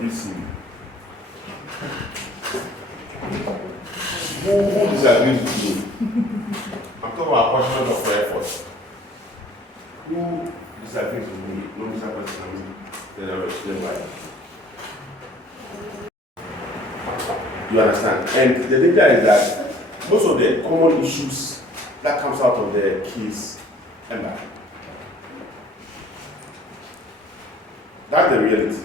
disagrees who disagrees with me? I'm talking about punishment of effort. Who disagrees with me? No, Mr. President, then I'll explain why. You understand? And the danger is that most of the common issues that comes out of the case, Emma. That's the reality.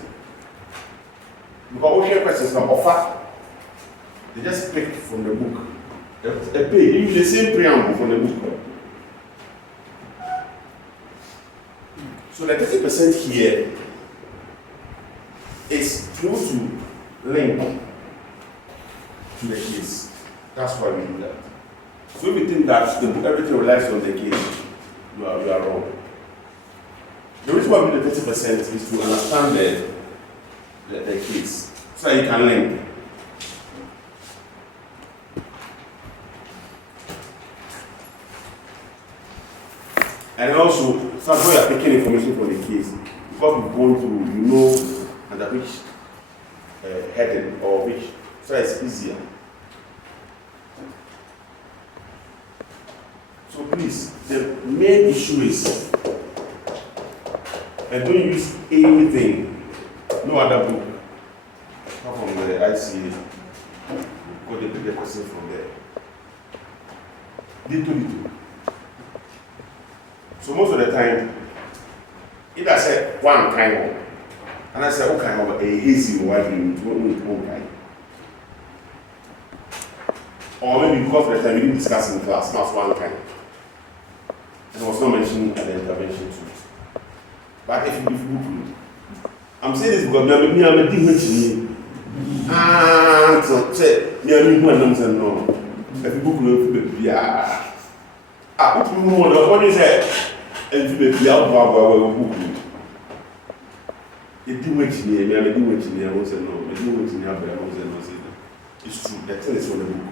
Because we hear questions from offer, they just pick from the book. They pay, use the same preamble from the book. So the 30% here is close to link to the case. That's why we do that. So if you think that everything relies on the case, you are wrong. The reason why we do the 30% is to understand the case, so that you can link. And also, sometimes you are taking information from the case, because we've gone through, you know under which heading or which, so it's easier. So please, the main issue is, and don't use anything, no other book, apart from the ICA, because they pick the person from there. Little. So most of the time, if I say one kind of, and I say, okay, I'm a hazy one kind. Or maybe because of the time we didn't discuss in class, not one kind. And it was not mentioned at the intervention too. But if you I'm saying this because I'm a different so say, no. If you book no, yeah. What is it? And you be out of book. It didn't wait in here, I didn't wait in here, I was no, I didn't wait in here, but I was no. It's true, the thing is from the book.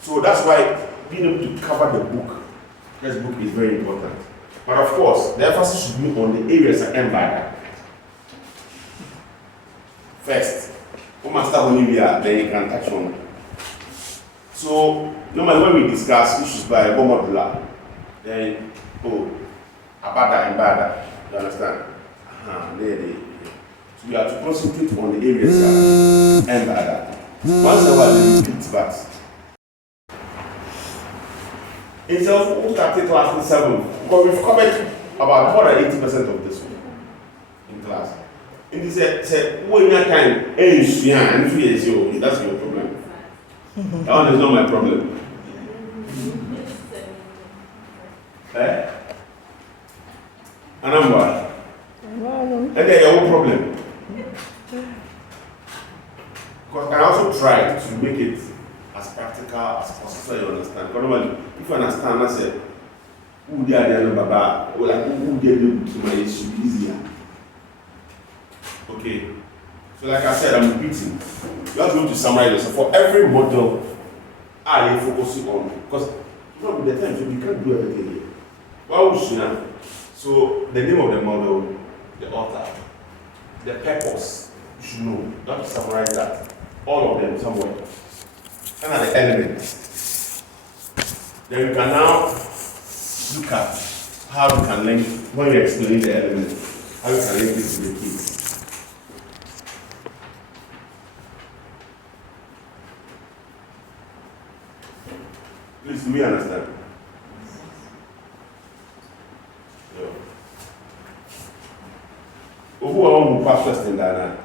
So that's why being able to cover the book, this book is very important. But of course, the emphasis should be on the areas that end by that. First, we must start when we are, then you can touch on. So, normally when we discuss issues by Bomabula, then, Abada and Bada, you understand? So we have to concentrate on the areas that end by that. Once in a while, they repeat, but instead we started class in 7, because we've covered about more than 80% of this one in class. And he said, when your time ends, that's your problem. That one is not my problem. Eh? Anamba. And then your own problem. Because I can also try to make it as practical as possible so you understand. Because normally, if you understand, I say, who they are Baba, or like who they do to my issue easier. Okay. So like I said, I'm repeating. You have to go to summarize yourself. For every model, I am focusing on, because not with the time, so you can't do everything here. So the name of the model, the author, the purpose, you should know. You have to summarize that. All of them somewhere. And are the elements. Then you can now look at how you can link, when you explain the elements, how you can link it to the case. Please, do we understand? Yeah. Who are pass first in that?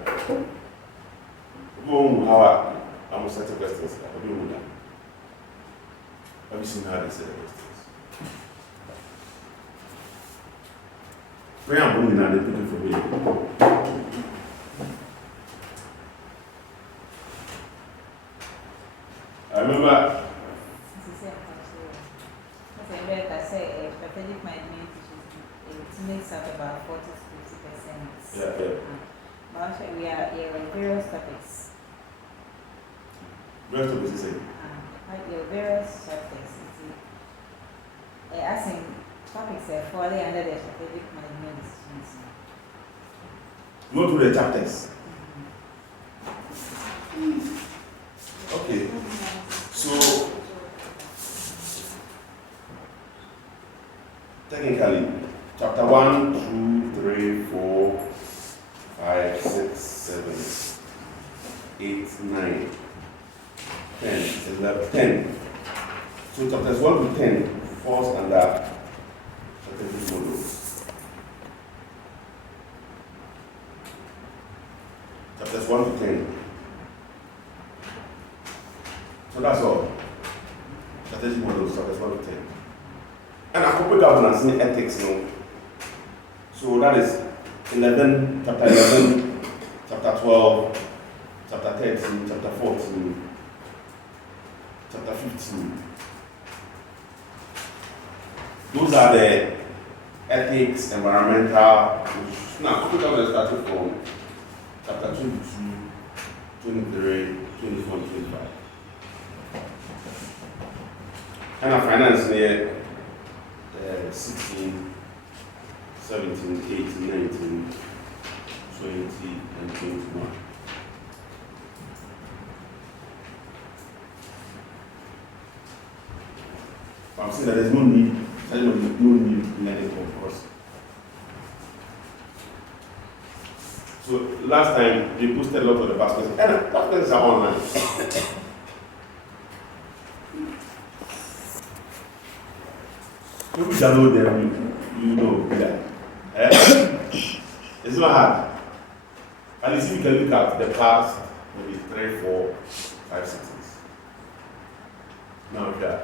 Who are I'm certain questions? Have you seen how they say the questions? Pray and bring in and they put it for me. I remember. Strategic management it makes up about 40 to 50%. Yeah. But actually, we are various topics. Various topics, you say? Various topics. As in topics falling under the strategic management decisions. You go through the chapters. Okay. So technically, chapter 1, 2, 3, 4, 5, 6, 7, 8, 9, 10, 11, 10. So chapters 1 to 10 falls under strategic models. Chapters 1 to 10. So that's all. Strategic models, chapters 1 to 10. And corporate governance in ethics, no. So that is 11, chapter 11, chapter 12, chapter 13, chapter 14, chapter 15. Those are the ethics, environmental. Now, corporate governance started from chapter 22, 23, 24, 25. And our finance near 16, 17, 18, 19, 20, and 21. I'm saying that there's no need, no need in anything, of course. So last time they posted a lot of the past questions, and past questions are online. People that know them, you know that. It's not hard. At least you can look at the past, maybe 3, 4, 5, 6 years. Now, if you're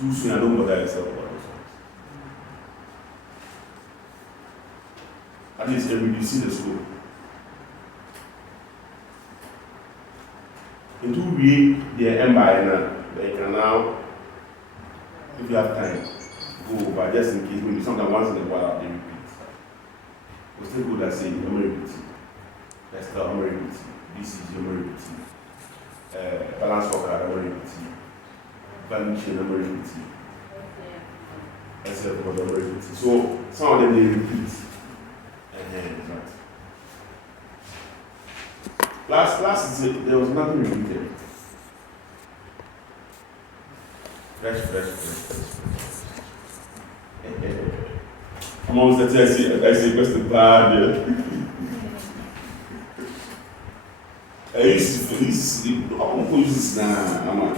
too soon, I don't bother yourself about those ones. At least when you see the school. In 2 weeks, they end by now. They can now, if you have time, go over just in case, maybe sometimes once in a while they repeat. We still go that say, I'm going to repeat. Esther, I'm going to repeat. BCG, I'm going to repeat. Balance worker, I'm going to repeat. Value chain, I'm going to repeat. SF, I'm going to repeat. So, some of them they repeat. Last there was nothing repeated. Fresh. I'm almost I say question bad. I used to I'm going to use this now. I'm on.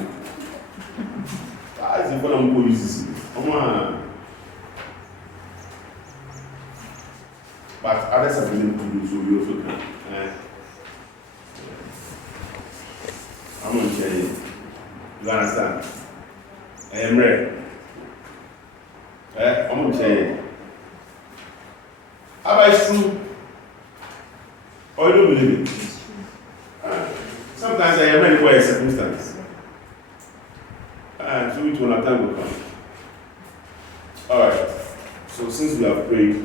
I think what I'm going to use this. I'm on. But others have been able to do so, we also can. I'm going to tell you. You understand? I am ready. I'm going to tell you. About it's true, or you don't believe it. Sometimes I am ready for a circumstance. So it will time will come. Alright. So since we have prayed,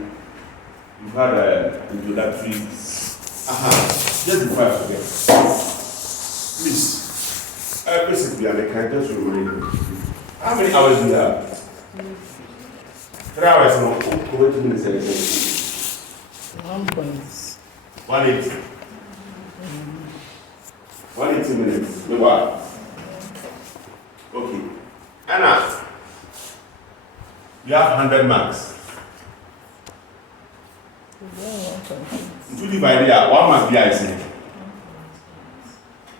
you've had an introductory. Just before I forget. Please. Basically, I can just remind you. How many hours do you have? 3 hours more. Over 2 minutes. 180. 180 minutes. No what? Okay. Anna, you have 100 marks. To divide it out, 1 mark I say.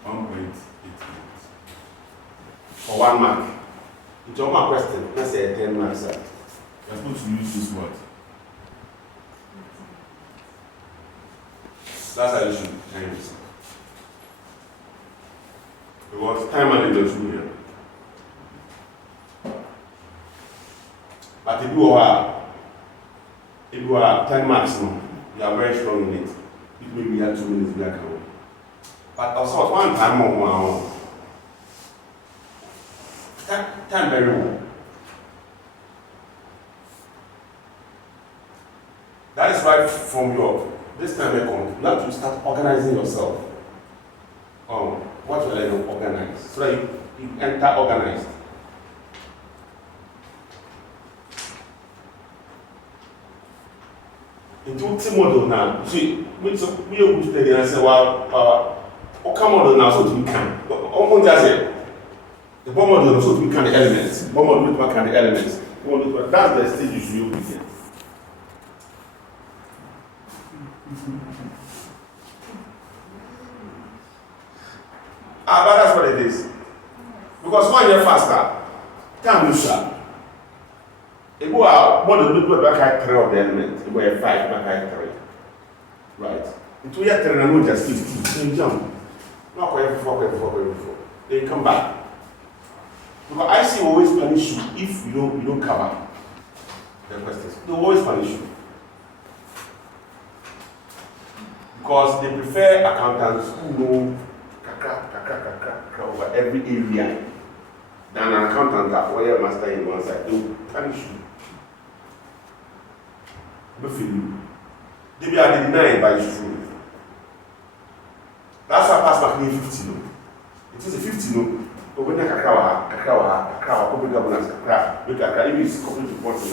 1.8. For 1 mark. It's all my question. Let's say 10 marks. You're supposed to use this word. That's how you should time yourself. Because time management is here. But if you are 10 marks now, you are very strong in it. It may be 2 minutes back. But also 1 time more. Time very well. That is why from this time you have to start organizing yourself. What will I do? Organize. So that you enter organized. Into two model now. See, we are good to and say, well, come model now, so we can. On does it. The bomb model, so we can the elements. Bomb model with kind of elements. That's the stage you should begin. But that's what it is. Because 1 year faster, time will sharp. If we are more than the back 3 of the elements, if we have 5 back 3. Right. In 2 years, 3 and just 15. Then jump. Not quite before. Then come back. Because I see always punish you if you don't cover the questions. They always punish you. Because they prefer accountants who know over every area than an accountant that where master in one side. They will punish you. They feel you. They be denied by it's true. That's why pass back 50 no. It is a 50 no. But when I kakra, public governance kakra, if it's complete reports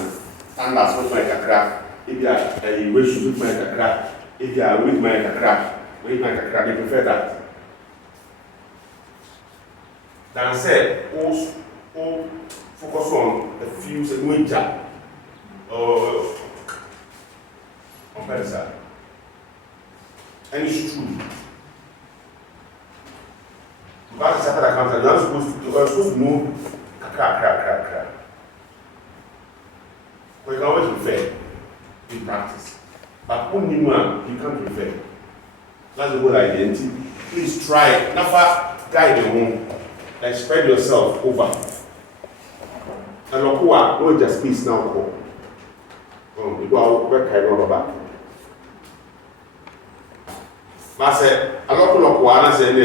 and that's what my kakra, if you are a wish with my kakra, if you are with my kakra, they prefer that. Than say, all focus on a few sequences or on Paintsiwaa. And it's true. Because it's another accountant, you are supposed to know kakra. But you can always refer in practice. But when you can't refer. That's the whole identity. Please try. Never guide your own. Like spread yourself over. And look what just space now call. You go out work I run back. But I said, a lot of one I said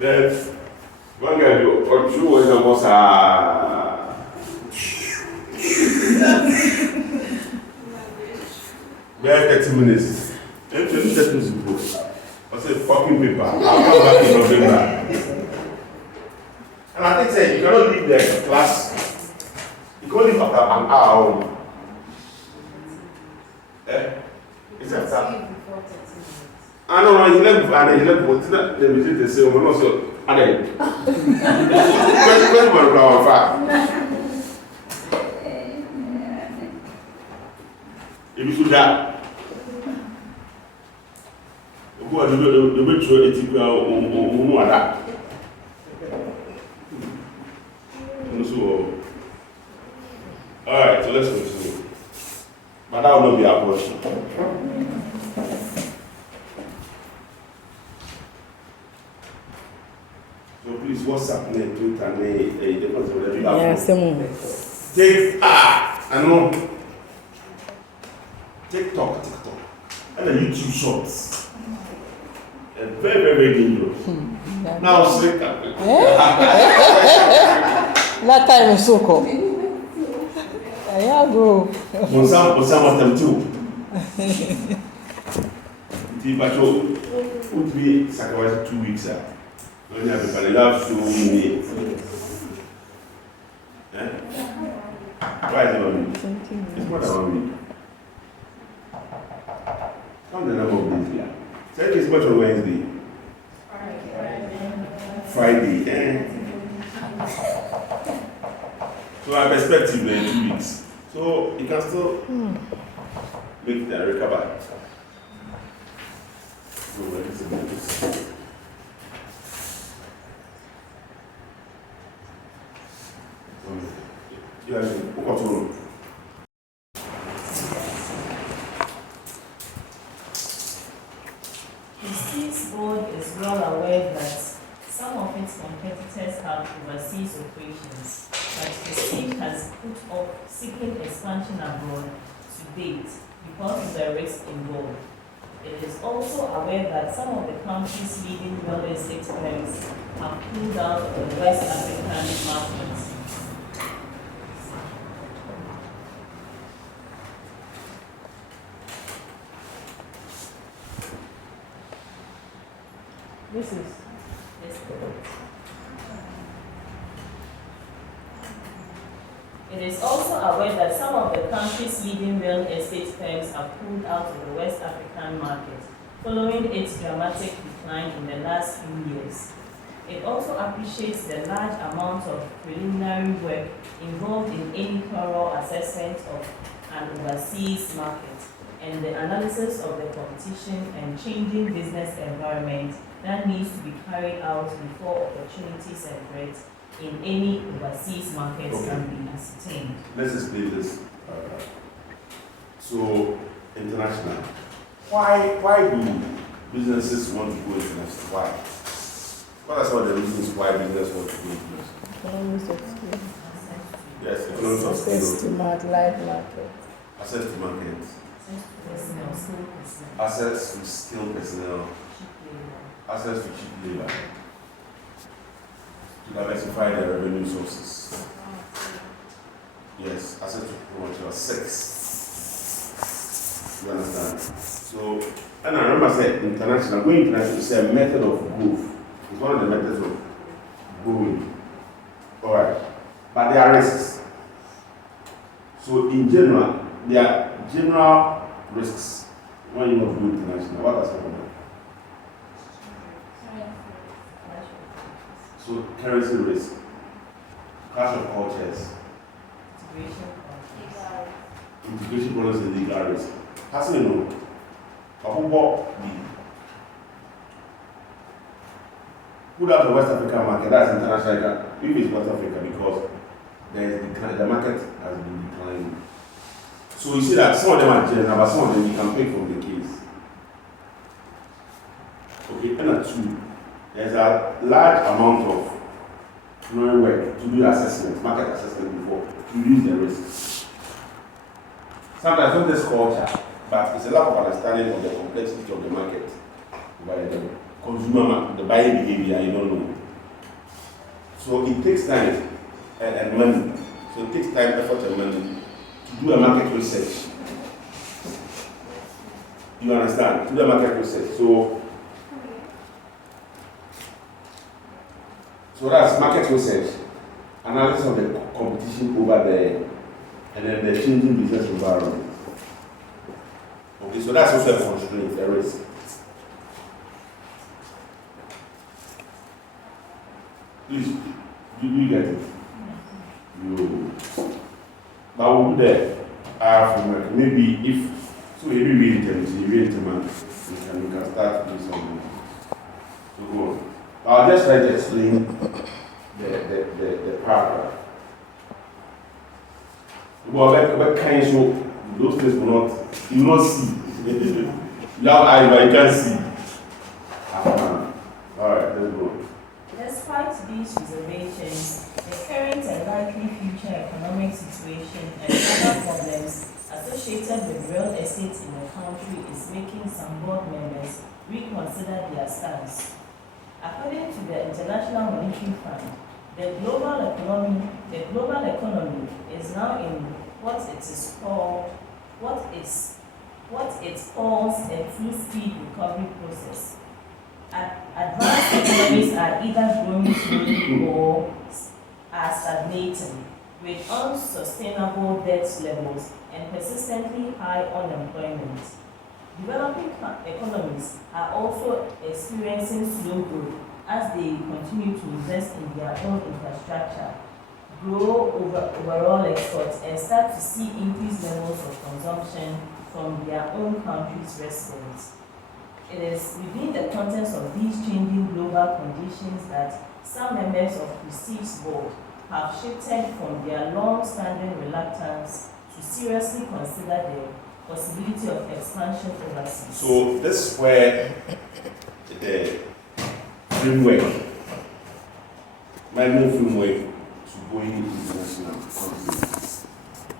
that one guy or two was almost we have 30 minutes. 30 minutes. I said, fucking paper. I'll come back in November. And I think say you cannot leave the class. You can leave after an hour. It's a time. I don't know, he left what's that? They visit the same one also. And then, where's my flower fat? If you should that. Who are the virtual Ethiopia or that? Alright, so let's continue. But that will not be our portion. So please, what's happening? Twitter, Yes, take I know. TikTok, and the YouTube shorts. Very dangerous. Now, slick up. That time is so cool. Yeah, bro. Some of them too. But you would be sacrificed 2 weeks. When you have a love so many. Why is it on me? It's more than 1 week. Count the number of days here. Say it's much on Wednesday. Friday. So I have expected in 2 weeks. So you can still make the recover. So where is it? Yeah, control. The State's board is well aware that some of its competitors have overseas operations, but the state has put off seeking expansion abroad to date because of the risk involved. It is also aware that some of the country's leading real estate firms have pulled out of the West African market. This is. It is also aware that some of the country's leading real estate firms have pulled out of the West African market following its dramatic decline in the last few years. It also appreciates the large amount of preliminary work involved in any thorough assessment of an overseas market and the analysis of the competition and changing business environment that needs to be carried out before opportunities and threats in any overseas markets can be ascertained. Let's explain this. So, international. Why do businesses want to go international? Why? What are some of the reasons why business want to go international? Economies of scale. Yes, economies of Access to scale. live market. Access to market. Personnel, Access to skilled personnel. Access to cheap labor. To diversify their revenue sources. Yes, access to promotional sex. You understand? So, and I remember I said international, going international is a method of growth. It's one of the methods of growing. Alright. But there are risks. So in general, there are general risks when you want to go international. What are some of them? So currency risk, clash of cultures, integration problems and legal risk. How do you know? Put out the West African market, that's international. If it's West Africa, because there is decline, the market has been declining. So you see that some of them are general, but some of them you can pick from the case. Okay, and two, there's a large amount of knowing work to do assessment, market assessment before to reduce the risk. Sometimes not this culture, but it's a lack of understanding of the complexity of the market by the consumer, the buying behavior, you don't know. So it takes time and money. So it takes time, effort, and money to do a market research. You understand? To do a market research. So that's market research, analysis of the competition over there, and then the changing business environment. Okay, so that's also a constraint, a risk. Please, do you get it? You. But we'll do the framework. Maybe if so, maybe we intend, we can start doing something. So go on. I'll just try to explain the paragraph. Well, but kind so those things will not see. You have eyes, but you can't see. Alright, let's go. Despite these reservations, the current and likely future economic situation and other problems associated with real estate in the country is making some board members reconsider their stance. According to the International Monetary Fund, the global economy is now in what it calls a two-speed recovery process. Advanced economies are either growing slowly or are stagnating, with unsustainable debt levels and persistently high unemployment. Developing economies are also experiencing slow growth as they continue to invest in their own infrastructure, grow overall exports, and start to see increased levels of consumption from their own country's residents. It is within the context of these changing global conditions that some members of Prestige's board have shifted from their long-standing reluctance to seriously consider the possibility of expansion overseas. So this is where the framework, my main framework to going international countries.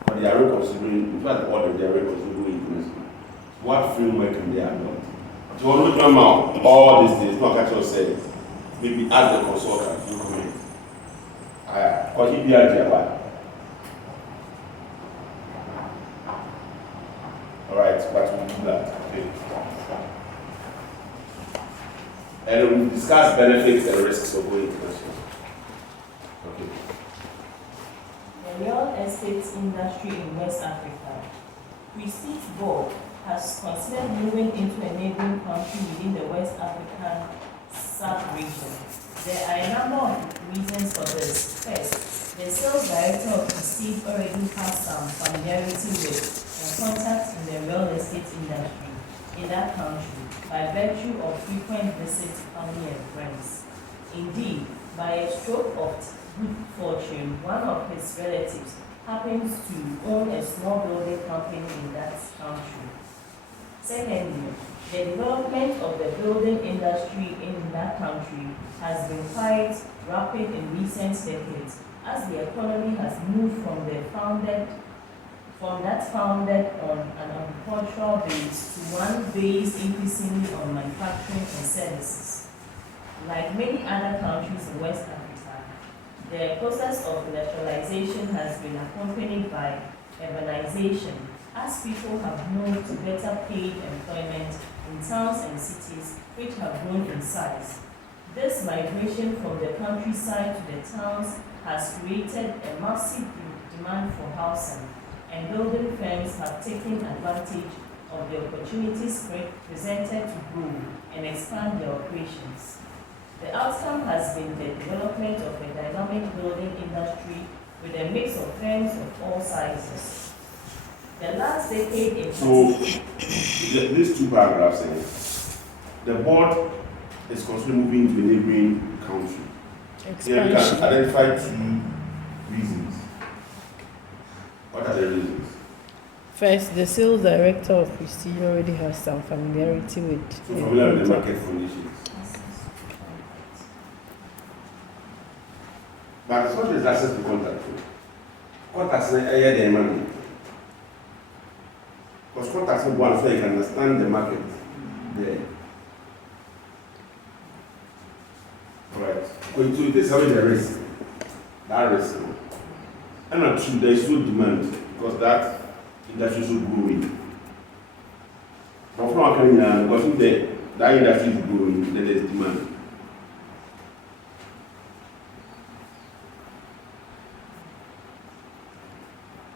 But they are reconsidering, in fact, all of them are reconsidering going international. What framework can they adopt? So when we come out, all these things, not actually said, maybe ask the consultant, you comment. Because he did it. Alright, but we'll do that. Okay. And we'll discuss benefits and risks of going international. Okay. The real estate estate industry in West Africa. Prestige Board has considered moving into a neighboring country within the West African sub-region. There are a number of reasons for this. First, the sales director of Prestige already has some familiarity with and contacts in the real estate industry in that country by virtue of frequent visits to family and friends. Indeed, by a stroke of good fortune, one of his relatives happens to own a small building company in that country. Secondly, the development of the building industry in that country has been quite rapid in recent decades, as the economy has moved from that founded on an agricultural base to one based increasingly on manufacturing and services. Like many other countries in West Africa, the process of industrialization has been accompanied by urbanization, as people have moved to better paid employment in towns and cities which have grown in size. This migration from the countryside to the towns has created a massive demand for housing, and building firms have taken advantage of the opportunities presented to grow and expand their operations. The outcome has been the development of a dynamic building industry with a mix of firms of all sizes. The last decade in So, these two paragraphs, the board is constantly moving to a neighboring country. Here we can identify two reasons. What are the reasons? First, the sales director of Prestige already has some familiarity with. So, familiar with the market conditions. But it's not just access to contact. Contacts are the money. Because contacts are one so you can understand the market there. Right. So it is having the risk. That risk. And not true, there is no demand because that industry is so growing. But from our country, because if that industry is growing, then there is demand.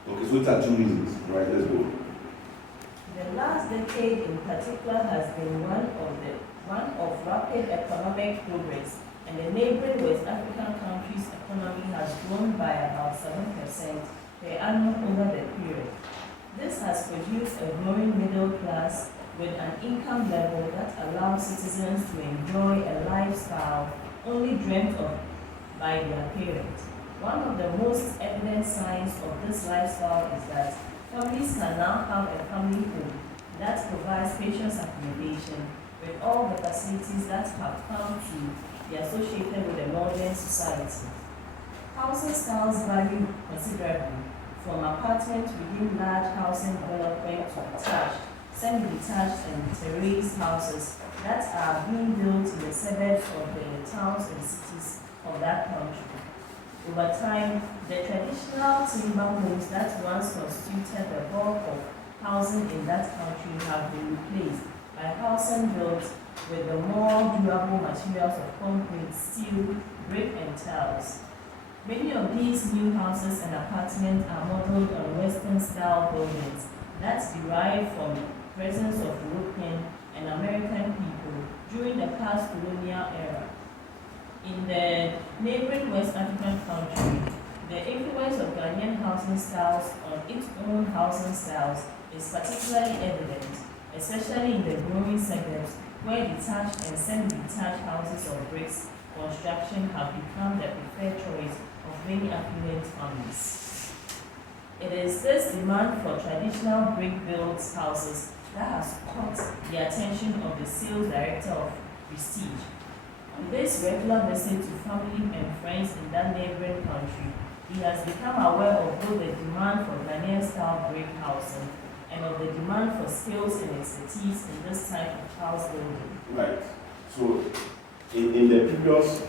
Okay, so it's are two reasons. Right, let's go. The last decade in particular has been one of rapid economic progress, and the neighboring West African countries' economy has grown by about 7% per annum over the period. This has produced a growing middle class with an income level that allows citizens to enjoy a lifestyle only dreamt of by their parents. One of the most evident signs of this lifestyle is that families can now have a family home that provides spacious accommodation with all the facilities that have come to be associated with a modern society. Housing styles vary considerably, from apartments within large housing development to detached, semi-detached and terraced houses that are being built in the suburbs of the towns and cities of that country. Over time, the traditional timber homes that once constituted the bulk of housing in that country have been replaced by housing built with the more durable materials of concrete, steel, brick and tiles. Many of these new houses and apartments are modeled on Western-style buildings that derive from the presence of European and American people during the past colonial era. In the neighboring West African country, the influence of Ghanaian housing styles on its own housing styles is particularly evident, especially in the growing suburbs where detached and semi-detached houses of bricks construction have become the preferred choice of many affluent families. It is this demand for traditional brick-built houses that has caught the attention of the sales director of Prestige. On this regular visit to family and friends in that neighboring country, he has become aware of both the demand for Ghanaian-style brick housing and of the demand for skills and expertise in this type of house building. Right. So, in the previous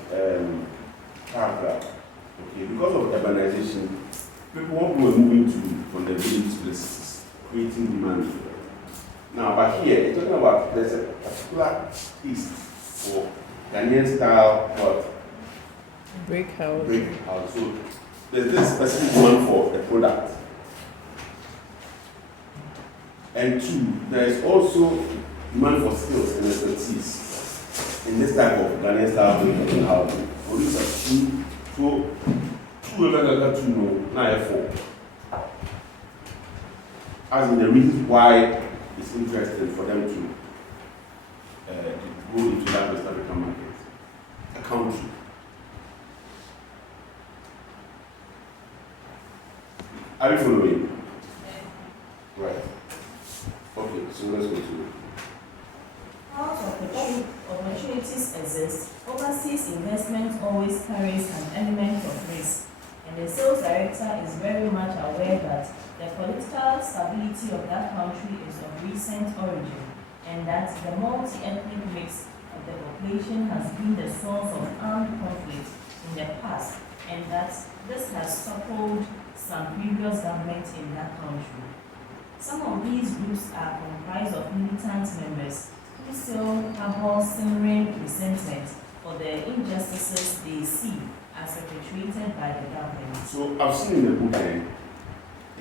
paragraph, okay, because of urbanization, people were moving from the village to the cities, creating demand. Now, but here, it's talking about there's a particular taste for Ghanaian style what? Brick house. Brick house. So, there's this specific demand for a product. And two, there is also demand for skills and expertise in this type of Ghanaian style building housing. So these are two levels to know, now four. As in the reasons why it's interesting for them to go into that West African market, a country. Are you following? Right. Okay, so let's go to Opportunities exist. Overseas investment always carries an element of risk, and the sales director is very much aware that the political stability of that country is of recent origin, and that the multi-ethnic mix of the population has been the source of armed conflict in the past, and that this has toppled some previous governments in that country. Some of these groups are comprised of militant members who still harbor simmering resentment for the injustices they see as perpetrated by the government. So I've seen in the book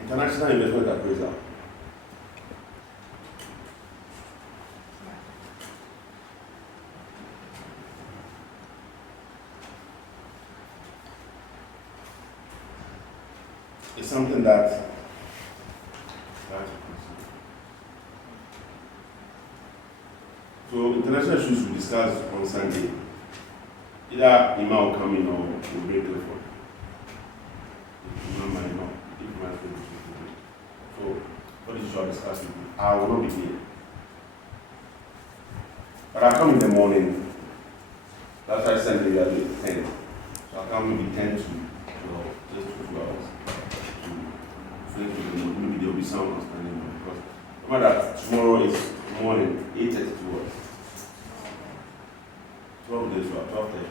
international investment appraisal. It's something that so international issues we discuss on Sunday. Either Ima will come in or we'll break the phone. Ima might not. If my friend is so what is your discussion? I will not be here. But I come in the morning. That's why I send you at 10. So I come maybe 10 to 12, just 2 hours. Maybe there will be sound understanding because remember that tomorrow is morning, 8:30 to us. 12 days for 12:30.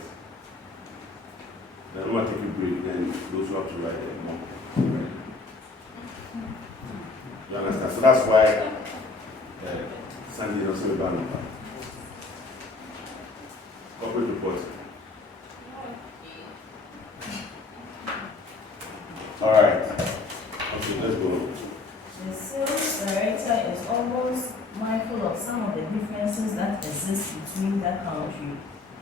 Then when I take a break, then those who have to write it more. Right? You understand? So that's why Sunday doesn't be banned. Corporate report. All right. Okay, let's go. The sales director is almost mindful of some of the differences that exist between that country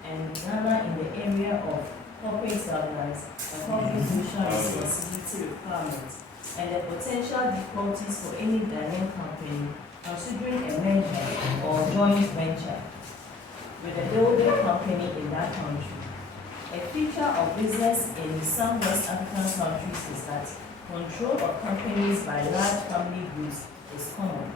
and Ghana in the area of corporate governance and corporate social responsibility requirements, and the potential difficulties for any Ghanaian company considering a merger or joint venture with a building company in that country. A feature of business in some West African countries is that control of companies by large family groups is common.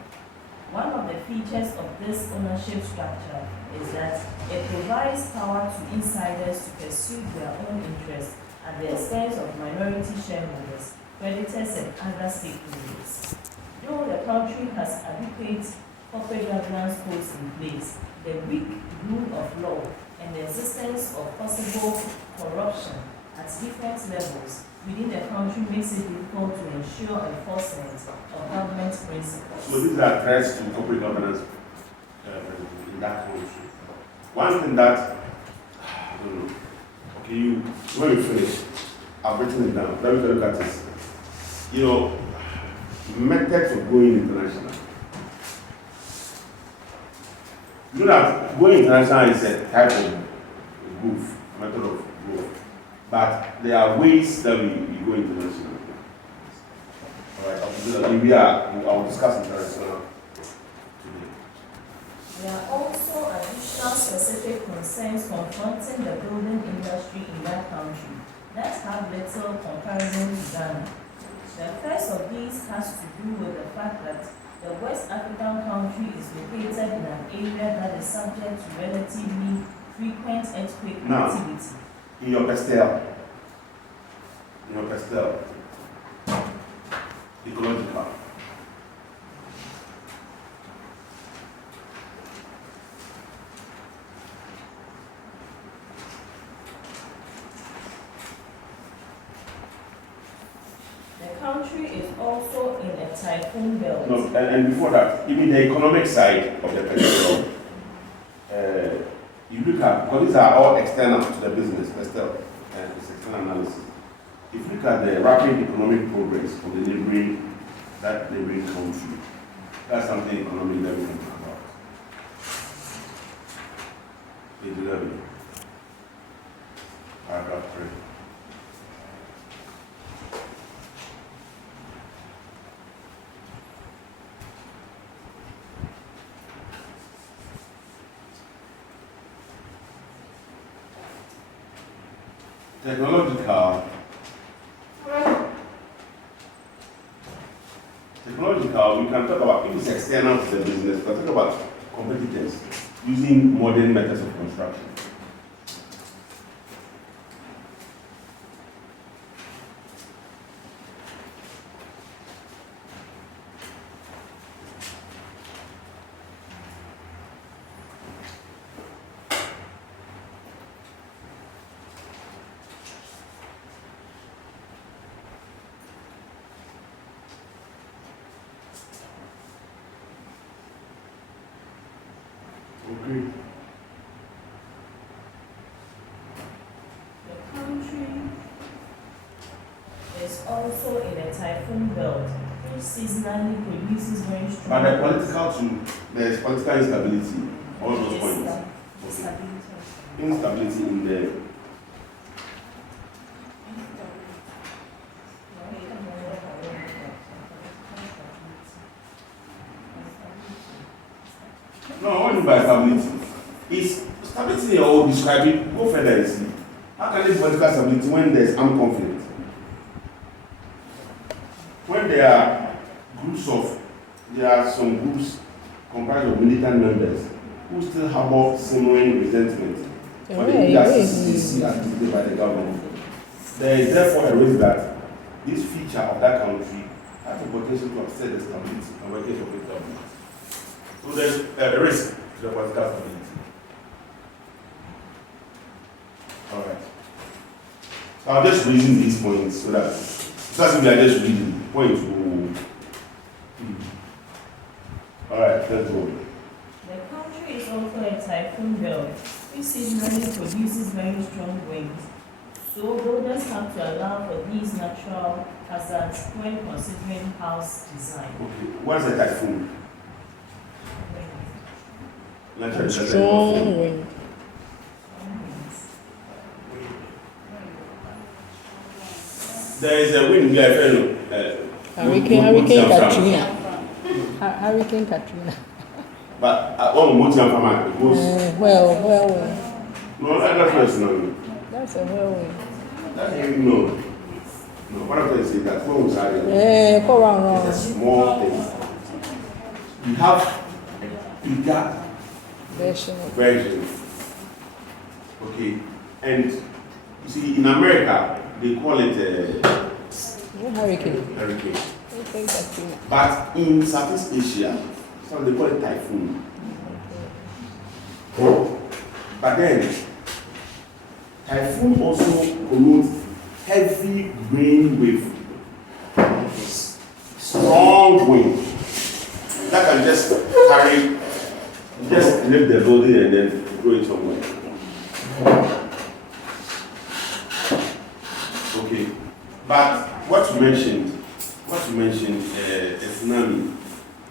One of the features of this ownership structure is that it provides power to insiders to pursue their own interests at the expense of minority shareholders, creditors, and other stakeholders. Though the country has adequate corporate governance codes in place, the weak rule of law and the existence of possible corruption at different levels within the country makes it difficult to ensure enforcement of government principles. So these are threats to corporate governance in that country. One thing that, I don't know, okay, when we finish, I've written it down. Let me look at this. You know, methods of going international. You know that going international is a type of growth, method of growth. But there are ways that we go international. All right, I'll discuss international today. There are also additional specific concerns confronting the building industry in that country that have little comparison to Ghana. The first of these has to do with the fact that the West African country is located in an area that is subject to relatively frequent earthquake activity. In your pastel, ecological. The country is also in a typhoon belt. No, and before that, even the economic side of the pastel, you look at, because these are all external to the business, pastel, and it's external analysis. if you look at the rapid economic progress of the neighboring country, that's something economic that we can talk about. Page 11, paragraph 3. Technological, we can talk about, if it's external to the business, we can talk about competitors using modern methods of construction. Okay. The country is also in a typhoon belt, which seasonally produces very strong. But the political too, there's political instability, all those points. Okay. Instability in the no, what do you mean by stability? Is stability you all describe it, go further and see. How can there be political stability when there's armed conflict? When there are some groups comprised of militant members who still harbor simmering resentment for the injustices acted by the government. There is therefore a risk that this feature of that country has the potential to upset the stability and workings of the government. So there's a risk to the political stability. All right. So I'll just reason these points so that we are just reading points. All right, let's go. The country is also a typhoon belt, which seasonally produces very strong winds. So builders have to allow for these natural hazards when considering house design. Okay, what's a typhoon? Strong wind. There is a wind there, Hurricane Katrina. But one more time, it goes. Well. No, that's not tsunami. That's a whirlwind. No. What I'm trying to say that phone was added. Go around. It's a small thing. You have a bigger version. Okay, and you see, in America, they call it hurricane. Hurricane. But in Southeast Asia, so they call it typhoon. But then, typhoon also connotes heavy rain with strong wind that can just lift the building and then throw it somewhere. Okay, but what you mentioned, a tsunami.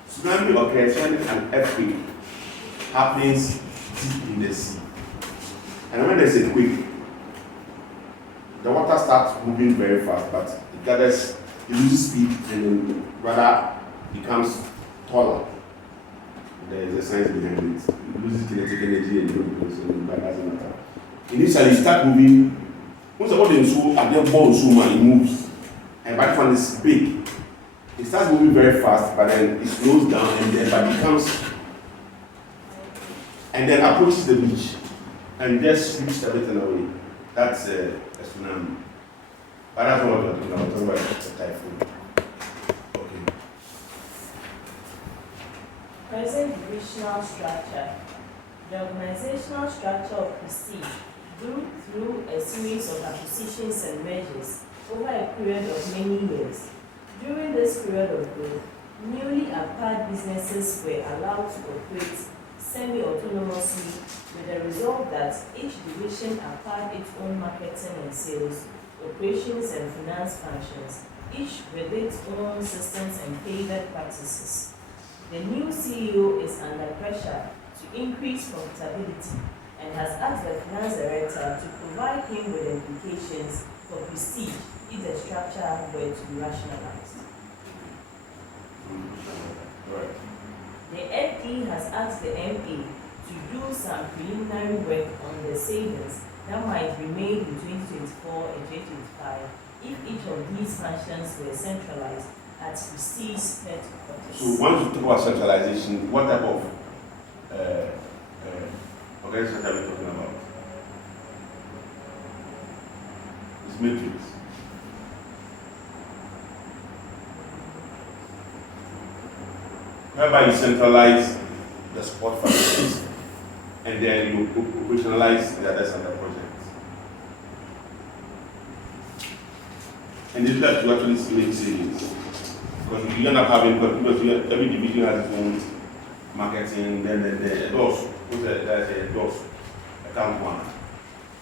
Tsunami occurs when an earthquake happens deep in the sea. And when there's a quake, the water starts moving very fast, but it loses speed and then rather becomes taller. There is a science behind it. It loses kinetic energy and it doesn't matter. Initially, you start moving. Once the body it moves. And that one is big. It starts moving very fast, but then it slows down and then becomes and then approaches the beach and just sweeps everything away. That's a tsunami. But that's not what we're talking about. We're talking about a typhoon. Okay. Present divisional structure. The organizational structure of Prestige grew through a series of acquisitions and mergers over a period of many years. During this period of growth, newly acquired businesses were allowed to operate semi-autonomously with the result that each division acquired its own marketing and sales, operations and finance functions, each with its own systems and favored practices. The new CEO is under pressure to increase profitability and has asked the finance director to provide him with implications for prestige if the structure were to be rationalized. Right. The FD has asked the MA to do some preliminary work on the savings that might be made in 2024 and 2025 if each of these functions were centralized at Prestige's headquarters. So once you talk about centralization, what type of organization are we talking about? It's matrix. Whereby you centralize the support functions and then you operationalize the others under projects. And this that to actually make savings. Because you end up having, because every division has its own marketing, then the doors, there's a doors, account one.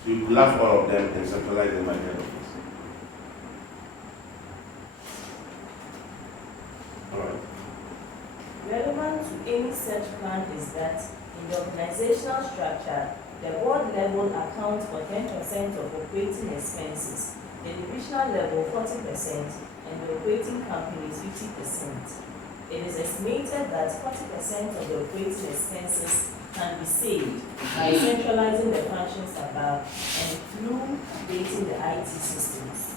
So you collapse all of them and centralize them at the head office. Alright. Relevant to any such plan is that in the organizational structure, the board level accounts for 10% of operating expenses, the divisional level 40%, and the operating companies 50%. It is estimated that 40% of the operating expenses can be saved by centralizing the functions above and through updating the IT systems.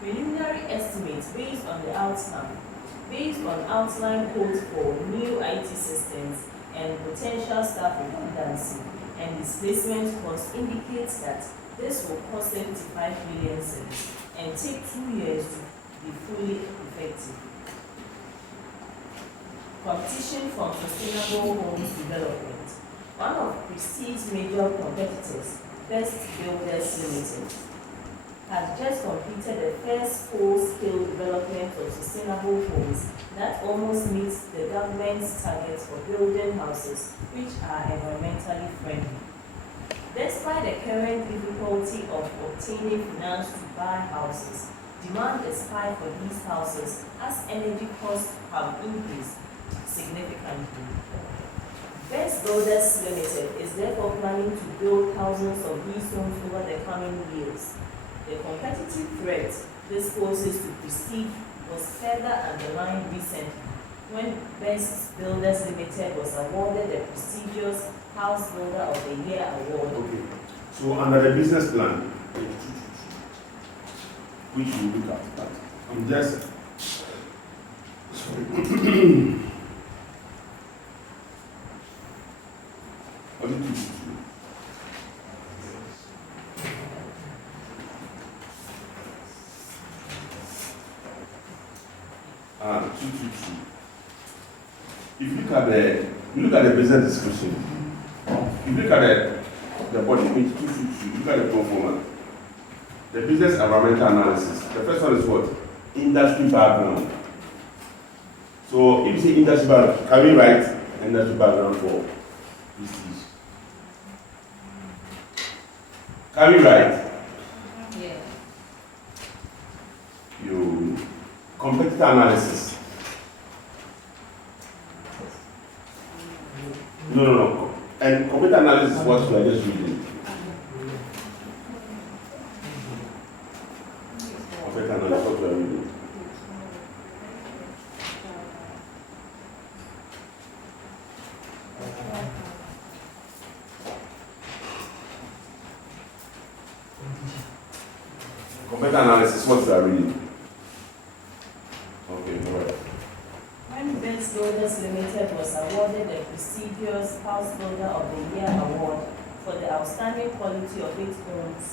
Preliminary estimates based on the outcome, based on outline codes for new IT systems and potential staff redundancy and displacement costs indicates that this will cost 75 million cents and take 2 years to be fully effective. Competition from sustainable homes development. One of Prestige's major competitors, Best Builders Limited, has just completed the first full-scale development of sustainable homes that almost meets the government's targets for building houses which are environmentally friendly. Despite the current difficulty of obtaining finance to buy houses, demand is high for these houses as energy costs have increased significantly. Best Builders Limited is therefore planning to build thousands of these homes over the coming years. The competitive threat this poses to Prestige was further underlined recently when Best Builders Limited was awarded the prestigious House Builder of the Year award. Okay. So under the business plan, which we look at that. I'm just sorry. What did you do? 222. If you look at the business description, if you look at the body page 222, look at the performance. The business environmental analysis. The first one is what? Industry background. So if you say industry background, can we write industry background for Prestige? Can we write? Yeah. You competitor analysis. No. And competitor analysis is what we are just reading. Competitor analysis is what we are reading. Competitor analysis is what we are reading. Okay, all right. When Best Builders Limited was awarded the prestigious House Builder of the Year award for the outstanding quality of its homes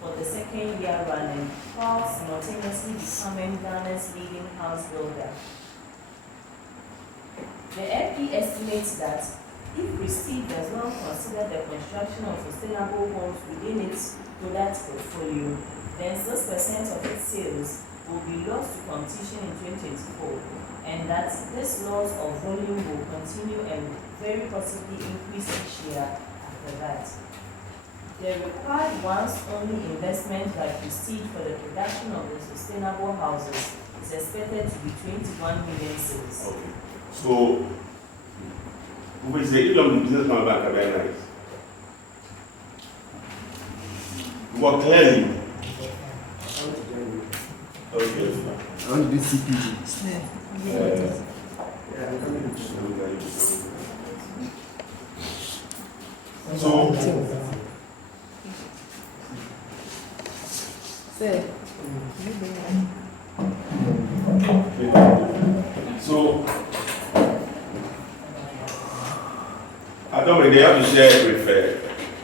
for the second year running, while simultaneously becoming Ghana's leading house builder. The FD estimates that if Prestige does not consider the construction of sustainable homes within its product portfolio, then 6% of its sales will be lost to competition in 2024, and that this loss of volume will continue and very possibly increase each year after that. The required once-only investment by Prestige for the production of the sustainable houses is expected to be 21 million cedis. Okay. So, we say, if the businessman bank are very nice. But clearly, okay. I want to do CPG. So, so, I don't really have to share it with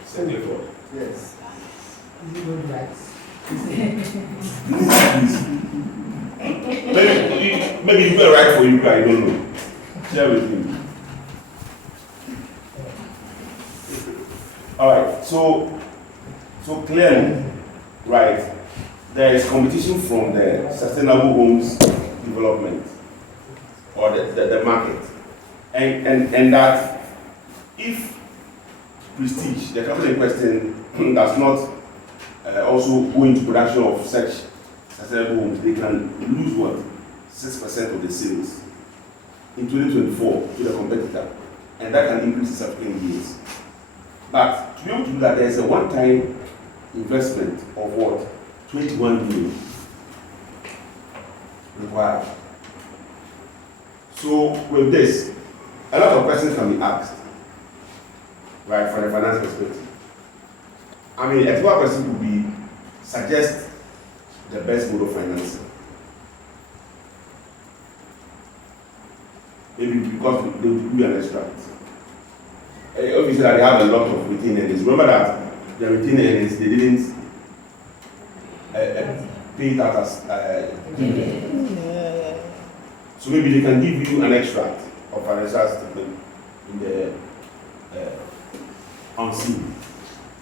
Senator. Yes. Is it good rights? Maybe it's not right for you, I don't know. Share with him. Alright, so clearly, right, there is competition from the sustainable homes development or the market. And that if Prestige, the company in question, does not also go into production of such sustainable homes, they can lose what? 6% of the sales in 2024 to the competitor. And that can increase in subsequent years. But to be able to do that, there is a one-time investment of what? 21 million required. So with this, a lot of questions can be asked, right, from a finance perspective. I mean, a typical question would be, suggest the best mode of financing. Maybe because they will do an extract. Obviously, that they have a lot of retained earnings. Remember that the retained earnings, they didn't pay that as dividend. So maybe they can give you an extract of financial statement in the unseen.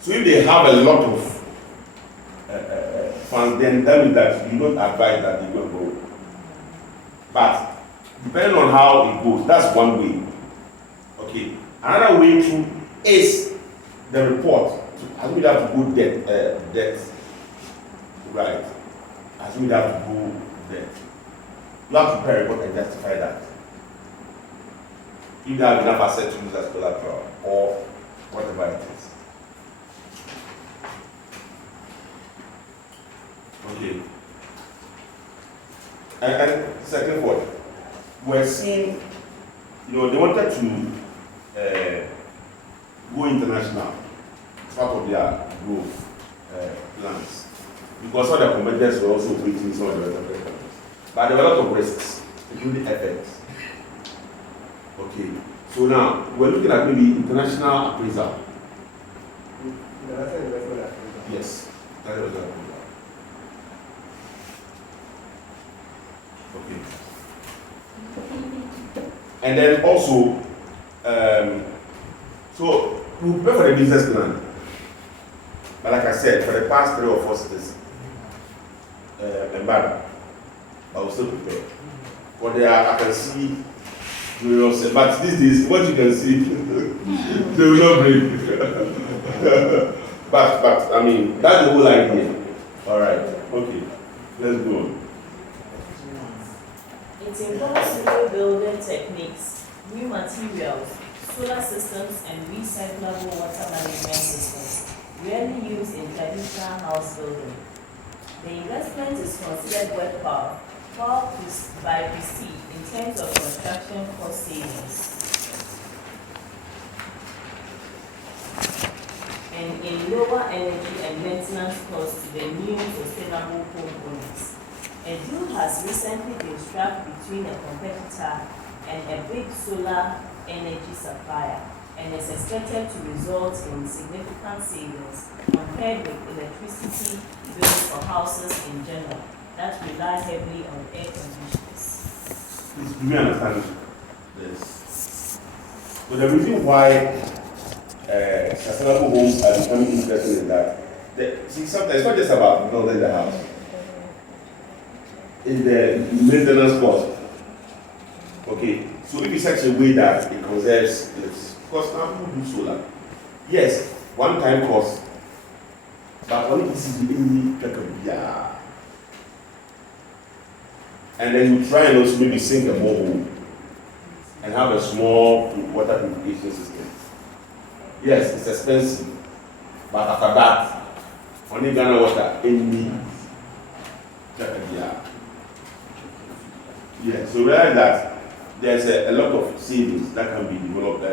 So if they have a lot of funds, then that means that you don't advise that they will go. But depending on how it goes, that's one way. Okay. Another way too is the report. Assume you have to go debt. Right. Assume you have to go debt. You have to prepare a report and justify that. If you have enough assets to use as collateral or whatever it is. Okay. And second point, we're seeing, they wanted to go international as part of their growth plans. Because all the competitors were also operating in some of the developed countries. But there were a lot of risks, including FX. Okay. So now, we're looking at maybe international appraisal. International investment appraisal. Yes. That was appraisal. Okay. And then also, so we prepare for the business plan. But like I said, for the past 3 or 4 years, I will still prepare. But there are, I can see various, but these days, what you can see, they will not break. but I mean, that's the whole idea. All right. Okay. Let's go on. It involves simple building techniques, new materials, solar systems, and recyclable water management systems, rarely used in traditional house building. The investment is considered worth power by Prestige in terms of construction cost savings and in lower energy and maintenance costs to the new sustainable homeowners. A deal has recently been struck between a competitor and a big solar energy supplier and is expected to result in significant savings compared with electricity bills for houses in general that rely heavily on air conditioners. Please, do you understand this? So the reason why sustainable homes are becoming interesting is that, sometimes it's not just about building the house. It's the maintenance cost. Okay, so if it's such a way that it conserves electricity, because now people do solar. Yes, one time cost But when this is the only Kakabia, and then you try and also maybe sink a borehole and have a small water purification system. Yes, it's expensive, but after that, only Ghana water any Kakabia. Yeah, so realize that there's a lot of savings that can be developed,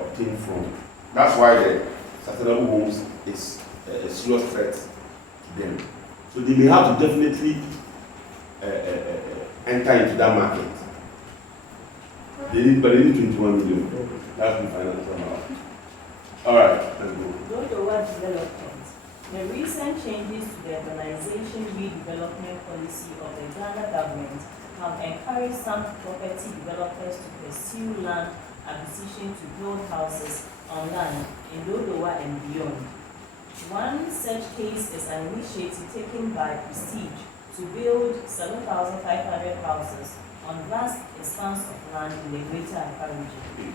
obtained from. That's why the sustainable homes is a serious threat to them. So they may have to definitely enter into that market. But they need 21 million. That's the financial amount. All right, let's go. Go toward development. The recent changes to the urbanization redevelopment policy of the Ghana government have encouraged some property developers to pursue land acquisition to build houses on land in Dodowa and beyond. One such case is an initiative taken by Prestige to build 7,500 houses on vast expanse of land in the Greater Accra region.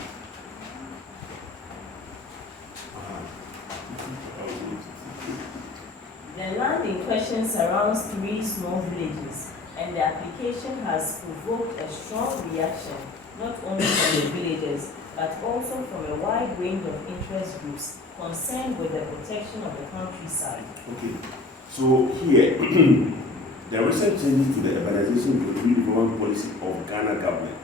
The land in question surrounds 3 small villages, and the application has provoked a strong reaction not only from the villagers but also from a wide range of interest groups concerned with the protection of the countryside. Okay, so here, the recent changes to the urbanization redevelopment policy of Ghana government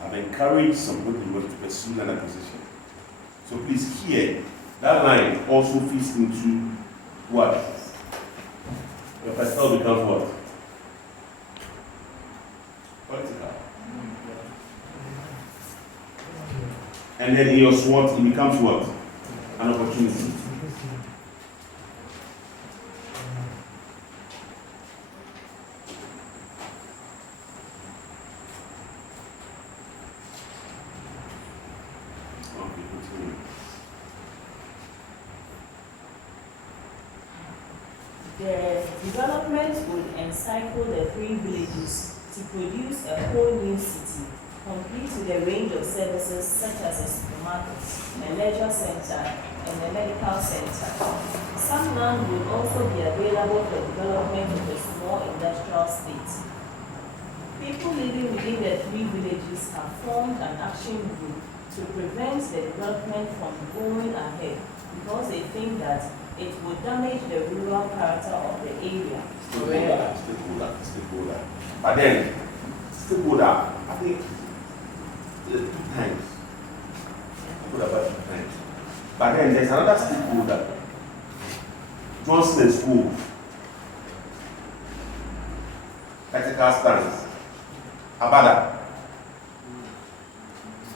have encouraged some people to pursue land acquisition. So please, here, that line also feeds into what? Your personal becomes what? Political. And then in your SWOT, it becomes what? An opportunity. Okay, continue. The development would encircle the 3 villages to produce a whole new city, complete with a range of services such as a supermarket, a leisure center, and a medical center. Some land would also be available for development of a small industrial state. People living within the 3 villages have formed an action group to prevent the development from going ahead because they think that it would damage the rural character of the area. Stakeholder. But then, stakeholder, I think 2 times. About 2 times. But then there's another stakeholder. Johnson School. Ethical stance. Abada.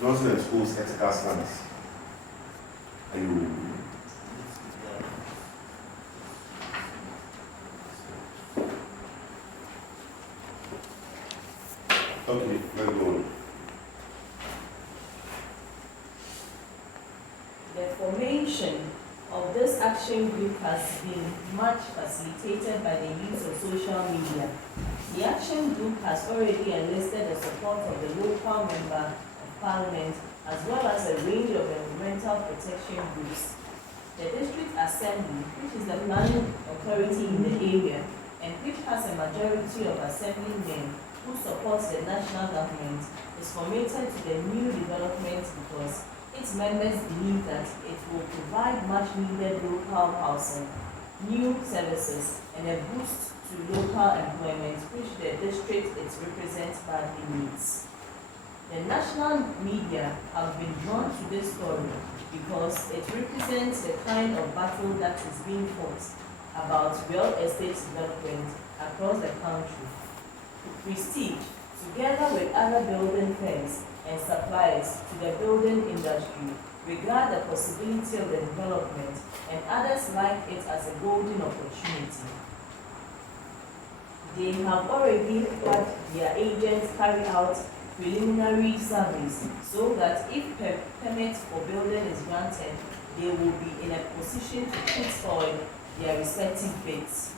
Johnson School's ethical stance. Are you? Okay, let's go on. The formation of this action group has been much facilitated by the use of social media. The action group has already enlisted the support of the local member of parliament as well as a range of environmental protection groups. The district assembly, which is the planning authority in the area and which has a majority of assemblymen who supports the national government, is committed to the new development because its members believe that it will provide much needed local housing, new services, and a boost to local employment, which the district it represents badly needs. The national media have been drawn to this story because it represents the kind of battle that is being fought about real estate development across the country. Prestige, together with other building firms and suppliers to the building industry, regard the possibility of the development and others like it as a golden opportunity. They have already had their agents carry out preliminary surveys so that if permit for building is granted, they will be in a position to put forward their respective bids.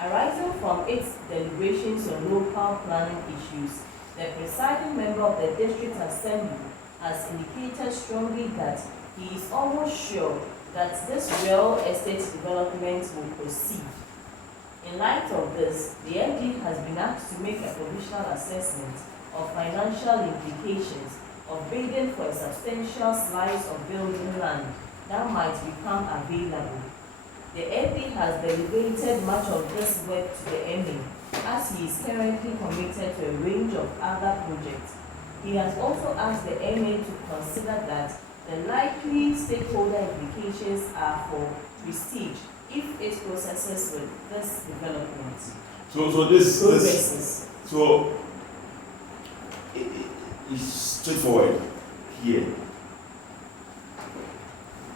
Arising from its deliberations on local planning issues, the presiding member of the district assembly has indicated strongly that he is almost sure that this real estate development will proceed. In light of this, the MD has been asked to make a provisional assessment of financial implications of bidding for a substantial slice of building land that might become available. The MD has delegated much of this work to the MA, as he is currently committed to a range of other projects. He has also asked the MA to consider that the likely stakeholder implications are for Prestige if it processes with this development. So it's straightforward here.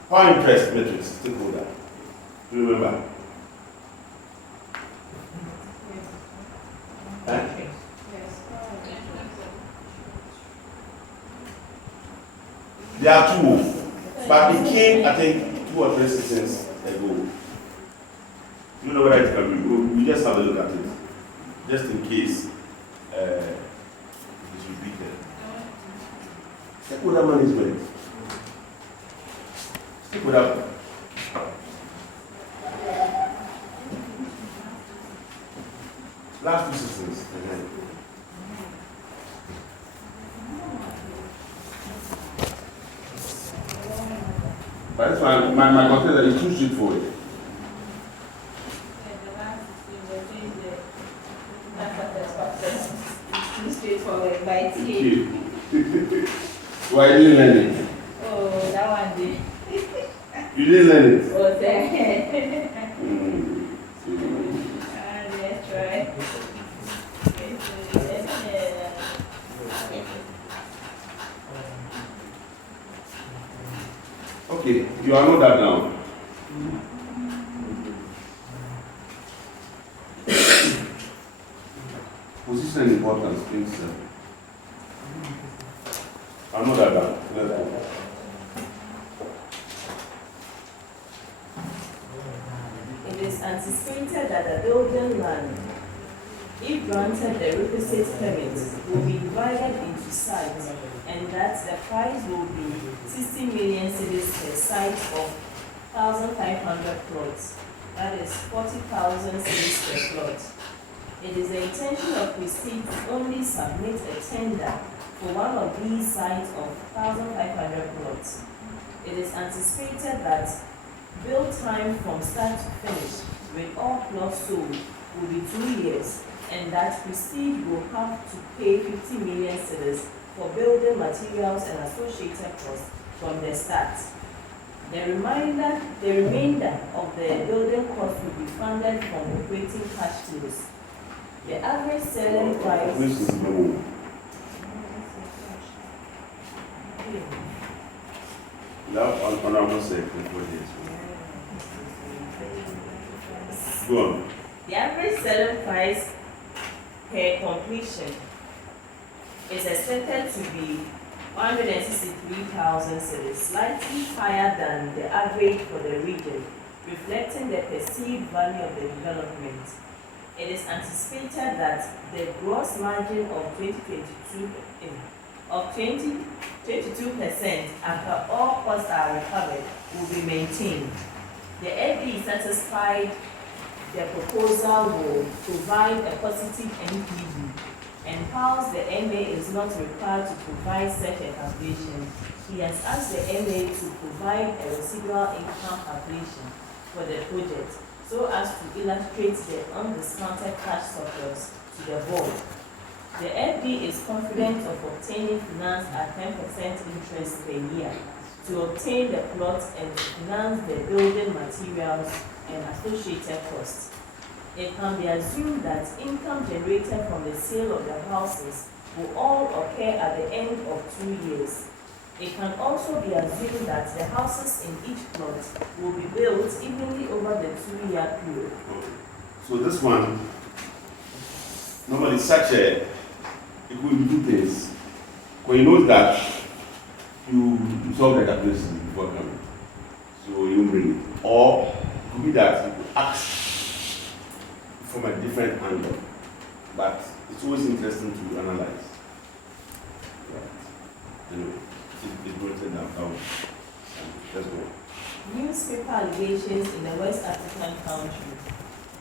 Power interest matrix, stakeholder. Do you remember? Huh? There are two, but it came, I think, 2 or 3 seasons ago. You know whether it can be. We just have a look at it, just in case it is repeated. Stakeholder management. Stakeholder. Last 2 seasons. But that's why my concern that it's too straightforward. Straightforward, but it's Okay. Why you didn't learn it? Oh, that one did. You didn't learn it? Oh, there. Let's try. Okay, you are not that down. Position and importance, things. I'm not that down. Let's go. It is anticipated that the building land, if granted the requisite permit, will be divided into sites, and that the price will be 60 million cedis per site of 1,500 plots. That is 40,000 cedis per plot. It is the intention of Prestige to only submit a tender for one of these sites of 1,500 plots. It is anticipated that build time from start to finish with all plots sold will be 2 years, and that Prestige will have to pay 50 million cedis for building materials and associated costs from the start. The remainder of the building cost will be funded from operating cash flows. The average selling price. Which is no. Love on almost say Go on. The average selling price per completion is expected to be 163,000 cedis, slightly higher than the average for the region, reflecting the perceived value of the development. It is anticipated that the gross margin of 22% after all costs are recovered will be maintained. The FD is satisfied the proposal will provide a positive NPV, and whilst the MA is not required to provide such a calculation, he has asked the MA to provide a residual income calculation for the project so as to illustrate the undiscounted cash surplus to the board. The FD is confident of obtaining finance at 10% interest per year to obtain the plot and to finance the building materials and associated costs. It can be assumed that income generated from the sale of the houses will all occur at the end of 2 years. It can also be assumed that the houses in each plot will be built evenly over the 2-year period. So this one, normally such a, it will do things. When you know that you solve the calculation before coming, so you bring it. Or it could be that you ask from a different angle, but it's always interesting to analyze. Right. Anyway, it's written down. Let's go. allegations in a West African country.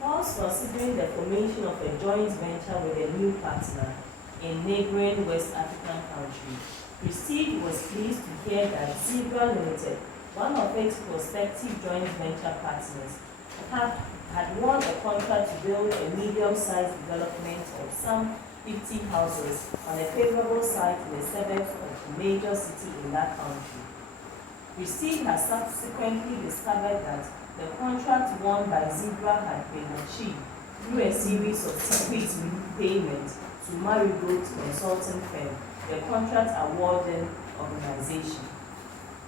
Whilst considering the formation of a joint venture with a new partner in neighboring West African country, Prestige was pleased to hear that Zebra Limited, one of its prospective joint venture partners, had won a contract to build a medium-sized development of some 50 houses on a favorable site in the suburbs of a major city in that country. Prestige has subsequently discovered that the contract won by Zebra had been achieved through a series of secret payments to Marigold Consulting Firm, the contract awarding organization.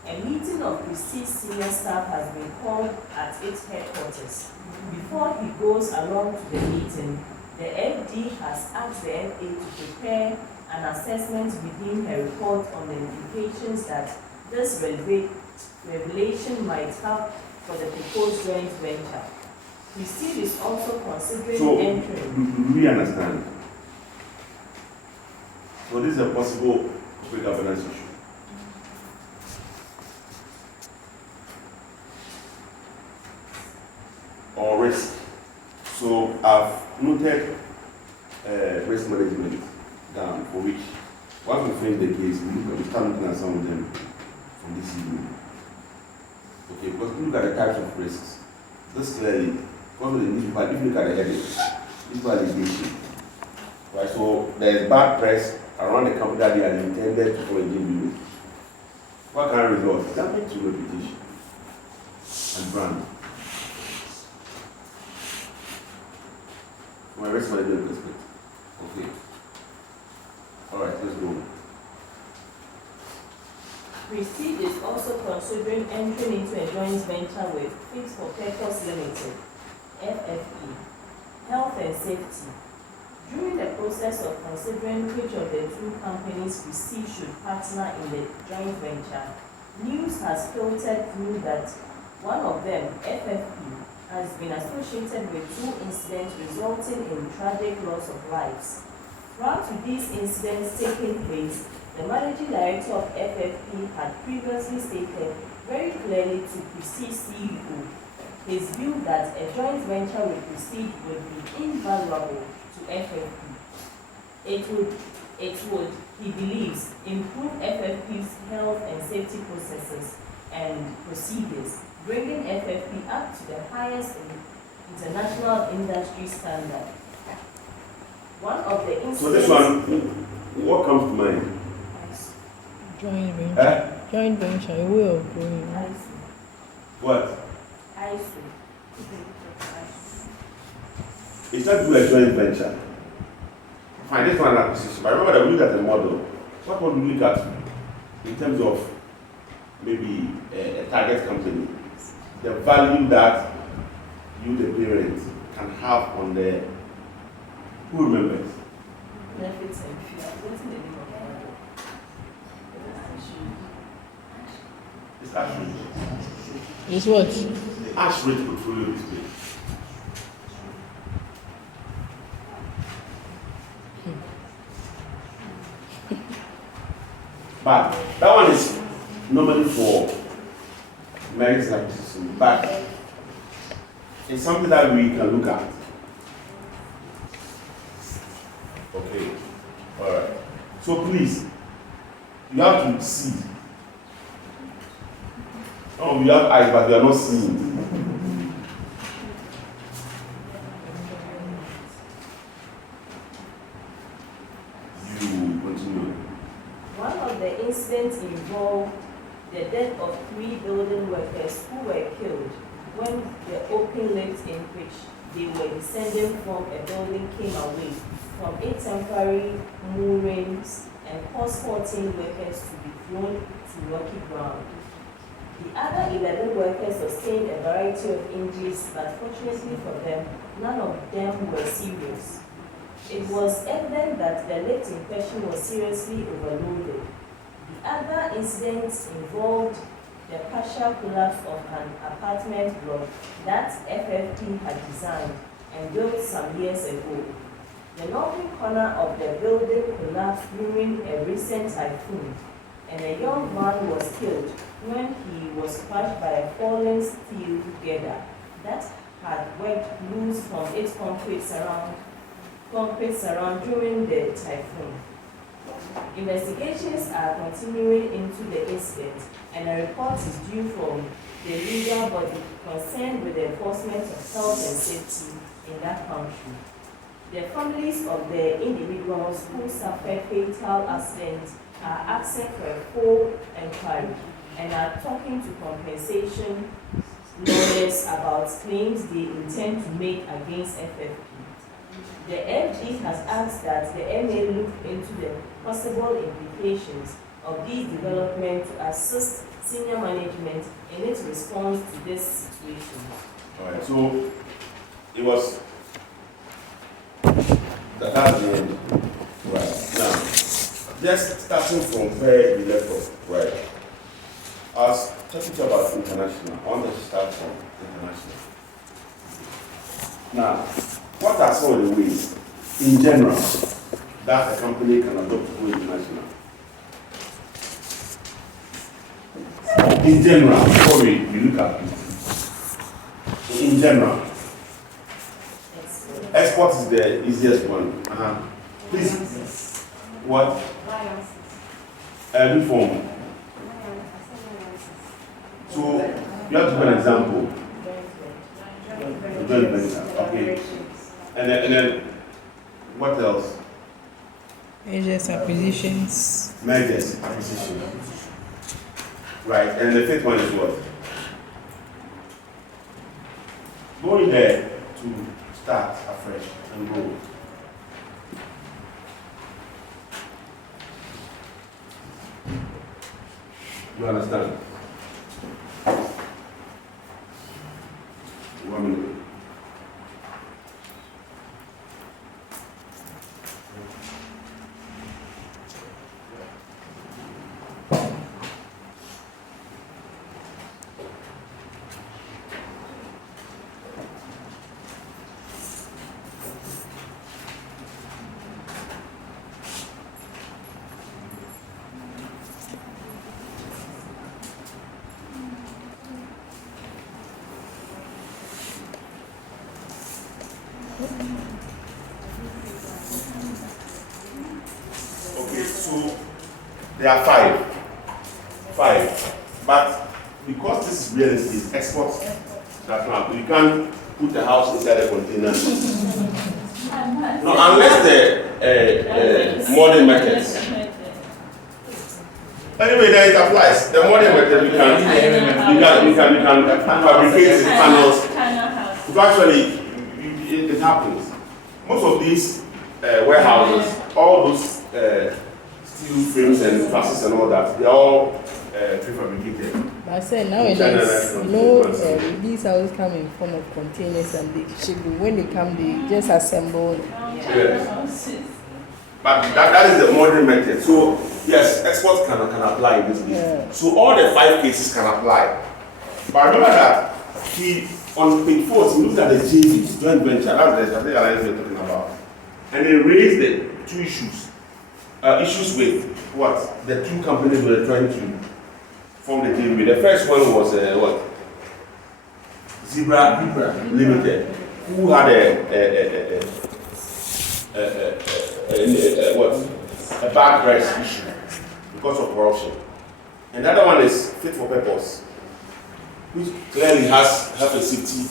A meeting of Prestige senior staff has been called at its headquarters. Before he goes along to the meeting, the FD has asked the FA to prepare an assessment within her report on the implications that this revelation might have for the proposed joint venture. Prestige is also considering entering. Do we understand? So this is a possible corporate governance issue. Or risk. So I've noted risk management down for which once we finish the case, we start looking at some of them from this evening. Okay, because if you look at the types of risks, this clearly, because of the newspaper, if you look at the heading, this validation. Right, so there is bad press around the company that they are intended to engage with. What kind of result? Damage to reputation and brand. From a risk management perspective. Okay. Alright, let's go. Prestige is also considering entering into a joint venture with Fit for Purpose Limited, FFE, Health and Safety. During the process of considering which of the two companies Prestige should partner in the joint venture, news has filtered through that one of them, FFE, has been associated with two incidents resulting in tragic loss of lives. Prior to these incidents taking place, the managing director of FFP had previously stated very clearly to Prestige CEO his view that a joint venture with Prestige would be invaluable to FFP. It would, he believes, improve FFP's health and safety processes and procedures, bringing FFP up to the highest international industry standard. One of the incidents... So this one, what comes to mind? Joint venture. Joint venture, a way of going. What? ISO. It's not do a joint venture. Fine, this one acquisition. But remember that we look at the model. What would we look at in terms of maybe a target company? The value that you, the parent, can have on the... Who remembers? Benefits and fees. What's the name of that? It's Ashridge. It's what? Ashridge Portfolio Display. But that one is normally for merits and acquisition, but it's something that we can look at. Okay, all right. So please, you have to see. Oh, we have eyes, but we are not seeing. You continue. One of the incidents involved the death of 3 building workers who were killed when the open lift in which they were descending from a building came away from a temporary moorings and caused 14 workers to be thrown to rocky ground. The other 11 workers sustained a variety of injuries, but fortunately for them, none of them were serious. It was evident that the lift in question was seriously overloaded. The other incidents involved the partial collapse of an apartment block that FFP had designed and built some years ago. The northern corner of the building collapsed during a recent typhoon, and a young man was killed when he was crushed by a falling steel girder that had worked loose from its concrete surround during the typhoon. Investigations are continuing into the incident, and a report is due from the legal body concerned with the enforcement of health and safety in that country. The families of the individuals who suffered fatal accidents are asking for a full inquiry and are talking to compensation lawyers about claims they intend to make against FFP. The FG has asked that the MA look into the possible implications of these developments to assist senior management in its response to this situation. Alright, so it was that's the end. Right. Now, just starting from where we left off, right? I was talking about international. I want to start from international. Now, what are some of the ways, in general, that a company can adopt to go international? In general, before we look at it, in general, export is the easiest one. Please, what? Every form. So, you have to give an example. Joint venture, okay. And then, what else? Mergers, acquisitions. Mergers, acquisition. Right, and the fifth one is what? Going there to start afresh and grow. You understand? 1 minute. Okay, so there are five, but because this is real estate, export, that's not, you can't put a house inside a container. No, unless the modern methods. Anyway, then it applies. The modern method, you can fabricate the panels. Because actually, it happens. Most of these warehouses, all those steel frames and trusses and all that, they're all prefabricated. But I said nowadays, these houses come in form of containers and they ship. When they come, they just assemble. Yes. But that is the modern method. So yes, exports can apply in this case. Yeah. So all the 5 cases can apply. But remember that on page 4, he looked at the JV, joint venture, that's the alliance we're talking about. And they raised the 2 issues. Issues with what? The 2 companies were trying to form the JV. The first one was what? Zebra Limited, who had a bad press issue because of corruption. And the other one is fit for purpose, which clearly has health and safety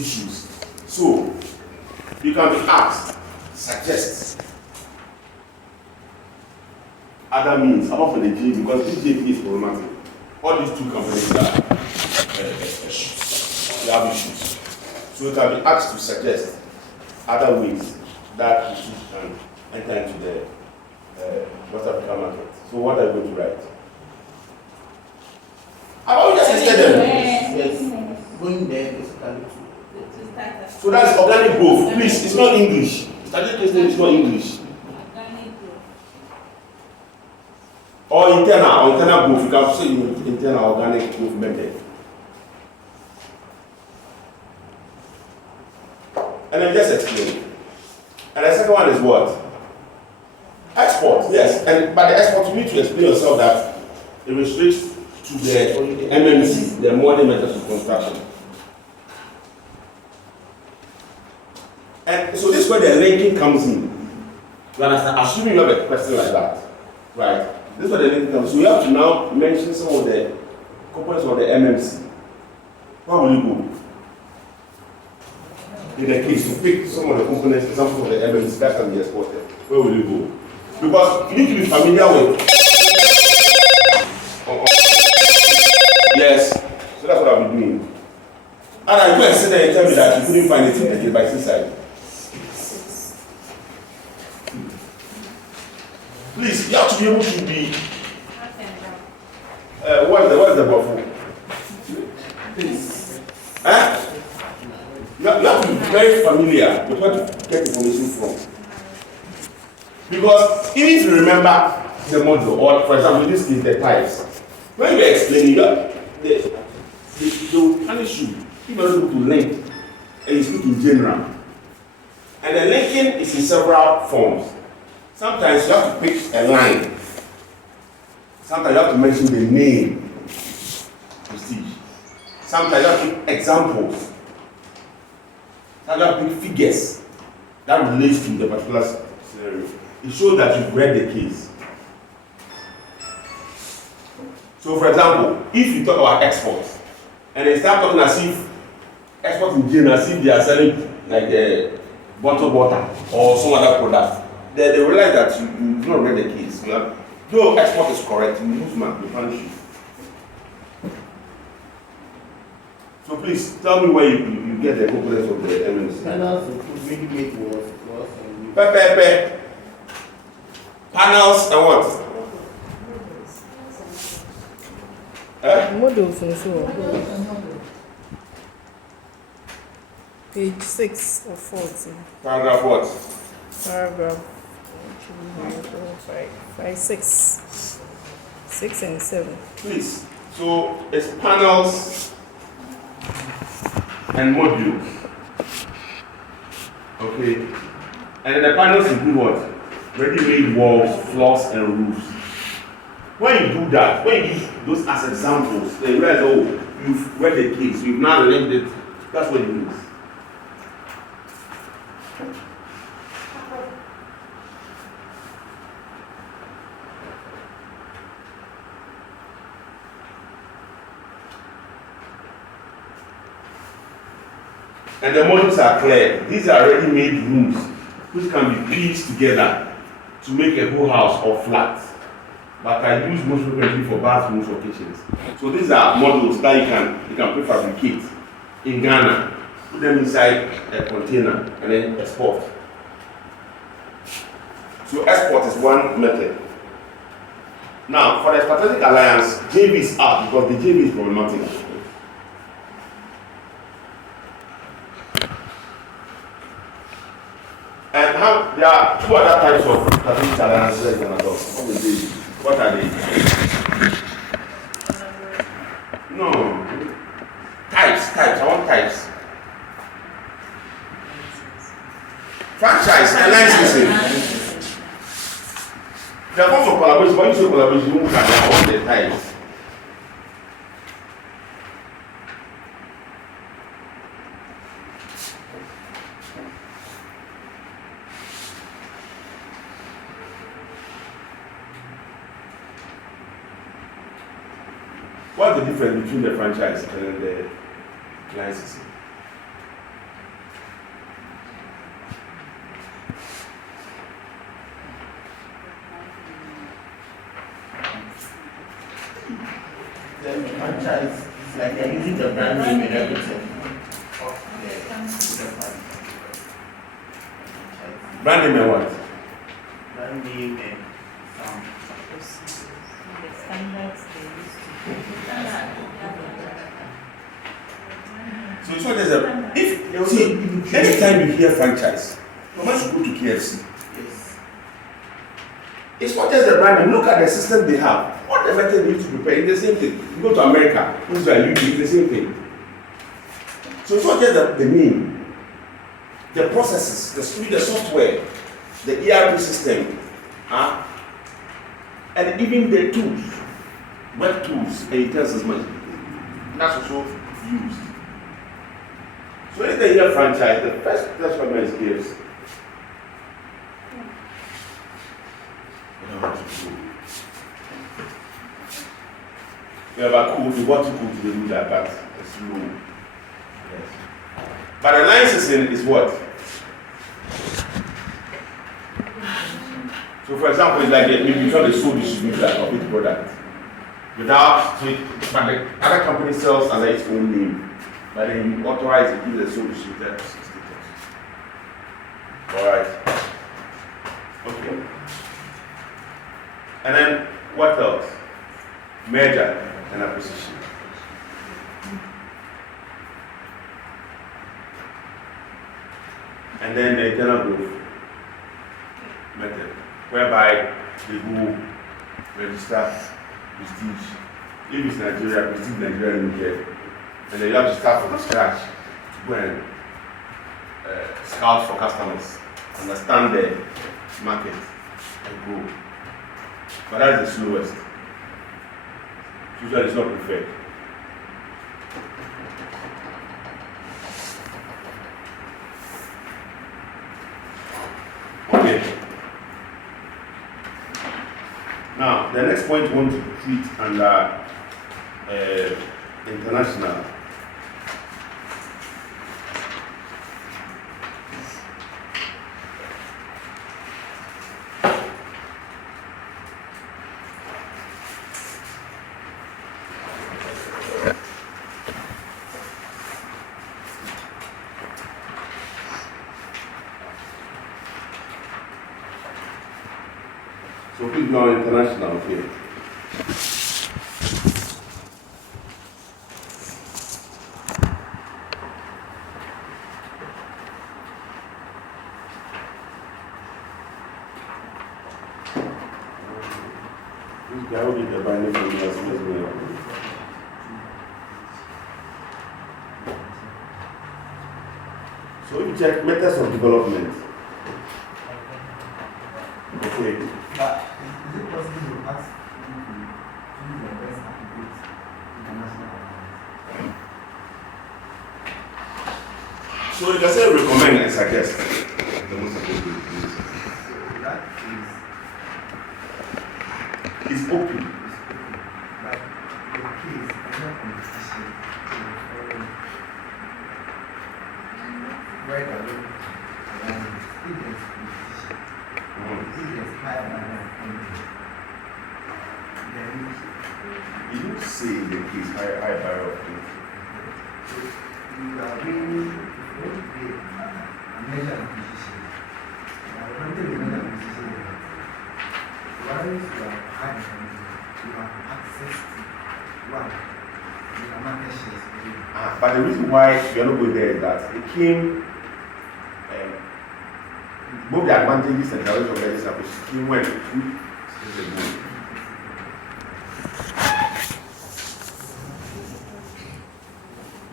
issues. So you can be asked, suggest other means apart from the JV, because this JV is problematic. All these 2 companies are issues. They have issues. So you can be asked to suggest other ways that issues can enter into the West African market. So what are you going to write? I've always just listed them. Yes. Going there basically to So that's organic growth. Please, it's not English. Strategic listening is not English. Or internal growth. You can say internal organic growth method. And then just explain. And the second one is what? export, yes. But the export, you need to explain yourself that it restricts to the MMC, the modern methods of construction. And so this is where the linking comes in. You understand? Assuming you have a question like that, right? This is where the linking comes. So you have to now mention some of the components of the MMC. Where will you go? In the case to pick some of the components, examples of the MMC that can be exported. Where will you go? Because you need to be familiar with. Yes, so that's what I've been doing. And I go and sit there and tell me that you couldn't find it in the by seaside. Please, you have to be able to be. What's the buffer? Please. Huh? You have to be very familiar with where to get information from. Because even if you remember the model, or for example, in this case, the types, when you are explaining, they will punish you if you are not able to link and you speak in general. And the linking is in several forms. Sometimes you have to pick a line. Sometimes you have to mention the name, prestige. Sometimes you have to pick examples. Sometimes you have to pick figures that relates to the particular scenario. It shows that you've read the case. So, for example, if you talk about exports, and they start talking as if exports in general, as if they are selling like bottled water or some other product, then they realize that you've not read the case. Though export is correct, you lose mark, they punish you. So please tell me where you get the components of the MMC. Panels include ready-made walls, floors, and panels and what? Models and so on. Page 6 or 14. Paragraph what? Paragraph 5, 6. 6 and 7. Please. So it's panels and modules. Okay. And then the panels include what? Ready-made walls, floors, and roofs. When you do that, when you use those as examples, they realize, oh, you've read the case, you've now linked it. That's what it means. And the models are clear. These are ready-made rooms which can be pieced together to make a whole house or flat, but are used most frequently for bathrooms or kitchens. So these are models that you can prefabricate in Ghana, put them inside a container, and then export. So export is one method. Now, for the Strategic Alliance, JV is out because the JV is problematic. And there are two other types of strategic alliances in Canada. What are they? No. Types. I want types. Franchise and licensing. There are forms of collaboration. When you say collaboration, you can want the types. What's the difference between the franchise and the licensing? the franchise is like they're using the brand name and everything. Brand name and what? Brand name and sound. The standards they use to So there's anytime you hear franchise, no matter you go to KFC. Yes. It's not just the brand name. Look at the system they have. What the method they use to prepare, it's the same thing. You go to America, Israel, UK, it's the same thing. So it's not just the name, the processes, the software, the ERP system, And even the tools, web tools, and utensils, that's also used. So anything here franchise, the first transformer is gifts. Yeah, but cool, if you want to cool, they do that, but it's low. Yes. But the licensing is what? So for example, it's like maybe you become a sole distributor of its product. Without, so but the other company sells under its own name. But then you authorize it, give the sole distributor status. Alright. Okay. And then what else? Merger and acquisition. And then the internal growth method, whereby they go register prestige. If it's Nigeria, prestige Nigeria Limited, and then you have to start from scratch to go and scout for customers, understand the market, and grow. But that's the slowest. Usually it's not preferred. Okay. Now, the next point we want to treat under international. So please go on international here. This guy will be the binding for me as well. So if you check methods of development. Okay. But is it possible to ask you to choose the best appropriate international organization? So you can say recommend and suggest the most appropriate. So that is It's open. but the case is not competition. Right away, if there's competition, if there's higher than then You don't say the case high barrier of entry. you are really a measure of position. One thing we measure of position is that once you are high, you have access to one, the market shares. But the reason why we are not going there is that it came, both the advantages and challenges of this approach came when 2 years ago.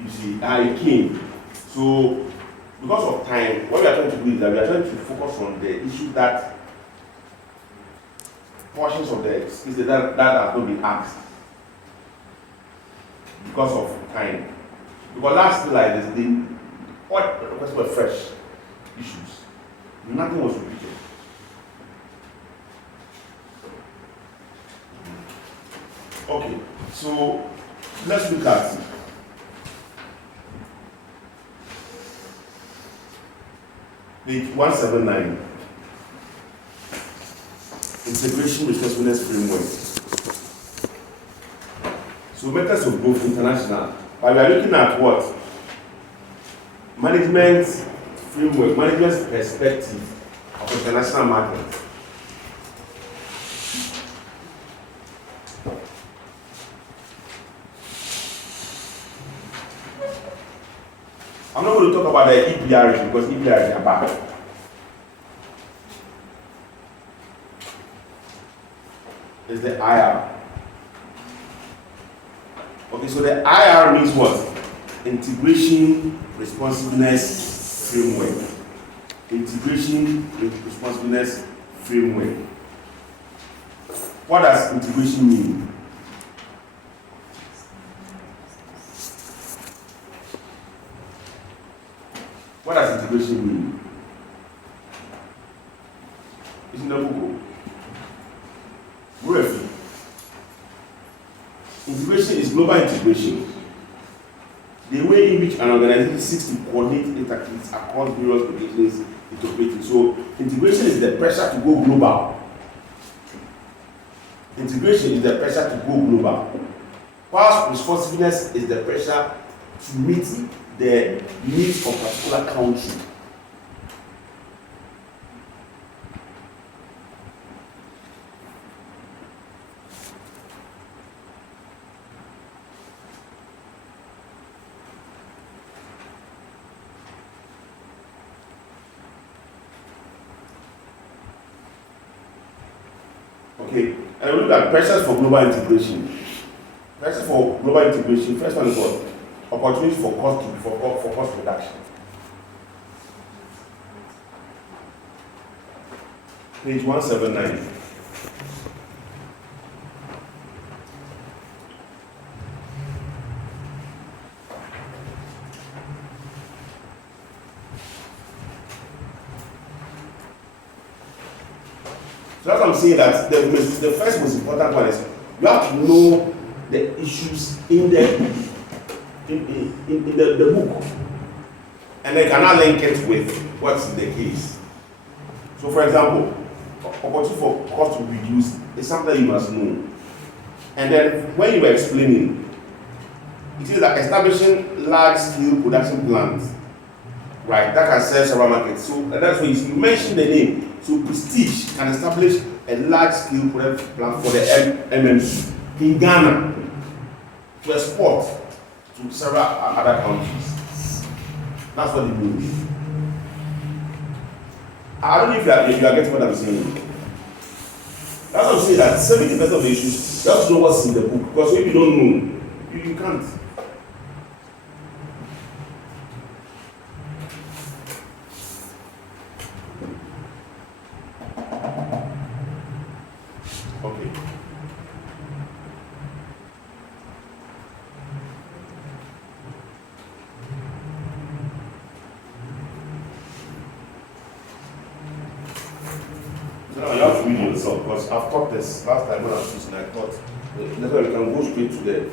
You see, it came. So, because of time, what we are trying to do is that we are trying to focus on the issue that portions of the skills that have not been asked because of time. Because last year, like this, what were fresh issues. Nothing was repeated. Okay, so let's look at page 179. Integration Resourcefulness Framework. So methods of growth international. But we are looking at what? Management framework, management's perspective of international market. I'm not going to talk about the EPR because EPR is back. It's the IR. Okay, so the IR means what? Integration Responsiveness Framework. Integration Responsiveness Framework. What does integration mean? What does integration mean? It's in the book. Briefly. Integration is global integration. The way in which an organization seeks to coordinate its activities across various locations it operates in. So integration is the pressure to go global. Integration is the pressure to go global. Past responsiveness is the pressure to meet the needs of a particular country. Okay, and we look at pressures for global integration. Pressures for global integration, first one is what? Opportunities for cost reduction. Page 179. So that's what I'm saying, that the first most important one is you have to know the issues in the book, and then cannot link it with what's in the case. So, for example, opportunity for cost to reduce is something you must know. And then when you were explaining, it is like establishing large-scale production plants, right? That can serve several markets. So that's why you mentioned the name. So Prestige can establish a large-scale production plant for the MMC in Ghana to export to several other countries. That's what it means. I don't know if you are getting what I'm saying. That's what I'm saying, that 70% of the issues, you have to know what's in the book. Because if you don't know, you can't. Okay. So now you have to read yourself, because I've taught this last time when I was teaching. I thought that's why we can go straight to the,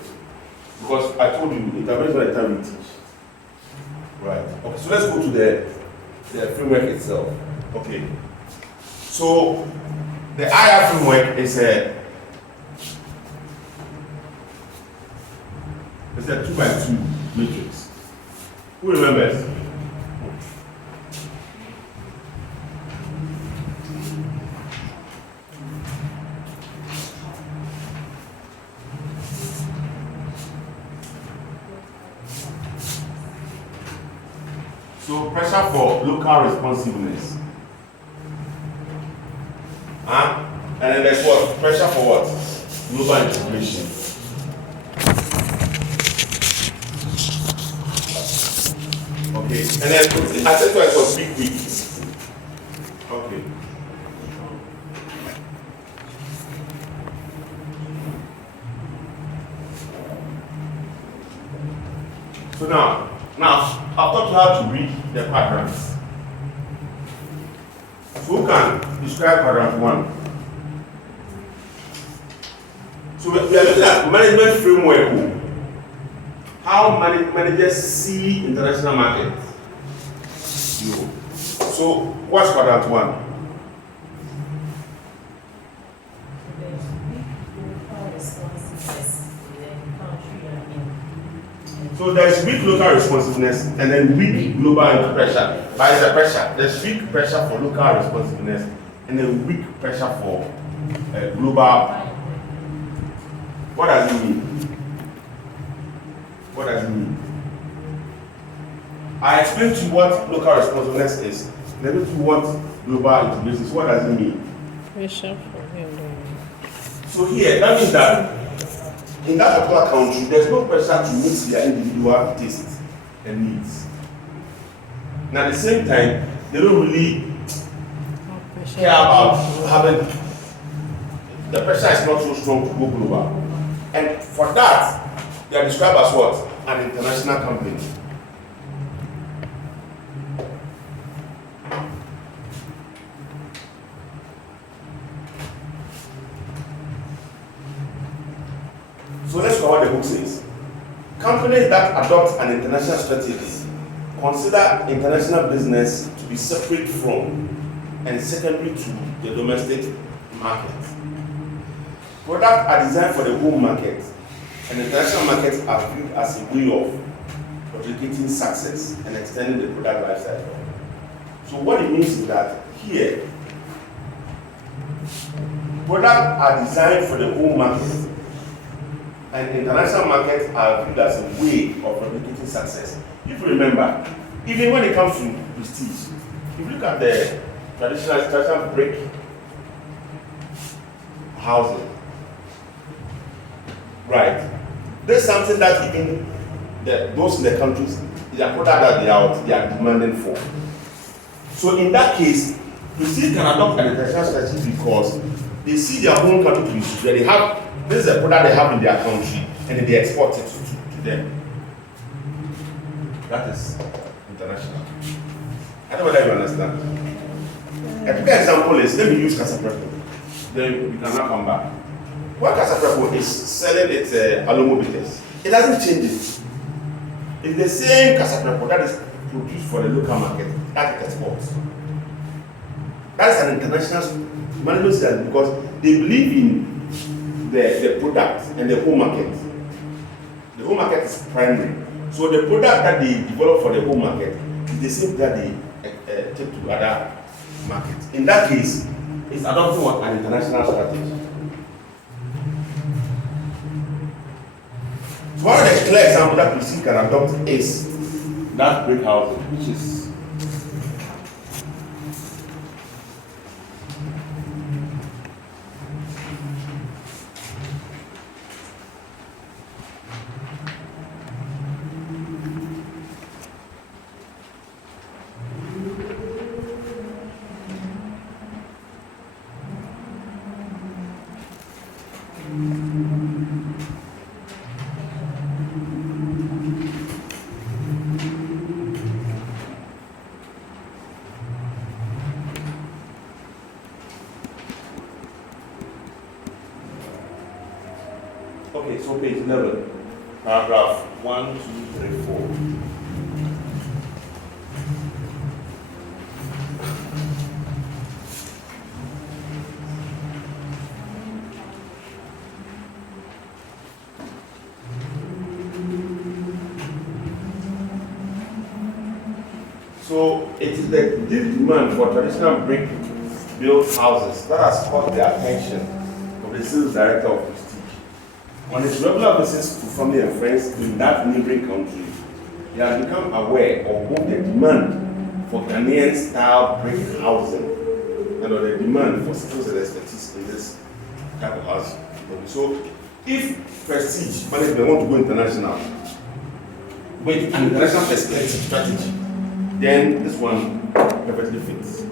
because I told you intervention by the time we teach. Right. Okay. So let's go to the framework itself. Okay. So the IR framework is a 2x2 matrix. Who remembers? So pressure for local responsiveness. And then there's what? Pressure for what? Global integration. Okay. And then I said it was big week. Okay. So now I've taught you how to read the quadrants. So who can describe quadrant 1? So we are looking at management framework. How managers see international markets. So what's quadrant 1? So there's weak local responsiveness and then weak global pressure. By the pressure, there's weak pressure for local responsiveness and then weak pressure for global. What does it mean? What does it mean? I explained to you what local responsiveness is. Let me do what global integration is. What does it mean? Pressure for him. So here, that means that in that particular country, there's no pressure to meet their individual tastes and needs. And at the same time, they don't really care about having the pressure is not so strong to go global. And for that, they are described as what? An international company. So let's look at what the book says. Companies that adopt an international strategy consider international business to be separate from and secondary to the domestic market. Products are designed for the home market, and international markets are viewed as a way of replicating success and extending the product life cycle. So what it means is that here, products are designed for the home market, and international markets are viewed as a way of replicating success. If you remember, even when it comes to prestige, if you look at the traditional brick housing, right? There's something that even those in the countries, their product that they are demanding for. So in that case, prestige can adopt an international strategy because they see their own country to be where they have. This is a product they have in their country, and then they export it to them. That is international. I don't know whether you understand. A good example is, let me use Casaprepo. Then we can now come back. When Casaprepo is selling its alumobites, it doesn't change it. It's the same Casaprepo that is produced for the local market that it exports. That is an international management system because they believe in the product and the home market. The home market is primary. So the product that they develop for the home market is the same that they take to other markets. In that case, it's adopting an international strategy. So one of the clear examples that we see can adopt is that brick housing, which is okay, so page 11, paragraph 1, 2, 3, 4. So it is the deep demand for traditional brick built houses that has caught the attention of the sales director of Prestige. On his regular visits to family and friends in that neighboring country, he has become aware of both the demand for Ghanaian style brick housing and of the demand for skills and expertise in this type of house. So if Prestige management want to go international with an international perspective strategy, then this one perfectly fits.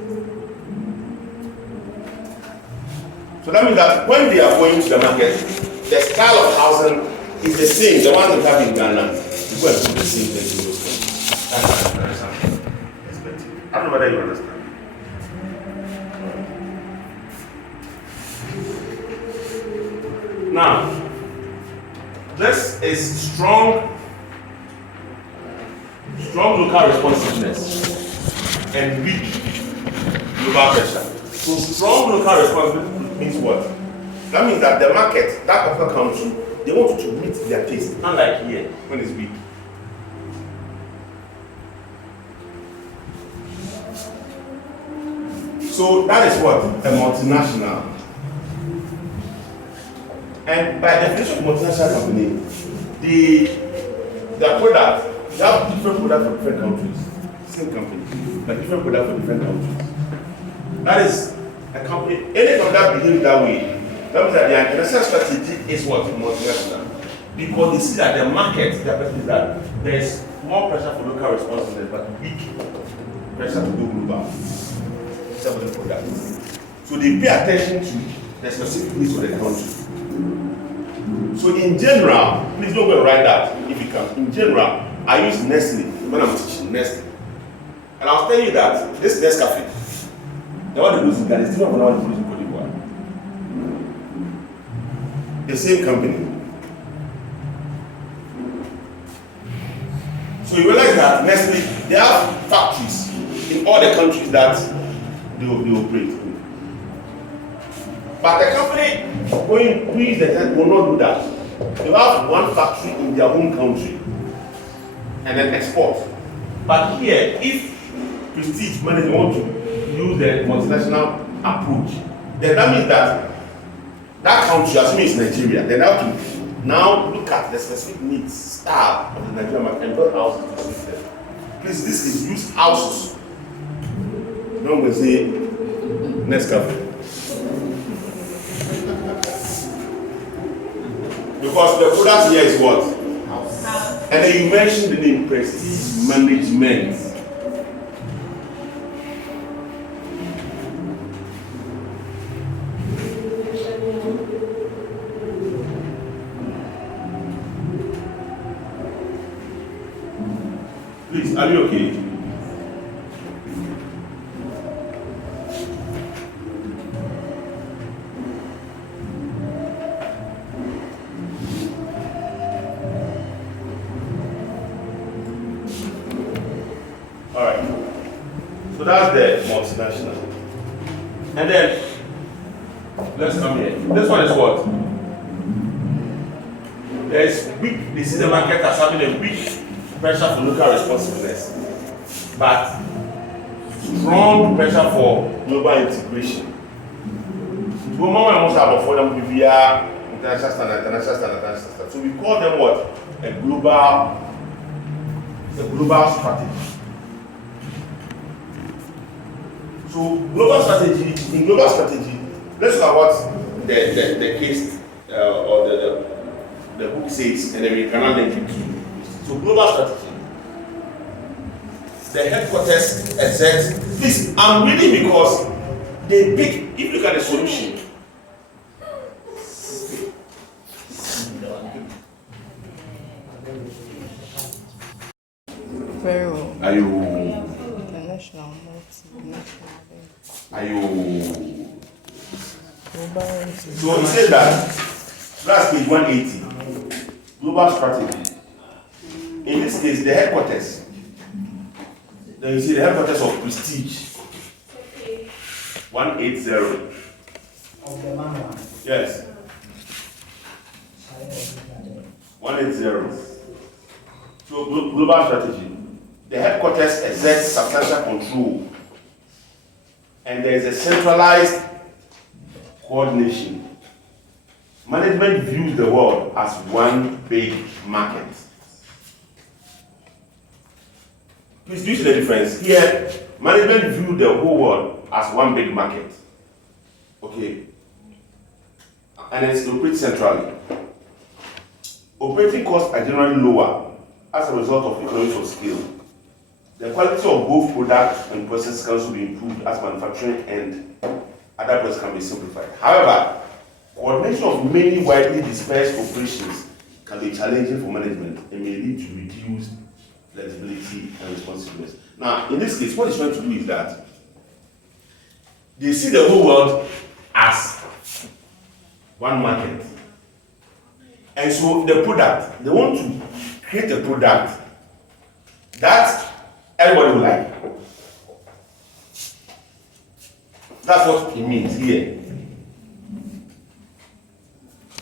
So that means that when they are going to the market, the style of housing is the same, the one we have in Ghana. You go and do the same thing in those countries. That's an international perspective. I don't know whether you understand. Now, this is strong local responsiveness and weak global pressure. So strong local responsiveness means what? That means that the market, that particular country, they want to meet their taste, unlike here when it's weak. So that is what? A multinational. And by definition of multinational company, their product, they have different products for different countries. Same company, but different products for different countries. That is a company, any company that behaves that way, that means that their international strategy is what? Multinational. Because they see that the market, their perspective is that there is more pressure for local responsiveness, but weak pressure to go global. Some of the products. So they pay attention to the specific needs of the country. So in general, please don't go and write that if you can. In general, I use Nestle when I'm teaching Nestle. And I'll tell you that this Nescafe, the one they use in Ghana is different from the one they use in Cote d'Ivoire. The same company. So you realize that Nestle, they have factories in all the countries that they operate. But the company who is the test will not do that. They have one factory in their own country and then export. But here, if Prestige management want to use the multinational approach, then that means that that country, assuming it's Nigeria, then have to now look at the specific needs style of the Nigerian market and build houses to suit them. Please, this is use houses. No one will say Nescafe. Because the product here is what? And then you mentioned the name Prestige Management. Please, are you okay? All right. So that's the multinational. And then let's come here. This one is what? There's big. They see the market as having a big pressure for local responsiveness, but strong pressure for global integration. The moment we must have for them to be international standard. So we call them what? A global strategy. So global strategy, in global strategy, let's look at what the case or the book says, and then we cannot link it to. So global strategy. The headquarters execs. Please, I'm reading because they pick. If you look at the solution. Very well. Are you? International, multinational. Are you? Global. So he said that. That's page 180. Global strategy. In this case, the headquarters. Then you see the headquarters of Prestige. 180. Of the manual. Yes. 180. So global strategy. The headquarters exerts substantial control, and there is a centralized coordination. Management views the world as one big market. Please do you see the difference? Here, management view the whole world as one big market. Okay. And it's operates centrally. Operating costs are generally lower as a result of economies of scale. The quality of both products and processes can also be improved as manufacturing and other processes can be simplified. However, coordination of many widely dispersed operations can be challenging for management and may lead to reduced flexibility and responsiveness. Now, in this case, what he's trying to do is that they see the whole world as one market. And so the product, they want to create a product that everybody will like. That's what it means here.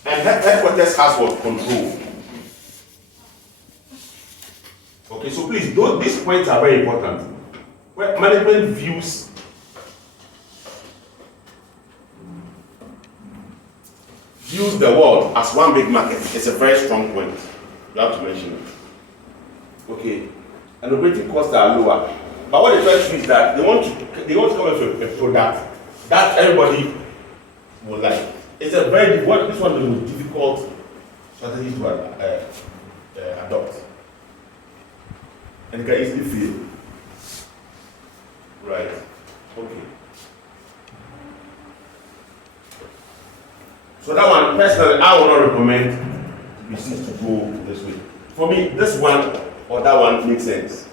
And that headquarters has what? Control. Okay, so please, these points are very important. Where management views the world as one big market. It's a very strong point. You have to mention it. Okay. And operating costs are lower. But what they try to do is that they want to come up with a product that everybody will like. It's a very this one is the most difficult strategy to adopt. And it can easily fail. Right. Okay. So that one, personally, I would not recommend business to go this way. For me, this one or that one makes sense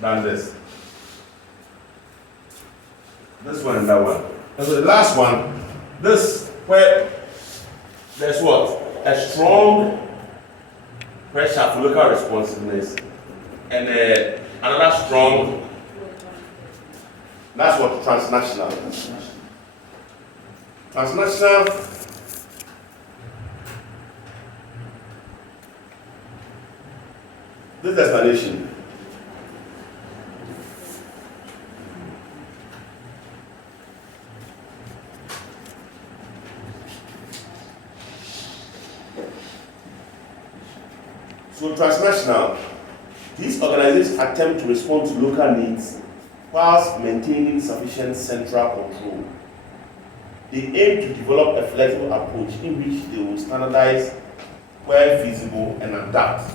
than this. This one and that one. And so the last one, this where there's what? A strong pressure for local responsiveness and another strong, that's what transnational. Transnational this explanation. So transnational, these organizations attempt to respond to local needs whilst maintaining sufficient central control. They aim to develop a flexible approach in which they will standardize where feasible and adapt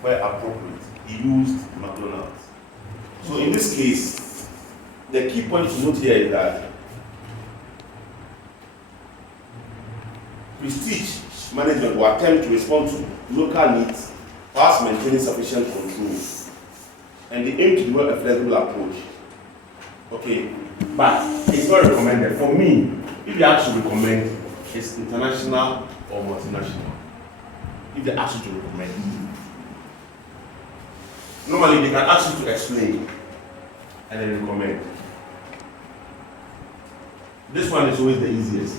where appropriate. He used McDonald's. So in this case, the key point to note here is that prestige management will attempt to respond to local needs whilst maintaining sufficient control. And they aim to develop a flexible approach. Okay, but it's not recommended. For me, if you actually recommend, it's international or multinational. If they ask you to recommend. Normally, they can ask you to explain and then recommend. This one is always the easiest.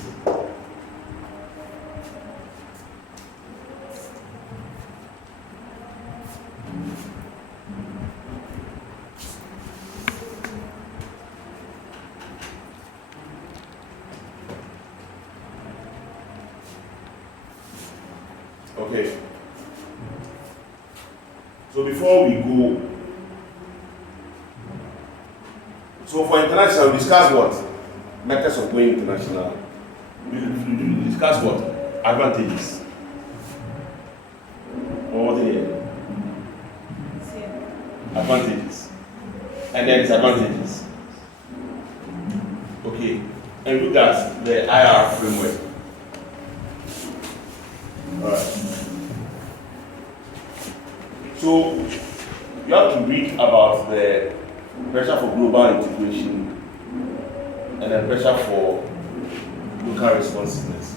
Okay. So before we go, so for international, we discuss what? Methods of going international. We discuss what? Advantages. Or what here? Advantages. And then disadvantages. Okay. And look at the IR framework. Alright. So you have to read about the pressure for global integration and the pressure for local responsiveness.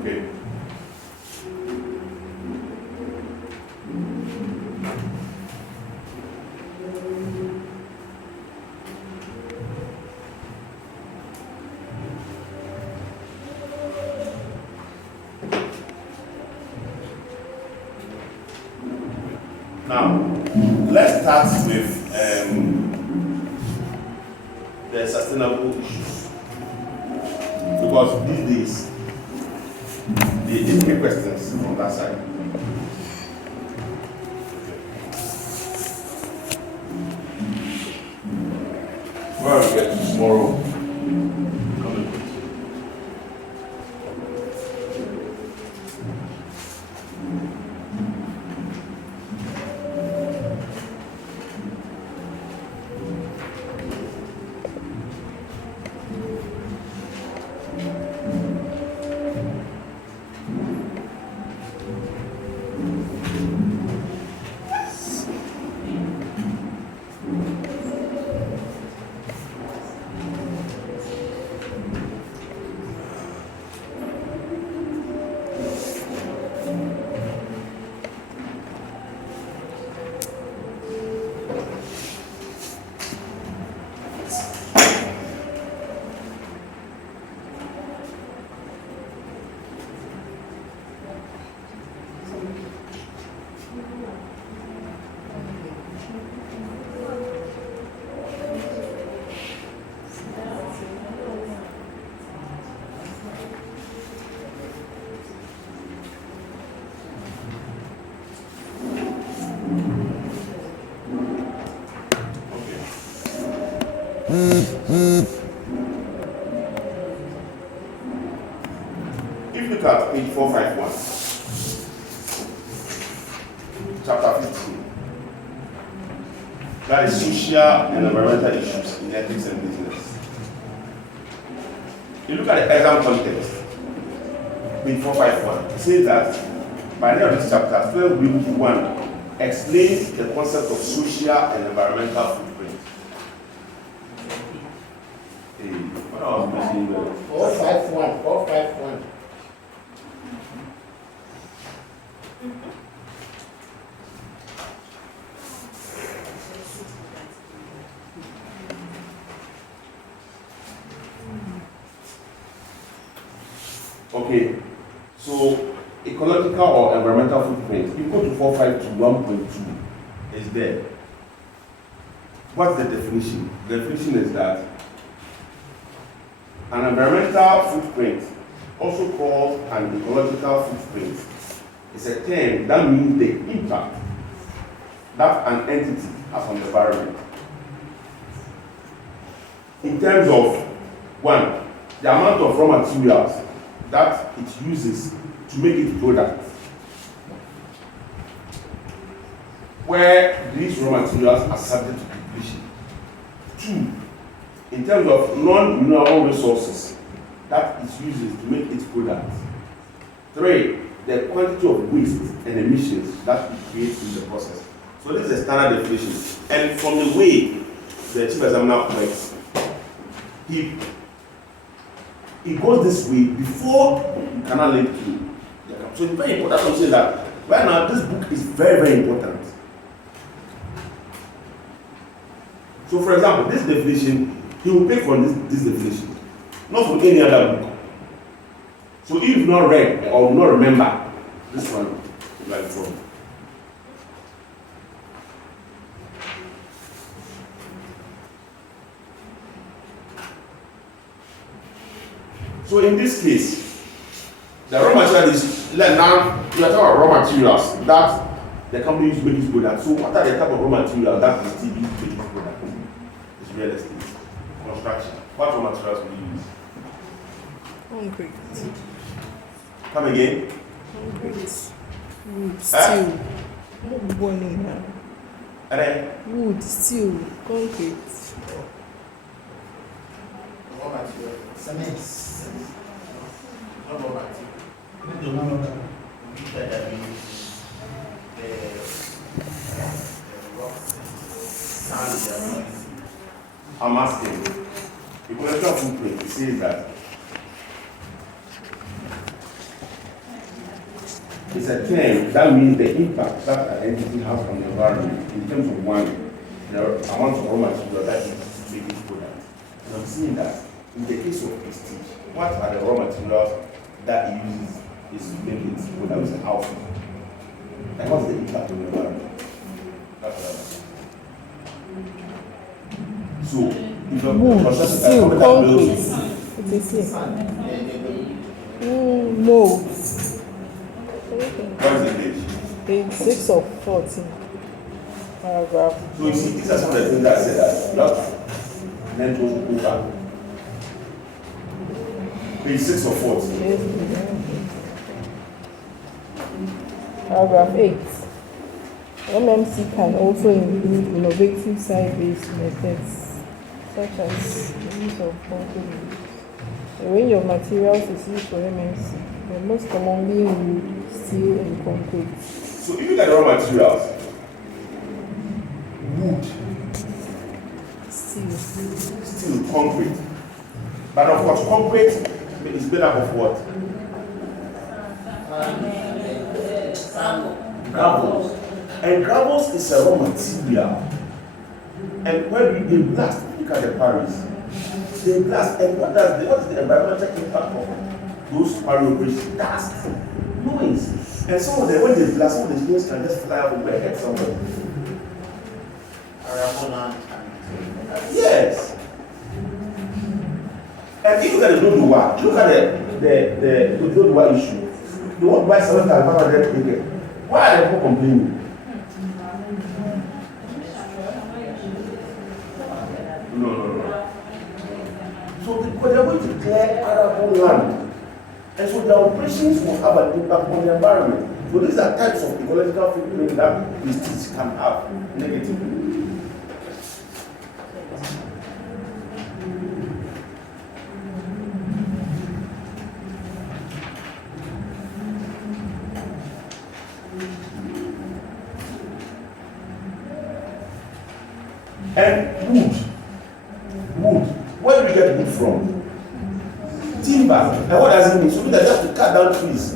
Okay. Now, let's start with the sustainable issues. Because these days, they take questions from that side. Where we get to tomorrow. if you look at page 451, chapter 15, that is social and environmental issues in ethics and business. You look at the exam context, page 451, it says that by the end of this chapter, students will be able to one, explain the concept of social and environmental footprint. What I was mentioning there. 451. Okay, so ecological or environmental footprint, if you go to 452 1.2, is there. What's the definition? The definition is that an environmental footprint, also called an ecological footprint, is a term that means the impact that an entity has on the environment. In terms of, one, the amount of raw materials that it uses to make its product, where these raw materials are subject to depletion. Two, in terms of non-renewable resources that it uses to make its product. Three, the quantity of waste and emissions that it creates in the process. So this is a standard definition. And from the way the chief examiner works, he goes this way before you cannot link to. So it's very important to say that right now this book is very, very important. So for example, this definition, he will pick from this definition, not from any other book. So if you've not read or not remember this one, like from. So in this case, the raw material is now you are talking about raw materials that the company use to make this product. So what are the type of raw materials that the still use to make this product? It's real estate, construction. What raw materials will you use? Concrete. Come again? Concrete. Wood, steel. What burning now? And then Wood, steel, concrete. Raw material. Cement. Not raw material. I'm asking, ecological footprint, it says that it's a term that means the impact that an entity has on the environment in terms of one, the amount of raw material that it uses to make this product. And I'm seeing that in the case of prestige, what are the raw materials that it uses is to make its products out? And what's the impact on the environment? That's what I'm saying. So, if you're Wood, steel, concrete. It is here. Molds. what is the page? Page 6 of 14. Paragraph. So you see, these are some of the things that I said that you have to then go back. Page 6 of 14. Yes, paragraph 8. MMC can also include innovative site-based methods, such as the use of concrete. A range of materials is used for MMC, but most commonly wood, steel, and concrete. So if you look at the raw materials, wood, steel, concrete. But of course, concrete is made up of what? Gravels. And gravels is a raw material. And when they blast, look at the quarries. They blast, and what is the environmental impact of those quarry operations? Dust, noise. And some of them, when they blast, some of the things can just fly up and hit somebody. Yes. And if you look at the Dodowa, look at the Dodowa issue. They want to buy 7,500 acres. Why are they people complaining? No. So because they're going to clear arable land And so their operations will have an impact on the environment. So these are types of ecological footprint that businesses can have negatively. And wood. Where do we get wood from? Timber. And what does it mean? So that you have to cut down trees.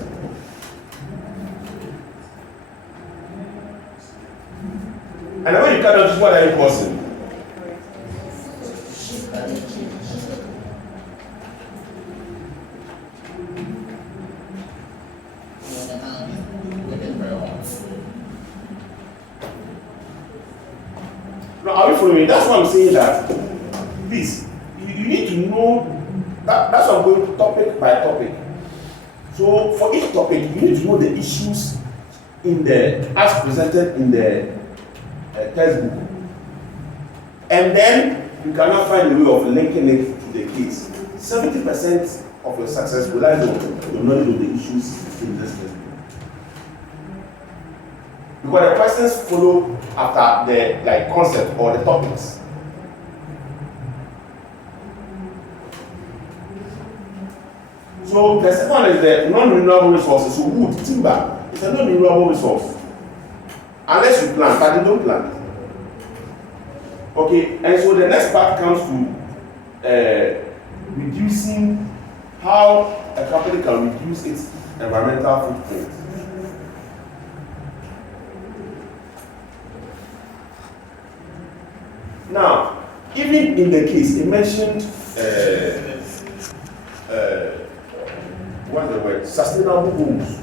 And when you cut down trees, what are you causing? Now, are you following me? That's why I'm saying that. Please, you need to know that. That's why I'm going topic by topic. So, for each topic, you need to know the issues in the as presented in the textbook, and then you cannot find a way of linking it to the case. 70% of your success relies on your knowledge of the issues in this textbook. Because the questions follow after the concept or the topics. So the second one is the non-renewable resources. So wood, timber, it's a non-renewable resource. Unless you plant, but you don't plant. Okay, and so the next part comes to reducing how a company can reduce its environmental footprint. Now, even in the case, it mentioned what's the word? Sustainable homes.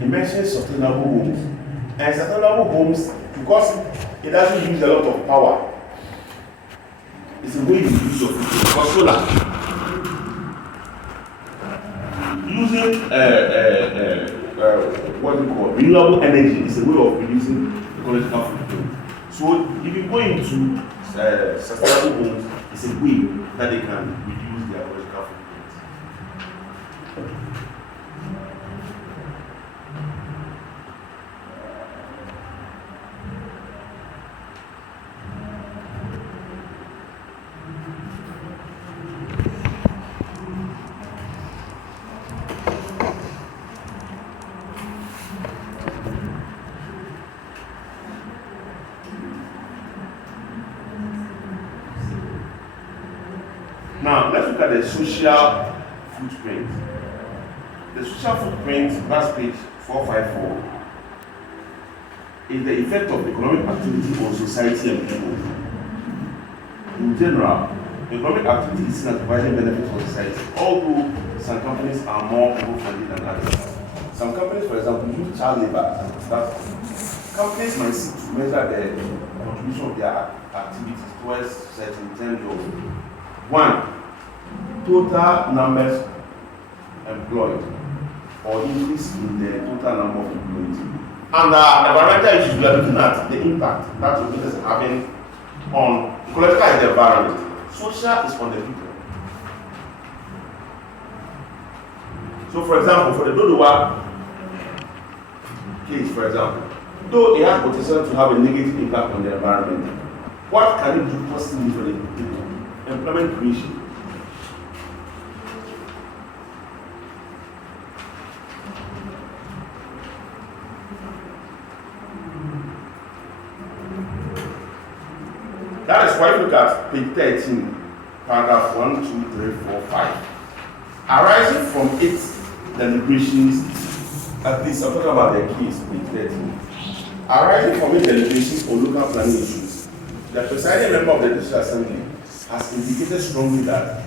It mentions sustainable homes. And sustainable homes, because it doesn't use a lot of power, it's a way to use your food. Because solar, using what we call renewable energy is a way of reducing ecological footprint. So if you go into sustainable homes, it's a way that they can reduce their ecological footprint. Now, let's look at the social footprint. The social footprint, that's page 454, is the effect of economic activity on society and people. In general, economic activity is seen as providing benefits for society, although some companies are more people-friendly than others. Some companies, for example, use child labor as an example. Companies might seek to measure the contribution of their activities towards certain terms of 1. Total numbers employed, or increase in the total number of employees. And environmental issues, we are looking at the impact that the business is having on ecological is the environment. Social is on the people. So, for example, for the Dodowa case, for example, though it has potential to have a negative impact on the environment, what can it do positively for the people? Employment creation. That is why you look at page 13, paragraph 1, 2, 3, 4, 5. Arising from its deliberations, at least I'm talking about the case, page 13. Arising from its deliberations on local planning issues, the presiding member of the District Assembly has indicated strongly that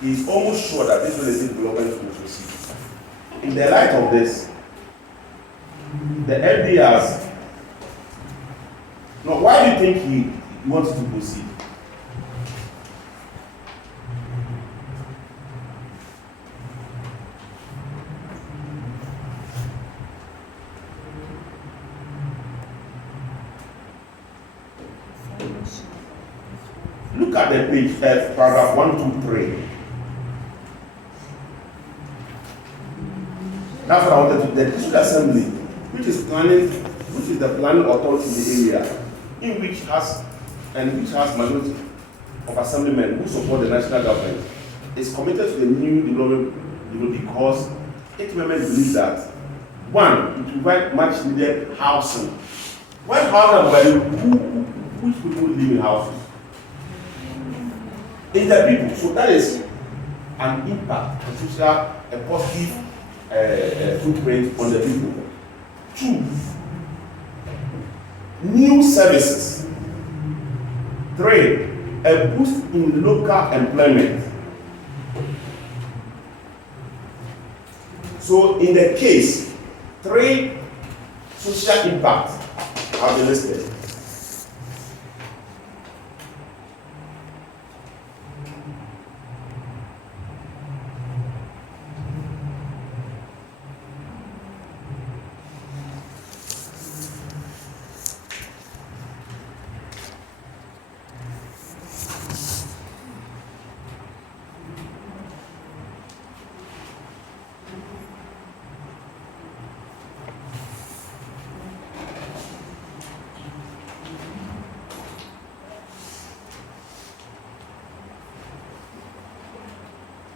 he is almost sure that this related development will proceed. In the light of this, the LD has. Now, why do you think he wants to proceed? at the page, paragraph 123. That's what I wanted to. The district assembly, which is the planning authority in the area, which has majority of assemblymen who support the national government, is committed to the new development because its members believe that one, it provides much needed housing. When housing, which people live in houses? It's the people. So that is an impact, a positive footprint on the people. Two, new services. Three, a boost in local employment. So in the case, 3 social impacts have been listed.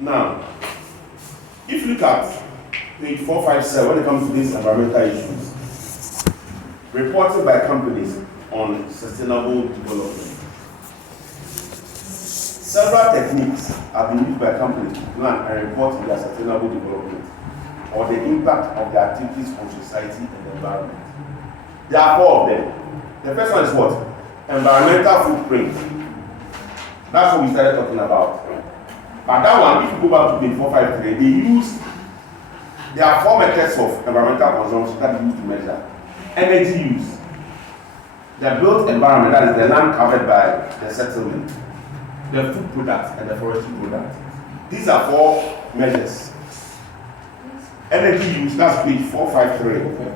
Now, if you look at page 457, when it comes to these environmental issues, reporting by companies on sustainable development. Several techniques have been used by companies to plan and report their sustainable development or the impact of their activities on society and the environment. There are 4 of them. The first one is what? Environmental footprint. That's what we started talking about. But that one, if you go back to page 453, there are 4 methods of environmental consumption that are used to measure. Energy use, the built environment, that is the land covered by the settlement, the food products, and the forestry products. These are 4 measures. Energy use, that's page 453.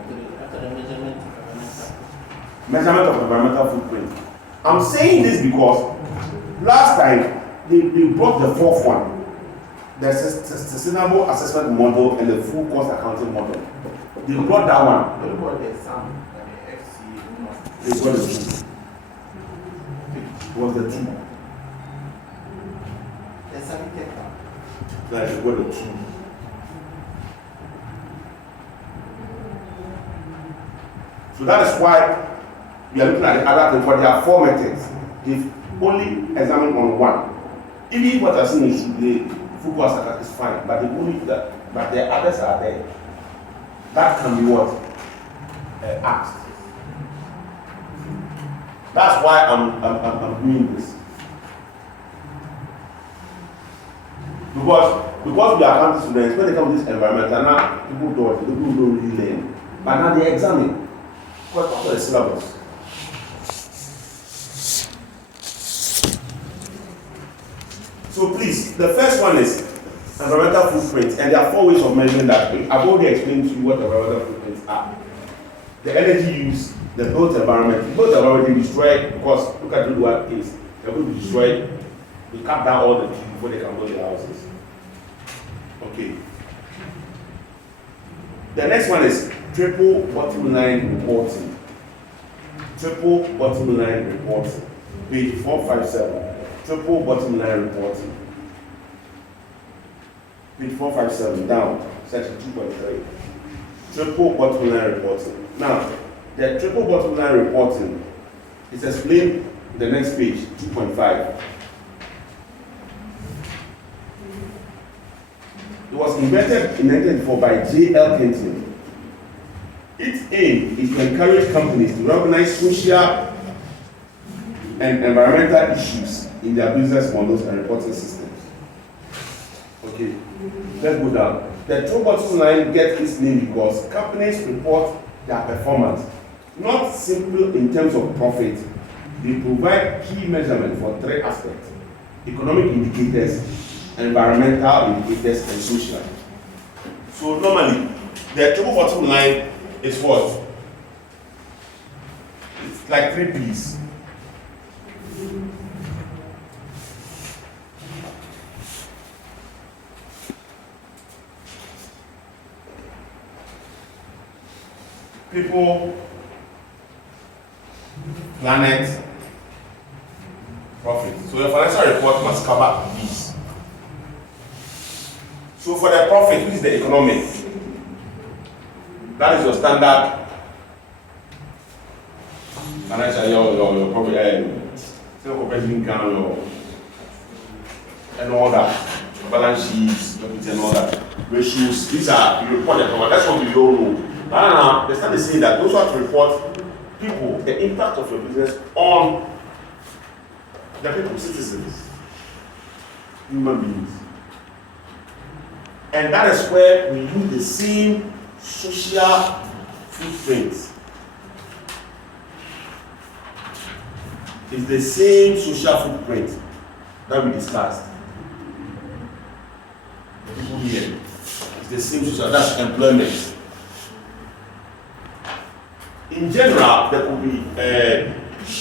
Measurement of environmental footprint. I'm saying this because last time, they brought the 4th one, the sustainable assessment model and the full cost accounting model. They brought that one. They brought the SAM and the FC. They brought the 2. It was the 2. The 7 paper. Like they brought the 2. So that is why we are looking at the other thing, but there are 4 methods. They've only examined on 1. Even what I've seen is the full cost is fine, but but the others are there. That can be what? Asked. That's why I'm doing this. Because we are accounting students, when they come to this environmental, now people don't really learn. But now they examine. What part of the syllabus? So please, the first one is environmental footprint, and there are 4 ways of measuring that. I've already explained to you what environmental footprints are. The energy use, the built environment. The built environment, they destroy, because look at the world case. They're going to destroy, they cut down all the trees before they can build their houses. Okay. The next one is triple bottom line reporting. Triple bottom line reporting. Page 457. Triple bottom line reporting. Page 457 down, section 2.3. Triple bottom line reporting. Now, the triple bottom line reporting is explained in the next page, 2.5. It was invented in 1994 by J.L. Paintsiwaa. Its aim is to encourage companies to recognize social and environmental issues in their business models and reporting systems. Okay, let's go down. The triple bottom line gets its name because companies report their performance, not simply in terms of profit. They provide key measurement for 3 aspects: economic indicators, environmental indicators, and social. So normally, the triple bottom line is what? It's like 3 P's. people, planet, profit. So your financial report must cover these. So for the profit, which is the economic, that is your standard financial, your profit, corporate income, and all that, balance sheets, and all that, ratios. These are you report the cover. That's what we all know. Now, they start saying that those who have to report people, the impact of your business on the people, citizens, human beings. And that is where we use the same social footprint. It's the same social footprint that we discussed. The people here, it's the same social, that's employment. In general, there could be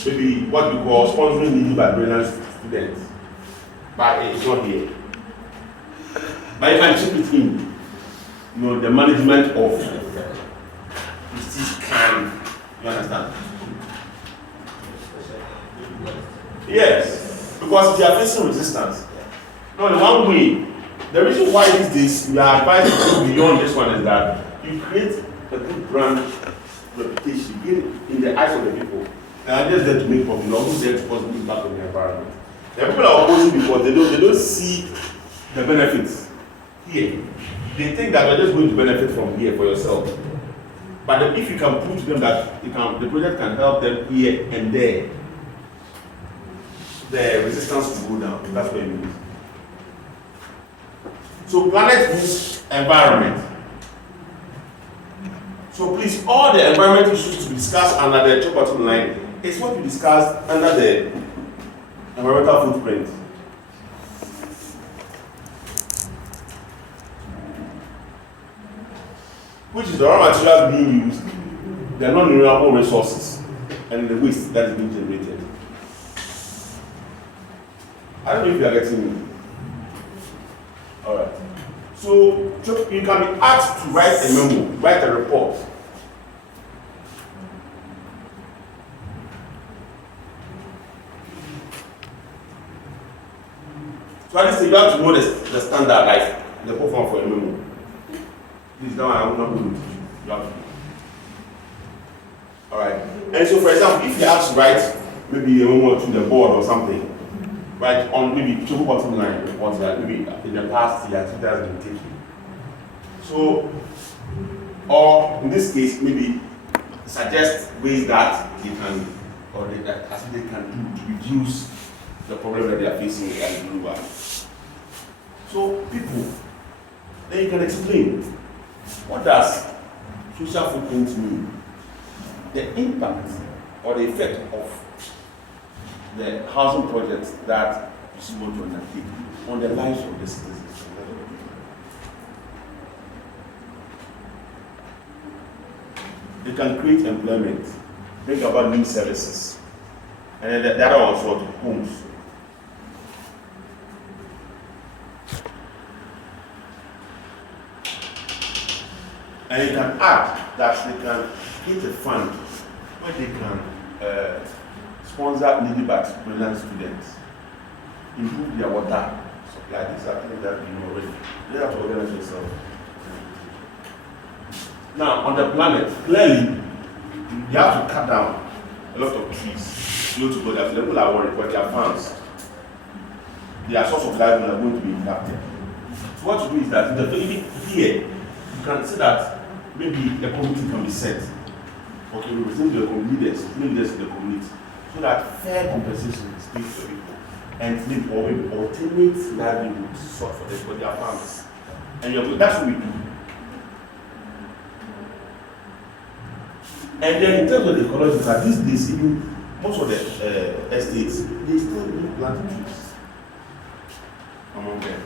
maybe what we call sponsoring needed by brilliant students, but it's not here. But you can chip it in. You know, the management of this can, you understand? Yes, because they are facing resistance. No, the one way, the reason why these days we are advised to go beyond this one is that you create a good brand reputation in the eyes of the people. They are just there to make profit, not there to positive impact on the environment. The people are opposing because they don't see the benefits here. They think that you're just going to benefit from here for yourself. But if you can prove to them that the project can help them here and there, the resistance will go down. That's what it means. So planet means environment. So please, all the environmental issues to be discussed under the top bottom line is what we discussed under the environmental footprint. Which is the raw materials being used, the non-renewable resources, and the waste that is being generated. I don't know if you are getting me. Alright. So you can be asked to write a memo, write a report. So at least you have to know the standard, like the perform for a memo. This is now I will not go to you have to. Alright. And so for example, if you have to write maybe a memo to the board or something, right, on maybe two bottom line reports that maybe in the past year 2018. So, or in this case, maybe suggest ways that they can, or that they can do to reduce the problem that they are facing at the global. So, people, then you can explain what does social footprint mean? The impact or the effect of the housing projects that you want to undertake on the lives of the citizens. They can create employment, think about new services, and then the other one sort of homes. And you can add that they can create a fund where they can sponsor needy but brilliant students, improve their water supply. These are things that you know already. You have to organize yourself. Now, on the planet, clearly, you have to cut down a lot of trees. You know, to go there. People are worried, but their farms, their source of livelihood are going to be impacted. So what you do is that even here, you can see that maybe a committee can be set. Okay, we represent the leaders in the community, so that fair compensation is paid for people, and maybe alternate livelihoods sought for their farmers. And that's what we do. And then in terms of the ecological, these days, even most of the estates, they still do plant trees among them.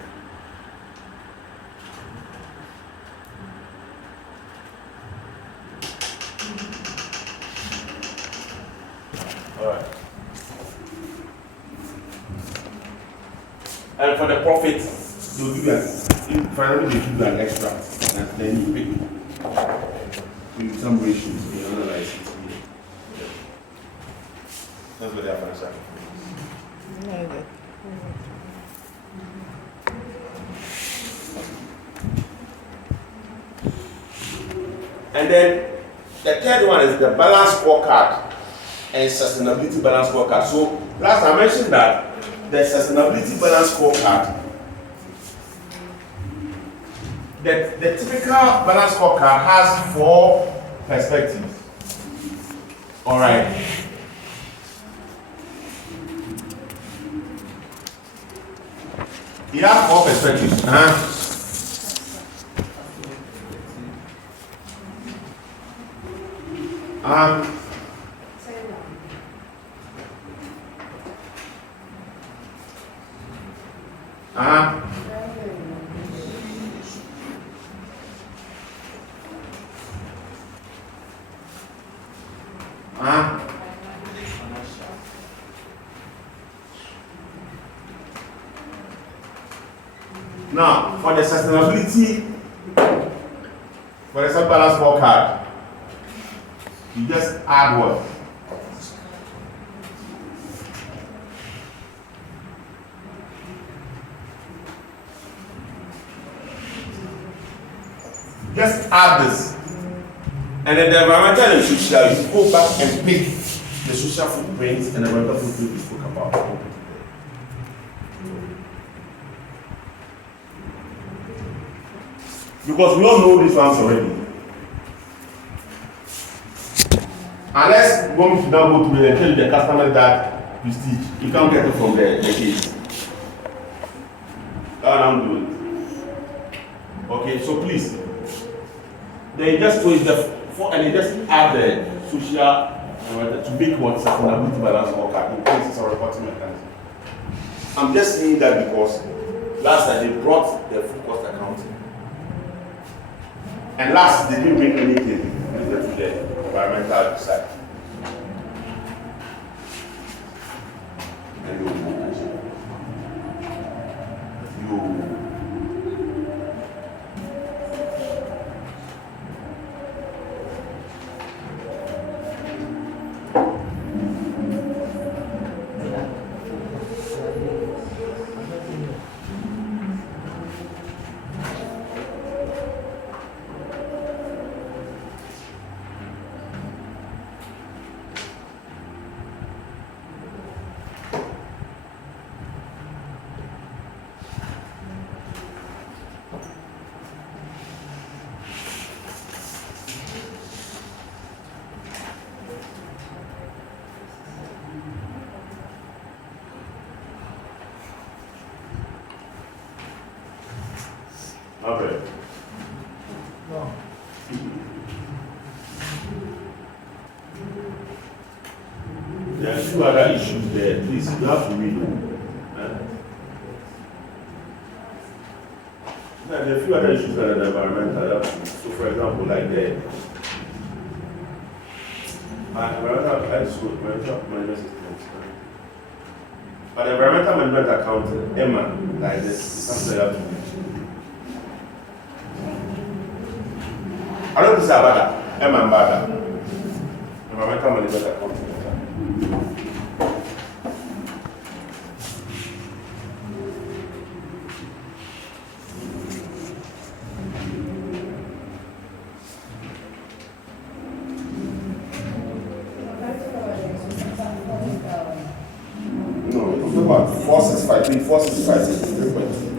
Alright. And for the profit, they'll give you finally they give you an extra, and then you pick with some ratios. Neither. And then the third one is the balance scorecard and sustainability balance scorecard. So last I mentioned that the sustainability balance scorecard, the typical balance scorecard has 4 perspectives. All right. You have 4 perspectives. Now, for the sustainability, for the balance scorecard, you just add what? Just add this. And then the environmental and social, you go back and pick the social footprint and the environmental footprint we spoke about. Because we all know these ones already. Unless when you now go to the tell the customer that prestige, you can't get it from the case. That I'm doing. Okay, so please. Then you just twist the and you just add the social to make what sustainability balance scorecard in case it's a reporting mechanism. I'm just saying that because last time they brought the full cost accounting. And last, they didn't bring anything related to the environmental side. Okay. No. There are 2 other issues there. Please, you have to read them. There are a few other issues that are environmental. So, for example, like the environmental management systems. But the environmental management account, Emma, like this, is something you have to do. I don't say about that. Emma and Bada. Environmental management account. No, what? 465, 465, 63.2.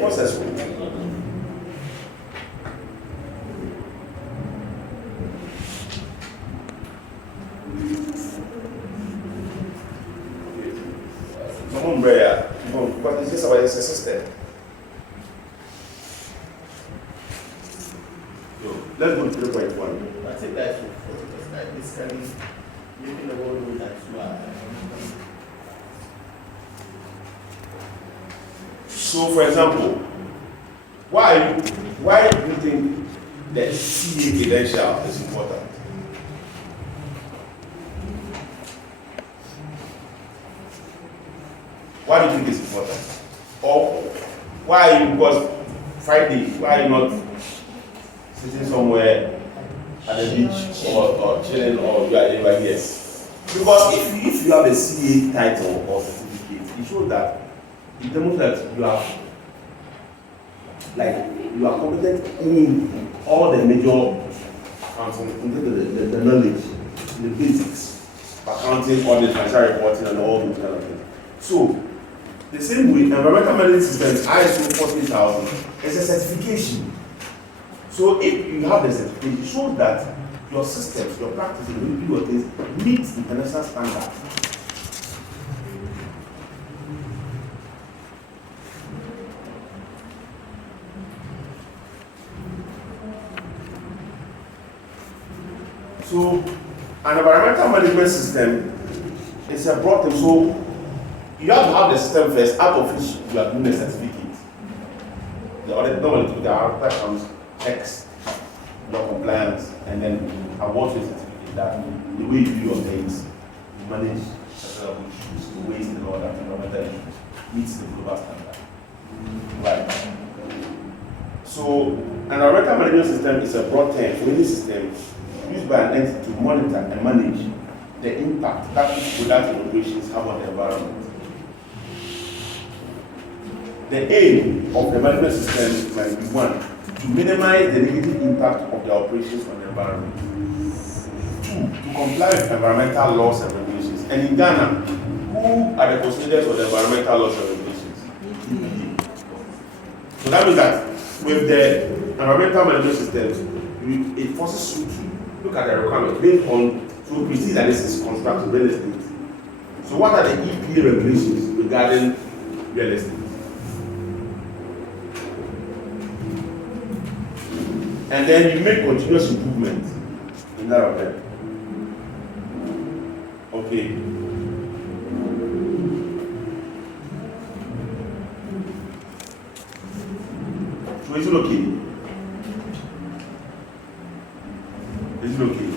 Process. But it's just about his assistant. So let's go to 3.1. I think that's basically making the world know that you are. So, for example, why do you think that CA credential is important? Why do you think it's important? Or why? Because Friday, why are you not sitting somewhere at the beach or chilling or you are here. Because if you have a CA title or certificate, it shows that it demonstrates you are competent in all the major accounting, the knowledge, the basics, accounting, audit, financial reporting, and all those kind of things. So the same way, environmental management systems ISO 14000 is a certification. So if you have the certification, it shows that your systems, your practices, the way you do your things meet international standards. So an environmental management system is a broad term. So you have to have the system first, out of which you are doing a certificate. The audit normally the auditor comes, checks your compliance, and then awards you a certificate that the way you do your things, you manage sustainable issues, the waste and all that, environmental issues, meets the global standard. Right. So an environmental management system is a broad term for any system used by an entity to monitor and manage the impact that its products and operations have on the environment. The aim of the management system might be one, to minimize the negative impact of the operations on the environment. Two, to comply with environmental laws and regulations. And in Ghana, who are the custodians of the environmental laws and regulations? So that means that with the environmental management systems, it forces you to look at the requirements based on, so we see that this is constructed real estate. So what are the EPA regulations regarding real estate? And then you make continuous improvement in that of them. Okay. So is it okay? Is it okay?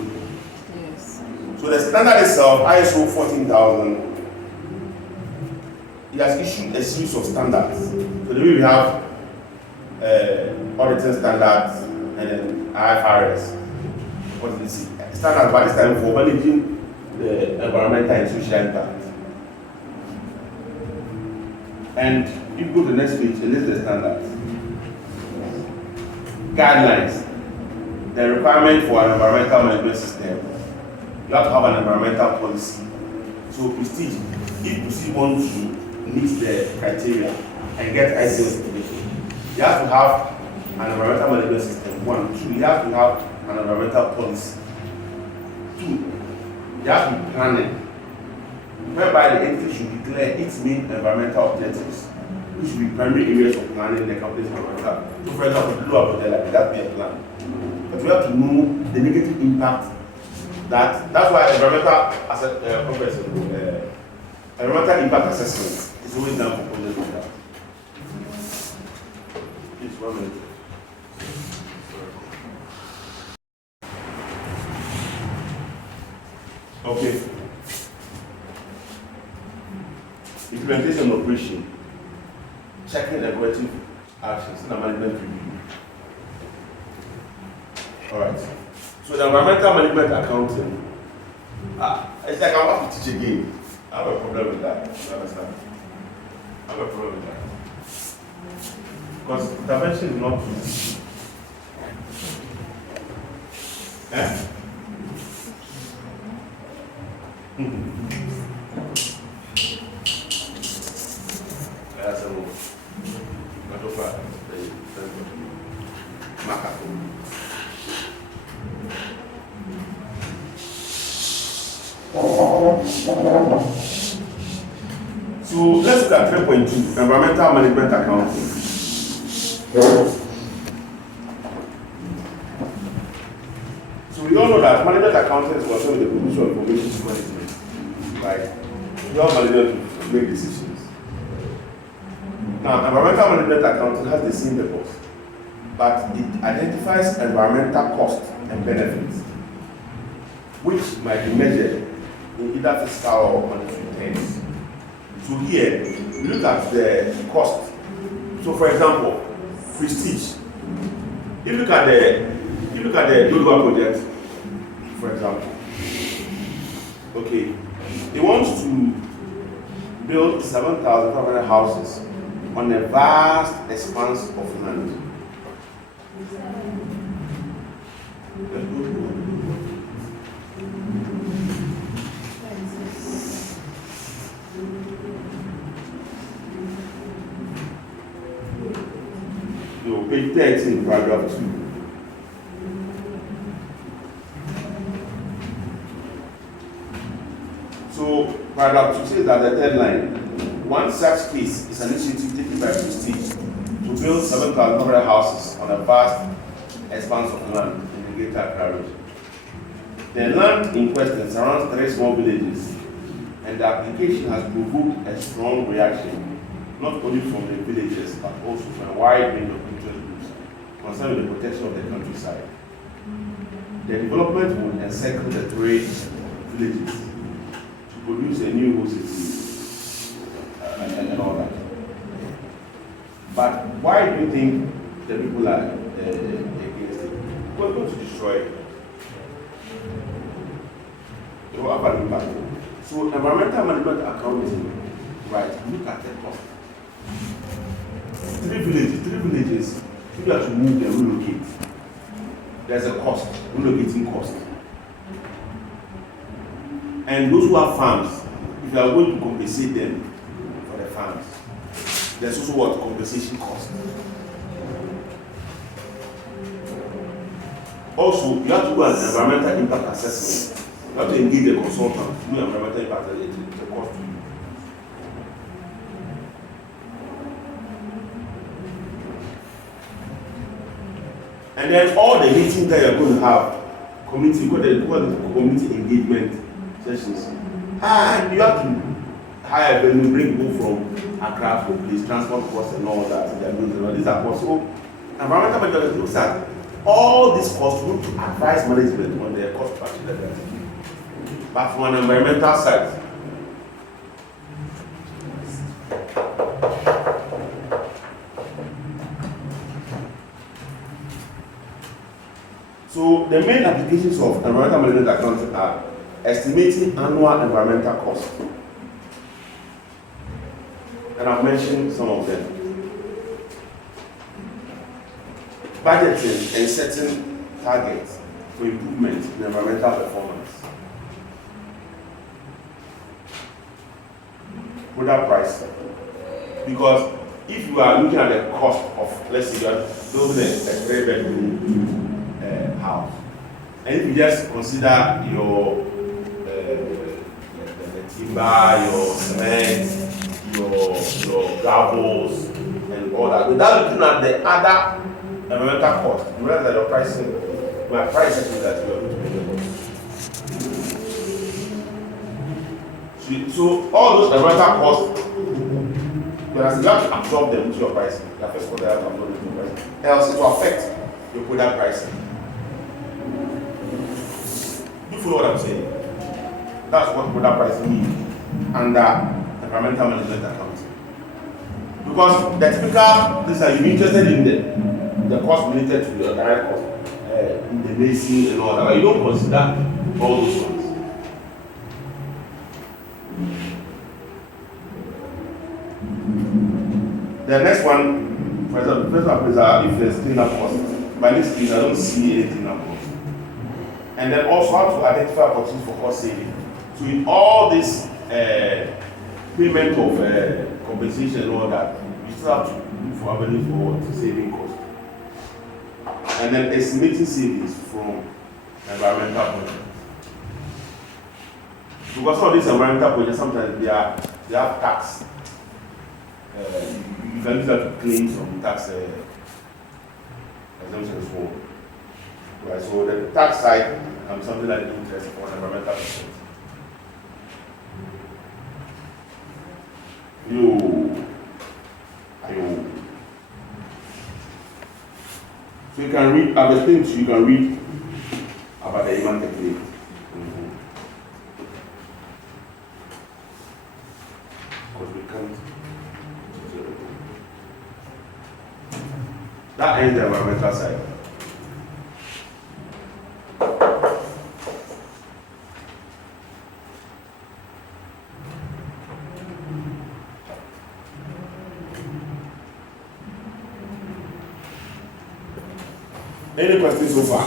Yes. So the standard itself, ISO 14000, it has issued a series of standards. So the way we have auditing standards and then IFRS. What is this? Standards by this time for managing the environmental and social impact. And if you go to the next page, it lists the standards. Guidelines. The requirement for an environmental management system. You have to have an environmental policy. So Prestige, if you see want to meet the criteria and get ISO certification, you have to have an environmental management system. 1, 2, you have to have an environmental policy. 2, you have to be planning, whereby the entity should declare its main environmental objectives, which should be primary areas of planning the company's environmental. So for example, blue up there, like that be a plan. But we have to know the negative impact that's why environmental environmental impact assessment is always done for projects like that. Please, 1 minute. Okay. Implementation operation, checking and corrective actions in the management review. All right. So the environmental management accounting, it's like I want to teach again. I have a problem with that. You understand? I have a problem with that. Because intervention is not easy. Eh? That's a move. Not so far. So let's look at 3.2, environmental management accounting. So we all know that management accounting is concerned with the provision of information to management. Right? Your management to make decisions. Now, environmental management accounting has the same purpose, but it identifies environmental costs and benefits, which might be measured in either fiscal or monetary terms. So here, we look at the cost. So for example, Prestige. If you look at the Yoruba project, for example. Okay, they want to build 7,500 houses on a vast expanse of land. So, page 13, paragraph 2. So, paragraph 2 says that the third line, one such case is an initiative taken by prestige to build 7,500 houses on a vast expanse of land in the Greater Accra region. The land in question surrounds 3 small villages, and the application has provoked a strong reaction, not only from the villagers but also from a wide range of interest groups concerning the protection of the countryside. The development will encircle the 3 villages to produce a new whole city and all that. But why do you think the people are against it? We're going to destroy it. It will have an impact. So environmental management accounting, right, look at the cost. 3 villages, if you have to move and relocate, there's a cost, relocating cost. And those who have farms, if you are going to compensate them for the farms, there's also what compensation cost. Also, you have to do an environmental impact assessment. You have to engage a consultant to do environmental impact assessment. It's a cost to you. And then all the meetings that you're going to have, community engagement sessions, and you have to hire venue, bring people from Accra to place, transport costs and all that. These are costs. So environmental management looks at all these costs to advise management on their cost structure that they are taking. But from an environmental side, so the main applications of environmental management accounting are estimating annual environmental costs. And I've mentioned some of them. Budgeting and setting targets for improvement in environmental performance. Product pricing. Because if you are looking at the cost of, let's say, you are building a 3-bedroom house, and if you just consider your the timber, your cement, your gravels, and all that, without looking at the other environmental cost, you realize that your pricing, my price is that you are going to pay the cost. So all those environmental costs, you have to absorb them into your pricing. You have to absorb them into your pricing. Else it will affect your product pricing. You follow what I'm saying? That's what product pricing means under environmental management accounting. Because the typical, this are you interested in the cost related to your direct cost, in the mason and all that, but you don't consider all those ones. The next one, for example, the first one is if there's cleanup cost. By this case, I don't see any cleanup cost. And then also how to identify opportunities for cost saving. So in all this payment of compensation and all that, you still have to look for avenues for saving costs. And then estimating savings from environmental projects. Because some of these environmental projects, sometimes they have tax. You can use that to claim some tax exemptions for. Right, so the tax side something like interest for an environmental perspective. So you can read, I've explained to you, you can read about the human technique. Because we can't. That ends the environmental side. Any questions so far?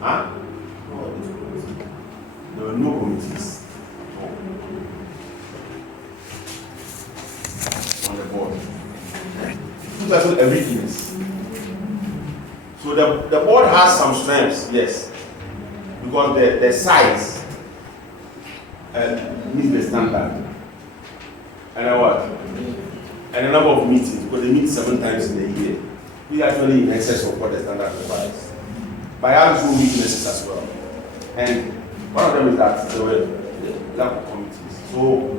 Huh? There were no committees on the board. These are a weakness. So the board has some strengths, yes, because the size meets the standard. And then what? And the number of meetings, because they meet 7 times in a year. We are actually in excess of what the standard requires. But I have two weaknesses as well. And one of them is that there were lack of committees. So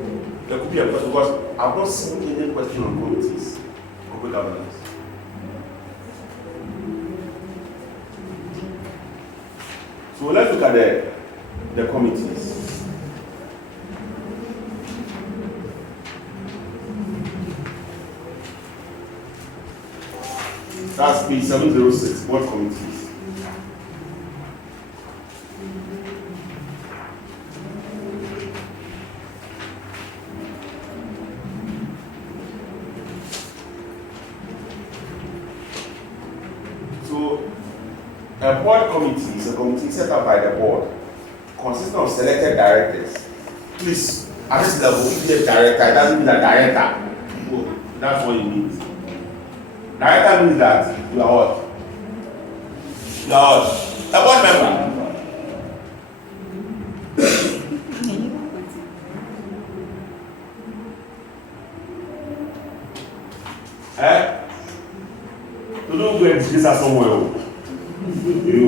there could be a question, because I've not seen any question on committees, corporate governance. So let's look at the committees. That's page 706, board committees. So a board committee is a committee set up by the board, consisting of selected directors. Please, at this level, if you're a director, it doesn't mean a director. Oh, that's what it means. Director means that you are what? You are what? A board member. You don't go and this somewhere. You.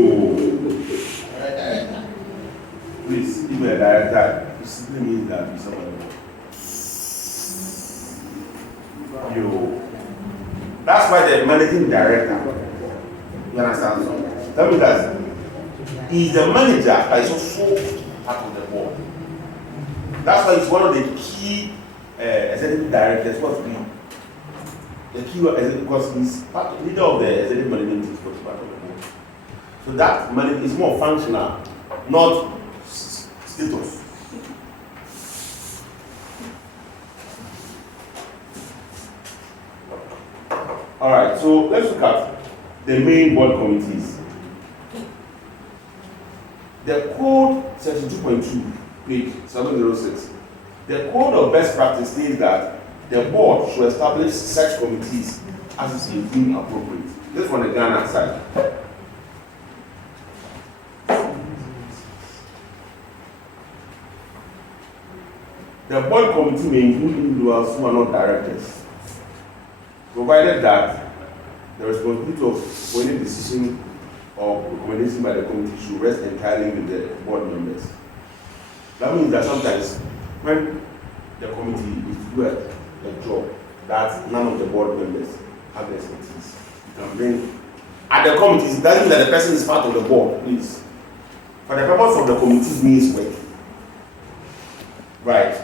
Please, if you're a director, it simply means that you're somebody. You. That's why the managing director. You understand? So, tell me that he's the manager, but he's also part of the board. That's why he's one of the key executive directors. What's the key because he's leader of the executive management team, part of the board. So that money is more functional, not status. All right, so let's look at the main board committees. The code, section 2.2, page 706. The code of best practice says that the board should establish such committees as is deemed appropriate. This is from the Ghana side. The board committee may include individuals who are not directors, provided that the responsibility of any decision or recommendation by the committee should rest entirely with the board members. That means that sometimes when the committee is to do a job that none of the board members have the expertise, you can bring at the committees. It doesn't mean that the person is part of the board, please. For the purpose of the committee's means work, right?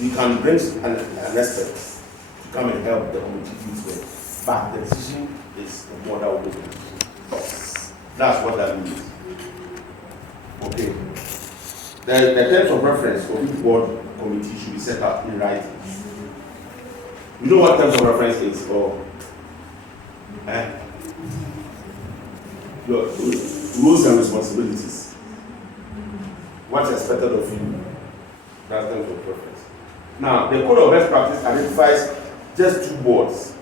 You can bring an expert to come and help the committee do its work, but the decision is the board that will make the decision. That's what that means. Okay. The terms of reference for each board committee should be set up in writing. You know what terms of reference is, or your rules and responsibilities. What's expected of you? That's terms of reference. Now, the code of best practice identifies just 2 boards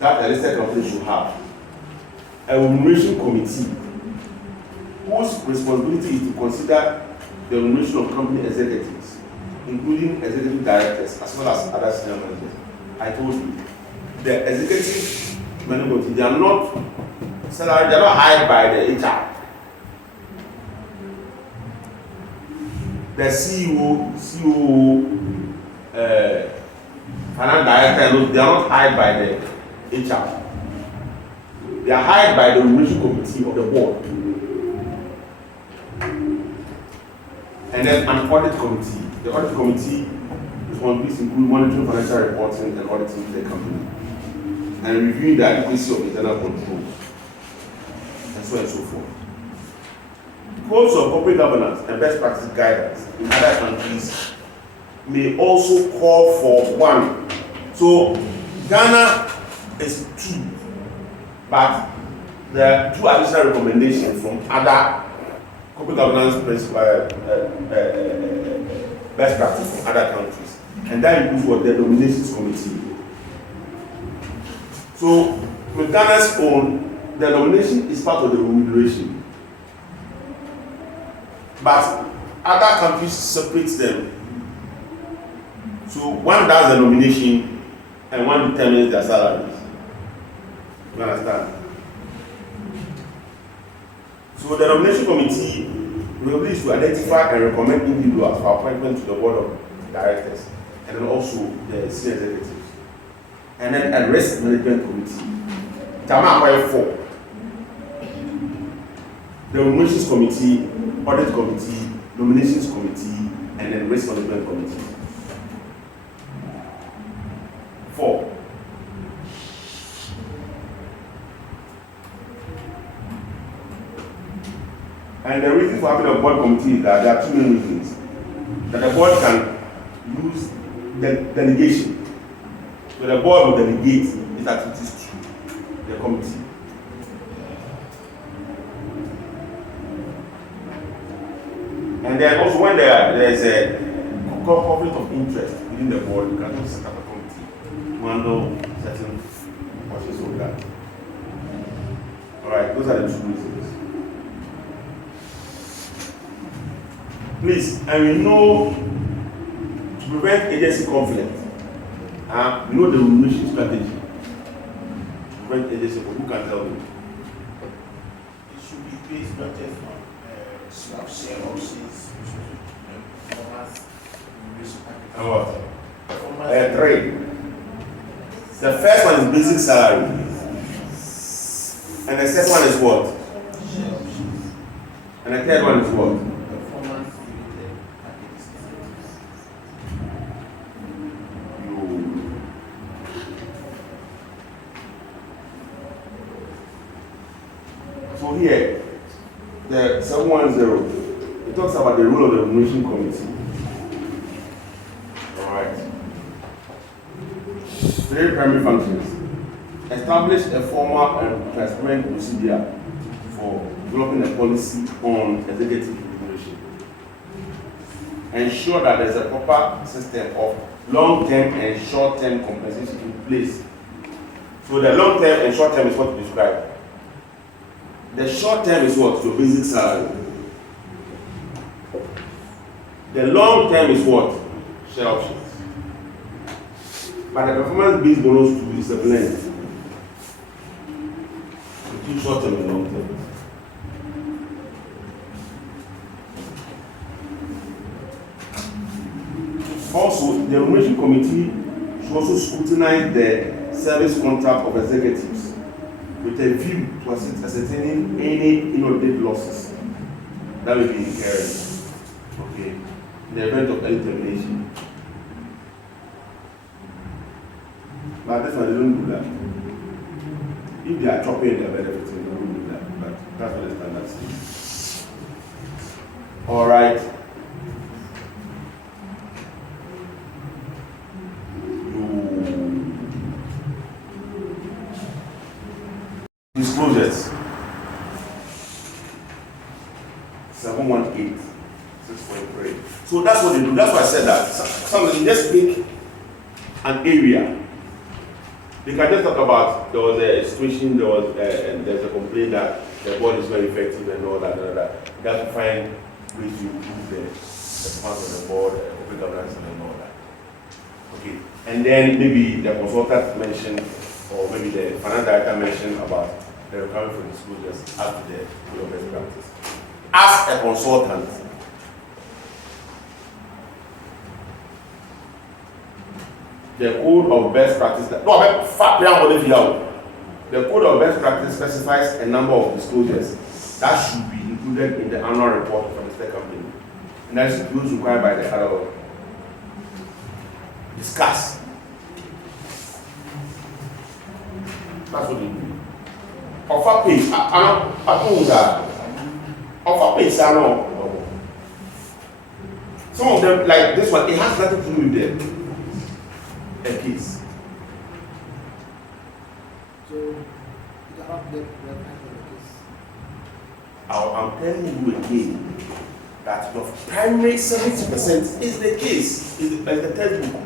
that a listed company should have. A remuneration committee, whose responsibility is to consider the remuneration of company executives, including executive directors as well as other senior managers. I told you, the executive management, they are not salary, they are not hired by the HR. The CEO, finance director, they are not hired by the HR. They are hired by the remuneration committee of the board. And then an audit committee. The audit committee is responsibilities include monitoring financial reporting and auditing the company, and reviewing the adequacy of internal controls, and so forth. Codes of corporate governance and best practice guidance in other countries may also call for one. So Ghana is 2, but there are 2 additional recommendations from other corporate governance best practice from other countries, and that includes what the nominations committee. So with Ghana's own, the nomination is part of the remuneration, but other countries separate them. So one does the nomination and one determines their salaries. You understand? So the nomination committee will is to identify and recommend individuals for appointment to the board of directors, and then also the senior executives. And then a risk management committee. Tama 4. The nominations committee, audit committee, nominations committee, and then risk management committee. 4. And the reason for having a board committee is that there are 2 main reasons. That the board can use delegation. So the board will delegate its activities to the committee. And then also when there is a conflict of interest within the board, you can also set up a committee to handle certain portions of that. Alright, those are the 2 reasons. Please, and we know to prevent agency conflict, we know the remuneration strategy to prevent agency conflict. Who can tell me? It should be based not just on swap share options, performance, remuneration package. And what? Performance. 3. The first one is basic salary, and the second one is what? Share options. And the third one is what? Performance related packages. So here, the 710, it talks about the role of the remuneration committee. Alright. 3 primary functions. Establish a formal and transparent procedure for developing a policy on executive remuneration. Ensure that there's a proper system of long-term and short-term compensation in place. So the long-term and short-term is what we described. The short-term is what? Your basic salary. The long-term is what? Share options. But the performance-based bonus too is a blend between short-term and long-term. Also, the remuneration committee should also scrutinize the service contract of executives with a view to ascertaining any inordinate losses that will be incurred, okay, in the event of early termination. But that's why they don't do that. If they are chopping their benefits, they don't do that. But that's what the standard says. All right. Disclosures. 718, 6.3. So that's what they do. That's why I said that. Something just pick an area. They can just talk about there was a situation, and there's a complaint that the board is not effective and all that. You have to find ways to improve the part of the board, corporate governance and all that. Okay. And then maybe the consultant mentioned, or maybe the finance director mentioned about the requirement for disclosures after the code of best practice. As a consultant, the code of best practice, the code of best practice specifies a number of disclosures that should be included in the annual report for the company, and that is those required by the other law. discuss. That's what they do. Offer page, I don't that. Offer page, I know. Some of them, like this one, it has nothing to do with them. A case. So, you cannot get reference for the case. I'm telling you again that your primary 70% is the case, is the textbook.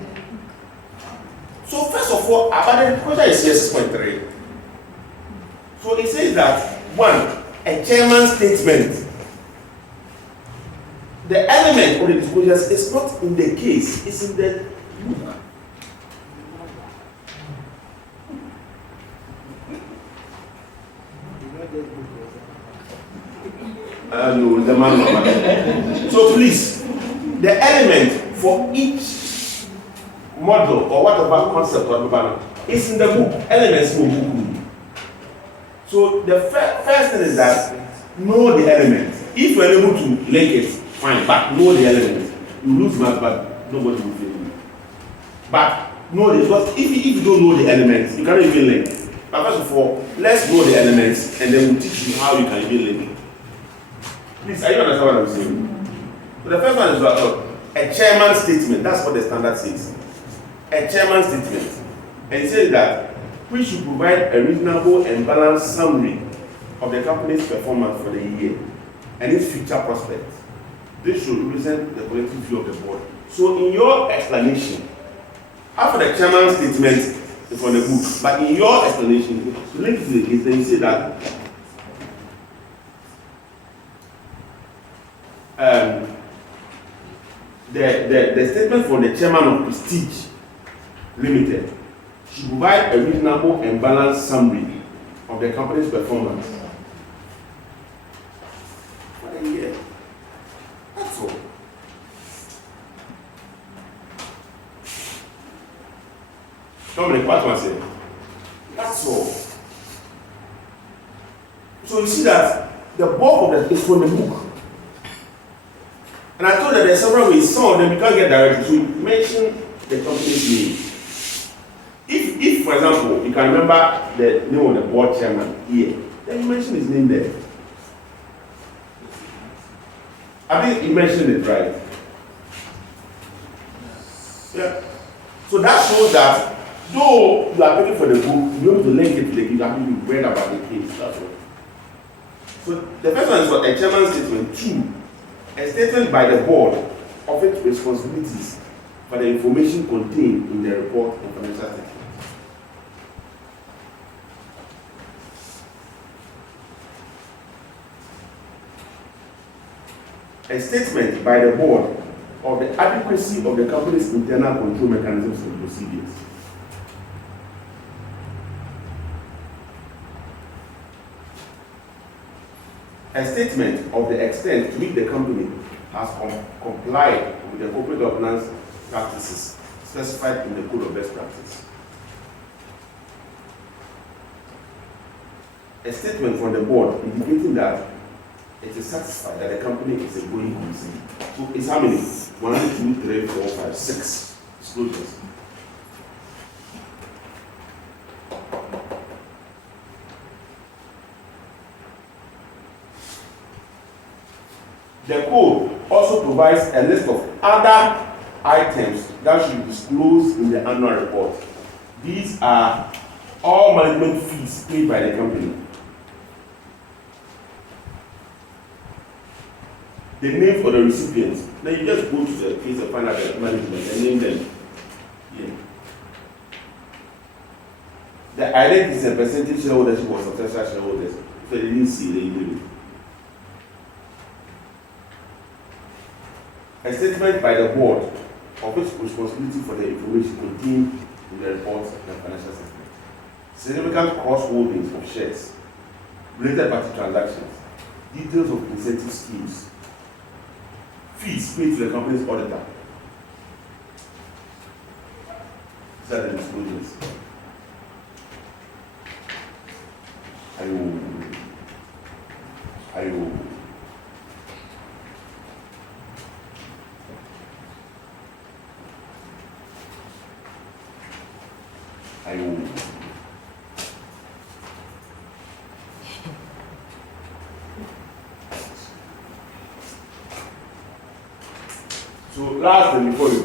So first of all, about the question is 6.3. So it says that one, a chairman's statement. The element of the disclosures is not in the case, it's in the book. No, the man. So please, the element for each model or whatever concept or whatever is in the book. Elements in the book. So the first thing is that know the element. If you are able to link it, fine, but know the element. You lose math, but nobody will fail you. But know the, because if you don't know the elements, you cannot even link. But first of all, let's know the elements and then we'll teach you how you can even link it. Please, are you understand what I'm saying? So the first one is about a chairman's statement. That's what the standard says. A chairman's statement. And it says that we should provide a reasonable and balanced summary of the company's performance for the year and its future prospects. This should represent the collective view of the board. So in your explanation, after the chairman's statement is from the book, but in your explanation, link to the case, then you say that the statement from the chairman of Prestige Limited should provide a reasonable and balanced summary of the company's performance for the year. That's all. Dominic, what was it? That's all. So you see that the bulk of that is from the book. And I told that there are several ways. Some of them you can't get directly. So you mention the company's name. If, for example, you can remember the name of the board chairman here, then you mention his name there. I think you mentioned it right. Yeah. So that shows that though you are paying for the book, you have to link it to the you have to read about the case. That's all. So the first one is for a chairman's statement. 2, a statement by the board of its responsibilities for the information contained in the report and financial statement. A statement by the board of the adequacy of the company's internal control mechanisms and procedures. A statement of the extent to which the company has complied with the corporate governance practices specified in the Code of Best Practice. A statement from the board indicating that it is satisfied that the company is a going concern. So it's how many? 1, 2, 3, 4, 5, 6 disclosures. The code also provides a list of other items that should be disclosed in the annual report. These are all management fees paid by the company. The name for the recipients. Then you just go to the case and find out the management and name them. Yeah. The identities and percentage shareholdership or substantial shareholders. If they didn't see, they do it. A statement by the board of its responsibility for the information contained in the reports and financial statement. Significant cross-holdings of shares, related party transactions, details of incentive schemes, fees paid to the company's auditor. These are the disclosures. Are you So last thing before we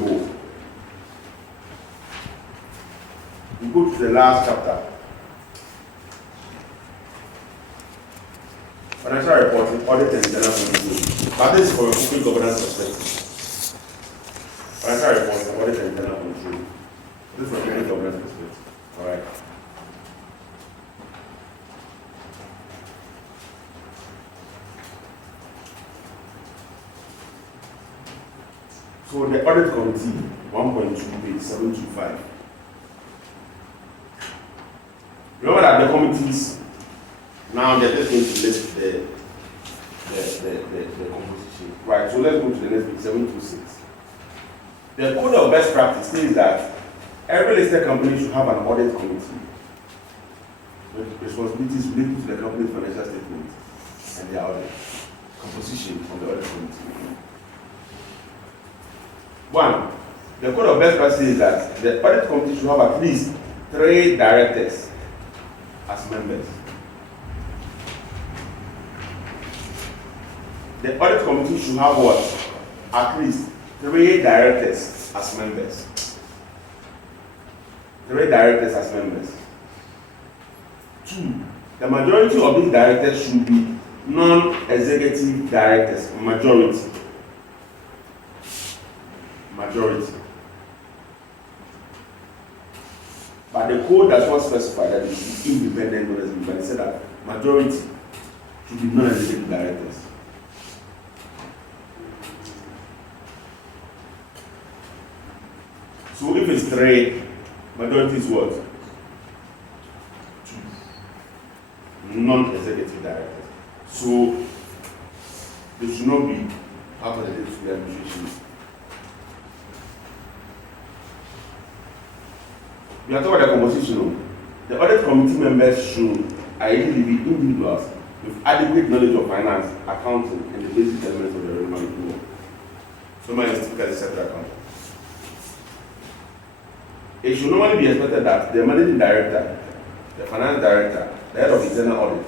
go to the last chapter. Financial reporting, audit and internal control. But this is for a corporate governance perspective. Financial reporting, audit and internal control. This is from a corporate governance perspective. All right. So the audit committee, 1.2 page 725. Remember that the committees now they're just going to list the composition. Right, so let's go to the next page, 726. The code of best practice says that every listed company should have an audit committee with responsibilities related to the company's financial statements and their audit. Composition of the audit committee. One, the code of best practice says that the audit committee should have at least 3 directors as members. The audit committee should have what? At least 3 directors as members. 3 directors as members. 2, the majority of these directors should be non-executive directors. Majority. But the code does not specify that it should be independent non-executive, but it said that majority should be non-executive directors. So if it's 3, majority is what? 2 non-executive directors. So they should not be part of the day-to-day administration. We are talking about the composition. The audit committee members should ideally be individuals with adequate knowledge of finance, accounting, and the basic elements of the relevant law. So my typically a separate account. It should normally be expected that the managing director, the finance director, the head of internal audit,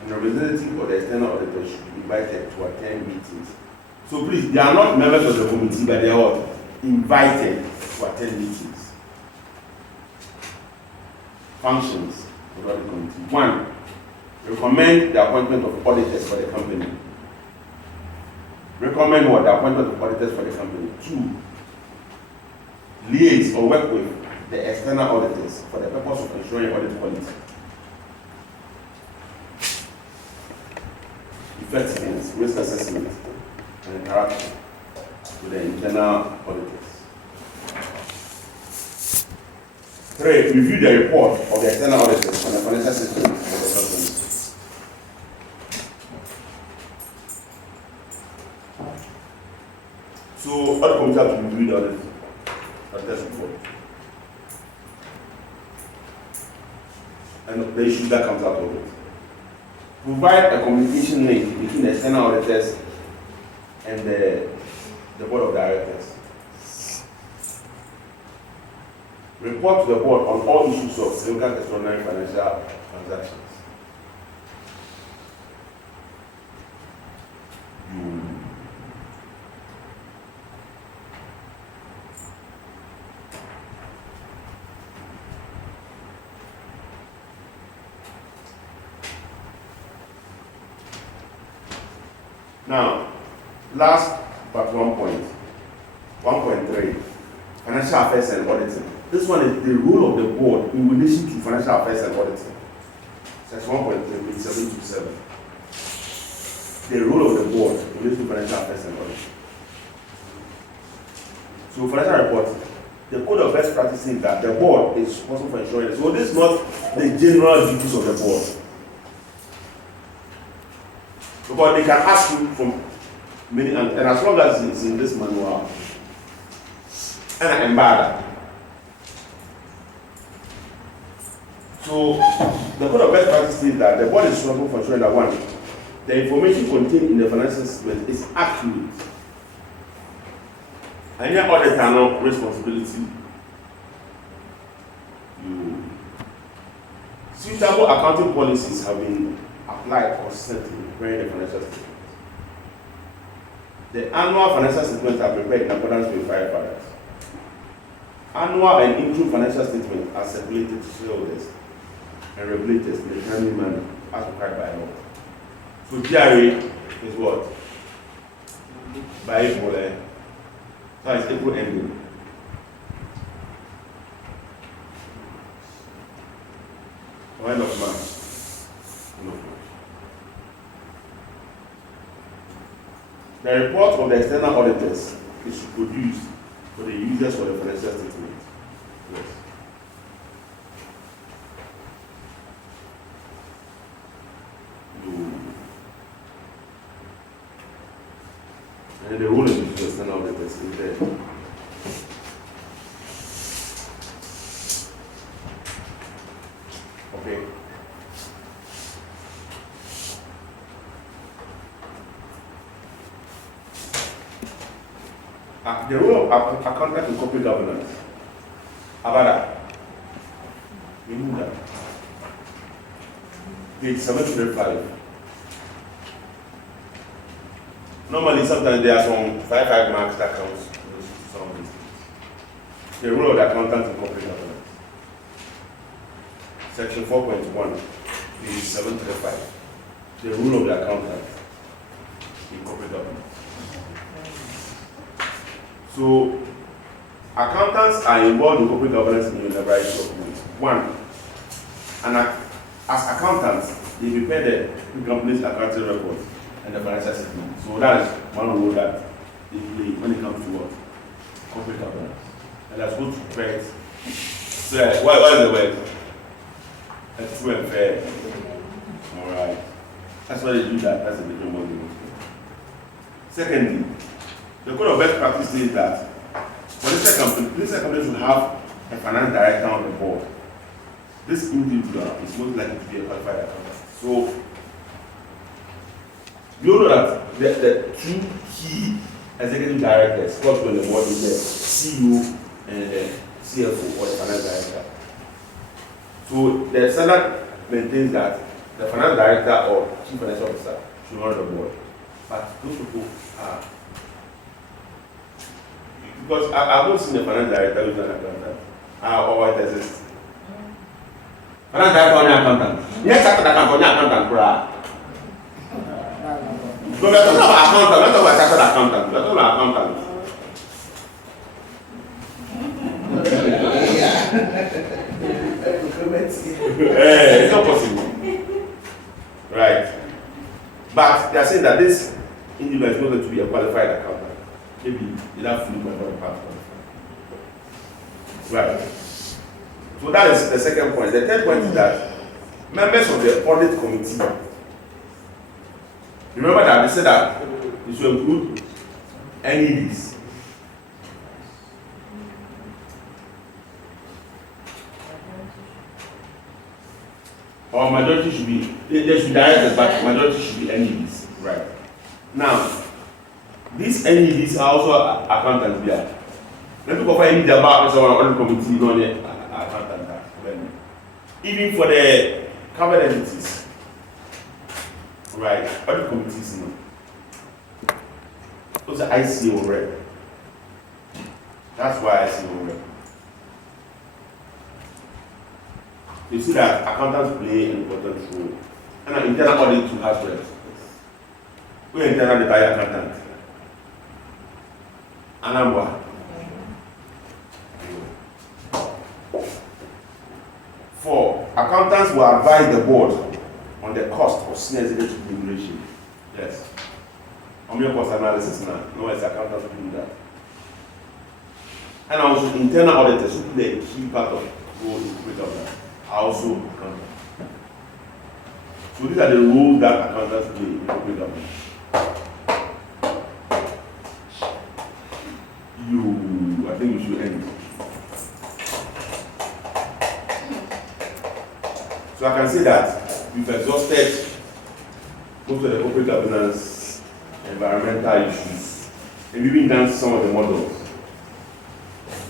and the representative of the external auditor should be invited to attend meetings. So please, they are not members of the committee, but they are invited to attend meetings. Functions of the audit committee. 1, recommend the appointment of auditors for the company. Recommend what? The appointment of auditors for the company. 2, liaise or work with the external auditors for the purpose of ensuring audit quality. Effectiveness, risk assessment, and interaction with the internal auditors. 3, review the report of the external auditors on the financial statement of the company. So, audit committee have to review the auditor's report. And the issue that comes out of it. Provide a communication link between the external auditors and the board of directors. Report to the board on all issues of significant extraordinary financial transactions. Now, last but 1.3, financial affairs and auditing. This one is the role of the board in relation to financial affairs and auditing. Section 1.3, page 727. The role of the board in relation to financial affairs and auditing. So, financial reporting. The code of best practice is that the board is responsible for ensuring. So, this is not the general duties of the board. Because they can ask you from many, and as long as it's in this manual, and embargo. So, the code of best practice is that the board is responsible for ensuring that 1, the information contained in the financial statement is accurate. And your auditor responsibility. Suitable accounting policies have been applied consistently in preparing the financial statement. The annual financial statements are prepared in accordance with 5 paragraphs. Annual and interim financial statements are circulated to shareholders and regulators in a timely manner as required by law. So GRA is what? By April, so it's April ending. Or end of March. End of March. The report of the external auditors is produced for the users for the financial statement. Yes. And the role of the external auditors is there. Okay. The role of accountant in corporate governance. Abada. Remove that. Page 705. Normally, sometimes there are some 5 marks that counts to some of these things. The role of the accountant in corporate governance. Section 4.1, page 735. The role of the accountant in corporate governance. So, accountants are involved in corporate governance in a variety of ways. One, as accountants, they prepare the company's accounting records and the financial statement. So that is one role that they play when it comes to what? Corporate governance. And that's good to prepare it. So, what is the word? That's true and fair. Alright. That's why they do that. That's a different one. Secondly, the code of best practice says that for this company should have a finance director on the board. This individual is most likely to be a qualified accountant. So you know that the 2 key executive directors, what's on the board is the CEO and the CFO or the finance director. So the standard maintains that the finance director or chief financial officer should run the board. But those people are, because I've not seen a finance director who's an accountant. Or it exists. Finance director or an accountant. Yes, accountant or an accountant, bruh. So we're talking about accountant, we're talking about chartered accountant, we're talking about accountant. It's not possible. Right. But they are saying that this individual is not going to be a qualified accountant. Maybe enough fully qualified part. Right. So that is the second point. The third point is that members of the audit committee, remember that they said that it should include NEDs. Or majority should be, they should direct, but majority should be NEDs. Right. Now, these NEDs are also accountants here. Let me go for any about on the committee, no accountant. Even for the covered entities. Right, other committees, no. Those are ICO rep. That's why ICO rep. You see that accountants play an important role. And an internal audit too has reps. Who is internal data accountant? Anambwa. 4. Accountants will advise the board on the cost of senior executive remuneration. Yes. On your cost analysis now. No, it's accountants who do that. And also internal auditors who play a key part of role in corporate governance are also accountants. So these are the roles that accountants play in corporate governance. I think you should end. So I can say that we've exhausted most of the corporate governance, environmental issues, and we've even done some of the models.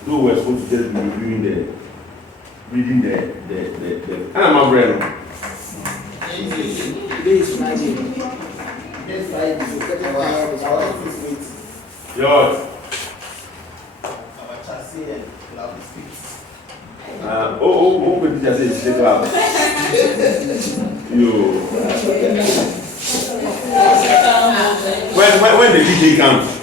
Though we're supposed to just be reading the and I'm a brain. Today is Friday. Next Friday, so Yours. Our chassis and cloud sticks. What did you say? Club. Yo. When the DJ comes.